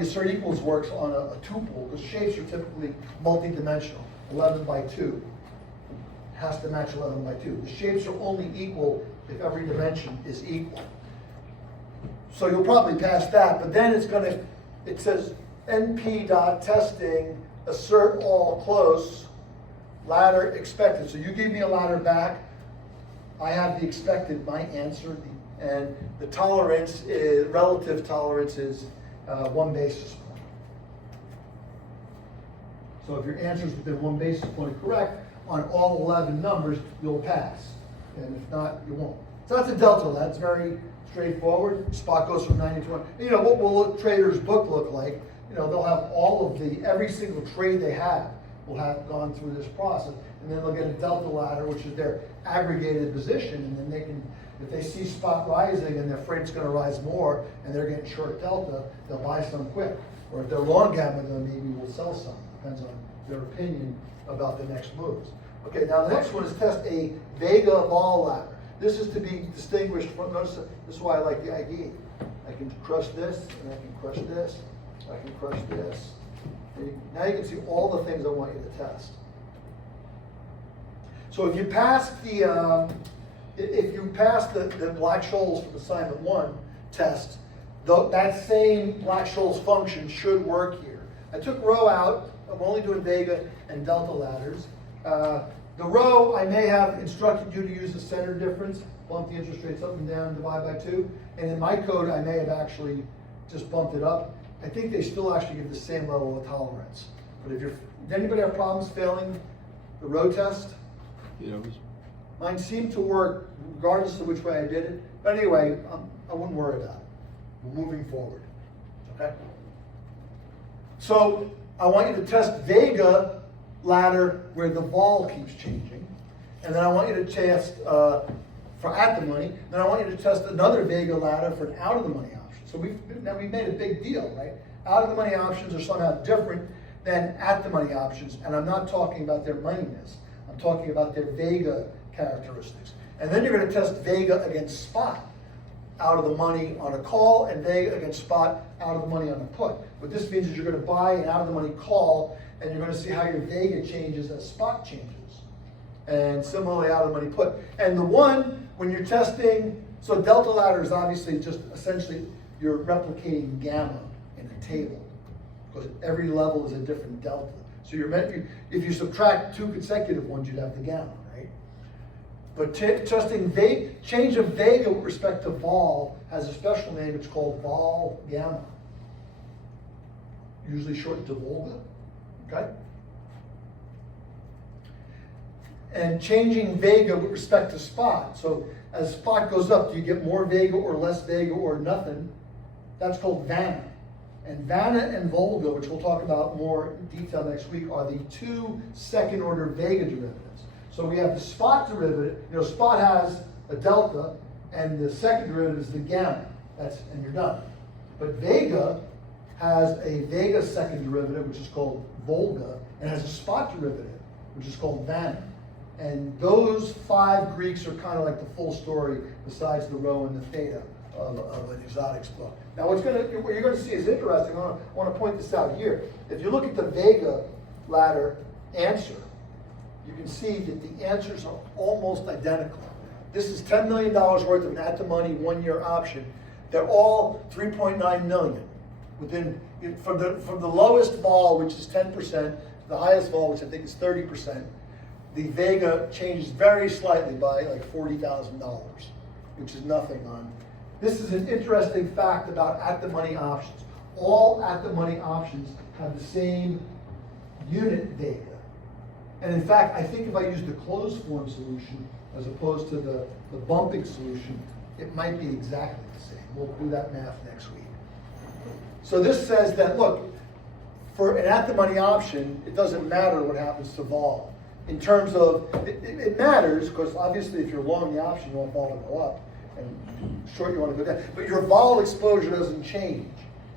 assert equals works on a tuple, because shapes are typically multi-dimensional. 11 by 2 has to match 11 by 2. The shapes are only equal if every dimension is equal. So you'll probably pass that, but then it says np.testing assert all close, ladder expected. So you give me a ladder back, I have the expected, my answer, and the tolerance is, relative tolerance is 1 basis point. So if your answer is within 1 basis point correct, on all 11 numbers, you'll pass. And if not, you won't. So that's a delta. That's very straightforward. Spot goes from 90 to 1. What will a trader's book look like? They'll have all of every single trade they have will have gone through this process. And then they'll get a delta ladder, which is their aggregated position. And then they can, if they see spot rising and they're afraid it's going to rise more and they're getting short delta, they'll buy some quick. Or if they're long gamma, then maybe we'll sell some. Depends on their opinion about the next moves. Okay, now the next one is test a Vega vol ladder. This is to be distinguished from, notice this is why I like the ID. I can crush this, and I can crush this, I can crush this. Now you can see all the things I want you to test. So if you pass the Black-Scholes from assignment 1 test, that same Black-Scholes function should work here. I took rho out. I'm only doing Vega and delta ladders. The rho, I may have instructed you to use the center difference, bump the interest rates up and down, divide by 2. And in my code, I may have actually just bumped it up. I think they still actually give the same level of tolerance. But did anybody have problems failing the rho test? Mine seemed to work regardless of which way I did it. But anyway, I wouldn't worry about it. We're moving forward, okay? So I want you to test Vega ladder where the vol keeps changing. And then I want you to test for at the money. Then I want you to test another Vega ladder for an out of the money option. So we've made a big deal, right? Out of the money options are somehow different than at the money options. And I'm not talking about their moneyness. I'm talking about their Vega characteristics. And then you're going to test Vega against spot out of the money on a call and Vega against spot out of the money on a put. What this means is you're going to buy an out of the money call and you're going to see how your Vega changes as spot changes. And similarly out of the money put. And the one, when you're testing, so delta ladder is obviously just essentially you're replicating gamma in a table because every level is a different delta. So if you subtract 2 consecutive ones, you'd have the gamma, right? But testing change of Vega with respect to vol has a special name. It's called vol gamma, usually shortened to Volga. Okay. And changing Vega with respect to spot. So as spot goes up, do you get more Vega or less Vega or nothing? That's called Vanna. And Vanna and Volga, which we'll talk about more in detail next week, are the 2 second-order Vega derivatives. So we have the spot derivative. Spot has a delta, and the second derivative is the gamma. And you're done. But Vega has a Vega second derivative, which is called Volga, and has a spot derivative, which is called Vanna. And those 5 Greeks are kind of like the full story, besides the rho and the theta of an exotics book. Now, what you're going to see is interesting. I want to point this out here. If you look at the Vega ladder answer, you can see that the answers are almost identical. This is $10 million worth of an at-the-money 1-year option. They're all 3.9 million. From the lowest vol, which is 10%, to the highest vol, which I think is 30%, the Vega changes very slightly by like $40,000, which is nothing on. This is an interesting fact about at-the-money options. All at-the-money options have the same unit Vega. And in fact, I think if I use the closed form solution as opposed to the bumping solution, it might be exactly the same. We'll do that math next week. So this says that, look, for an at-the-money option, it doesn't matter what happens to vol. in terms of, it matters, because obviously if you're long the option, you want vol to go up, and short you want to go down. But your vol exposure doesn't change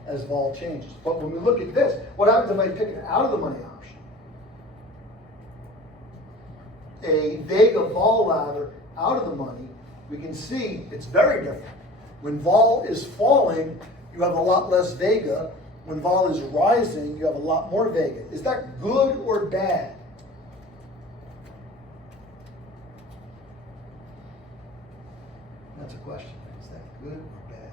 as vol changes. But when we look at this, what happens if I pick an out of the money option? A Vega vol ladder out of the money, we can see it's very different. When vol is falling, you have a lot less Vega. When vol is rising, you have a lot more Vega. Is that good or bad? That's a question. Is that good or bad?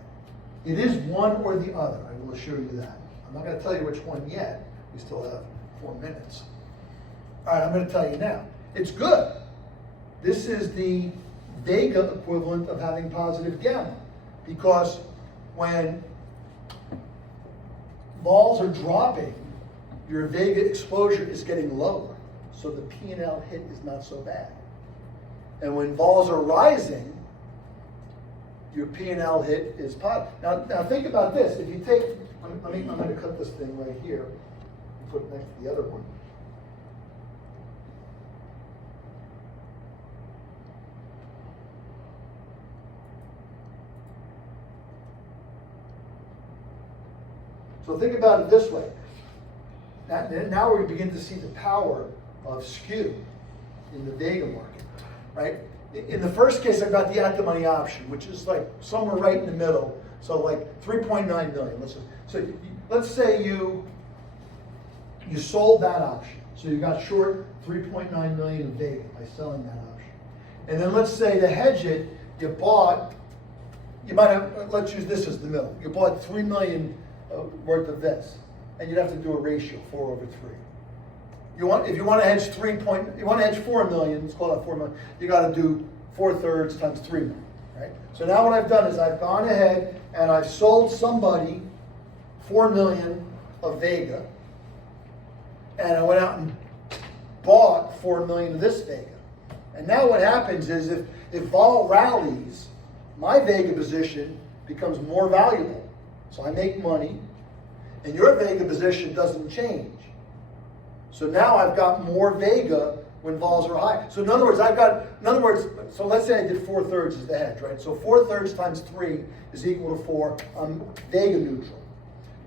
It is one or the other, I will assure you that. I'm not going to tell you which one yet. We still have 4 minutes. All right, I'm going to tell you now. It's good. This is the Vega equivalent of having positive gamma, because when vols are dropping, your Vega exposure is getting lower, so the P&L hit is not so bad. And when vols are rising, your P&L hit is positive. Now think about this. If you take, I'm going to cut this thing right here and put it next to the other one. So think about it this way. Now we begin to see the power of skew in the Vega market, right? In the first case, I've got the at the money option, which is like somewhere right in the middle. So like 3.9 million. Let's say you sold that option. So you got short 3.9 million of Vega by selling that option. And then let's say to hedge it, you might have, let's use this as the middle. You bought 3 million worth of this, and you'd have to do a ratio 4/3. If you want to hedge 4 million, let's call that 4 million. You got to do 4/3 times 3 million, right? So now what I've done is I've gone ahead and I've sold somebody 4 million of Vega, and I went out and bought 4 million of this Vega. And now what happens is if vol rallies, my Vega position becomes more valuable. So I make money, and your Vega position doesn't change. So now I've got more Vega when vols are high. So in other words, so let's say I did 4/3 as the hedge, right? So 4/3 times 3 is equal to 4. I'm Vega neutral.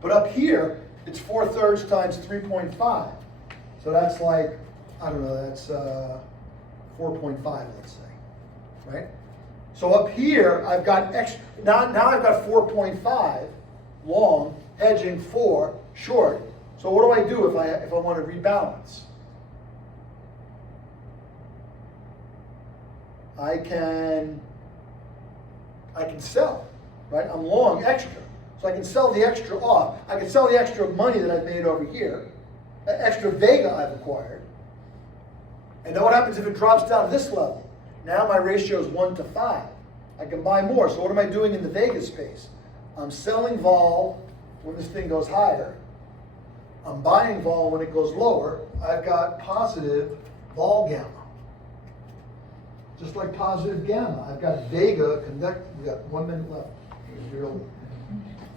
But up here, it's 4/3 times 3.5. So that's like, I don't know, that's 4.5, let's say, right? So up here, I've got extra, now I've got 4.5 long, hedging 4 short. So what do I do if I want to rebalance? I can sell, right? I'm long extra. So I can sell the extra off. I can sell the extra money that I've made over here, extra Vega I've acquired. And then what happens if it drops down to this level? Now my ratio is 1:5. I can buy more. So what am I doing in the Vega space? I'm selling vol when this thing goes higher. I'm buying vol when it goes lower. I've got positive vol gamma. Just like positive gamma. I've got Vega conduct. We've got 1 minute left.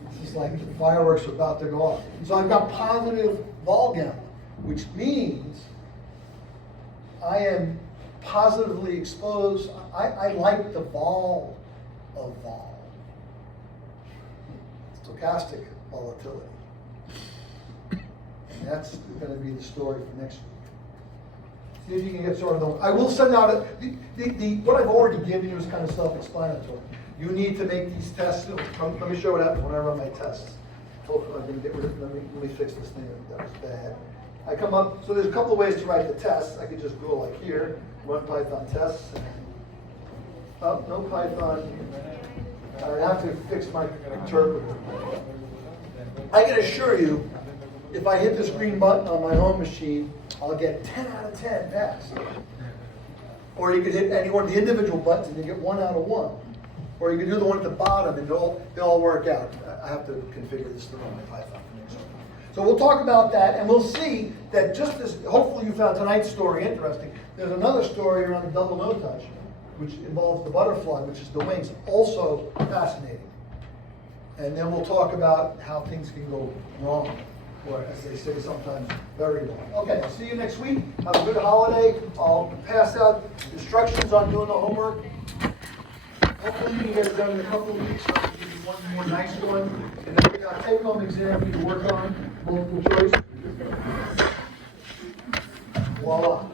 It's just like the fireworks are about to go off. So I've got positive vol gamma, which means I am positively exposed. I like the vol of vol. Stochastic volatility. And that's going to be the story for next week. See if you can get started on. I will send out what I've already given you is kind of self-explanatory. You need to make these tests. Let me show you what happens when I run my tests. Hopefully I'm going to get rid of. Let me fix this thing that was bad. I come up. So there's a couple of ways to write the tests. I could just go like here, run Python tests. Oh, no Python. I have to fix my interpreter. I can assure you, if I hit this green button on my home machine, I'll get 10 out of 10 pass. Or you could hit any one of the individual buttons and you get 1 out of 1. Or you could do the one at the bottom and they'll all work out. I have to configure this through on my Python for next week. So we'll talk about that, and we'll see that just as, hopefully you found tonight's story interesting, there's another story around the double no touch, which involves the butterfly, which is the wings, also fascinating. And then we'll talk about how things can go wrong or as they say sometimes, very long. Okay, I'll see you next week. Have a good holiday. I'll pass out instructions on doing the homework. Hopefully you can get it done in a couple of weeks, so I'll give you one more nice one. And then we got a take-home exam for you to work on, multiple choice. Voila.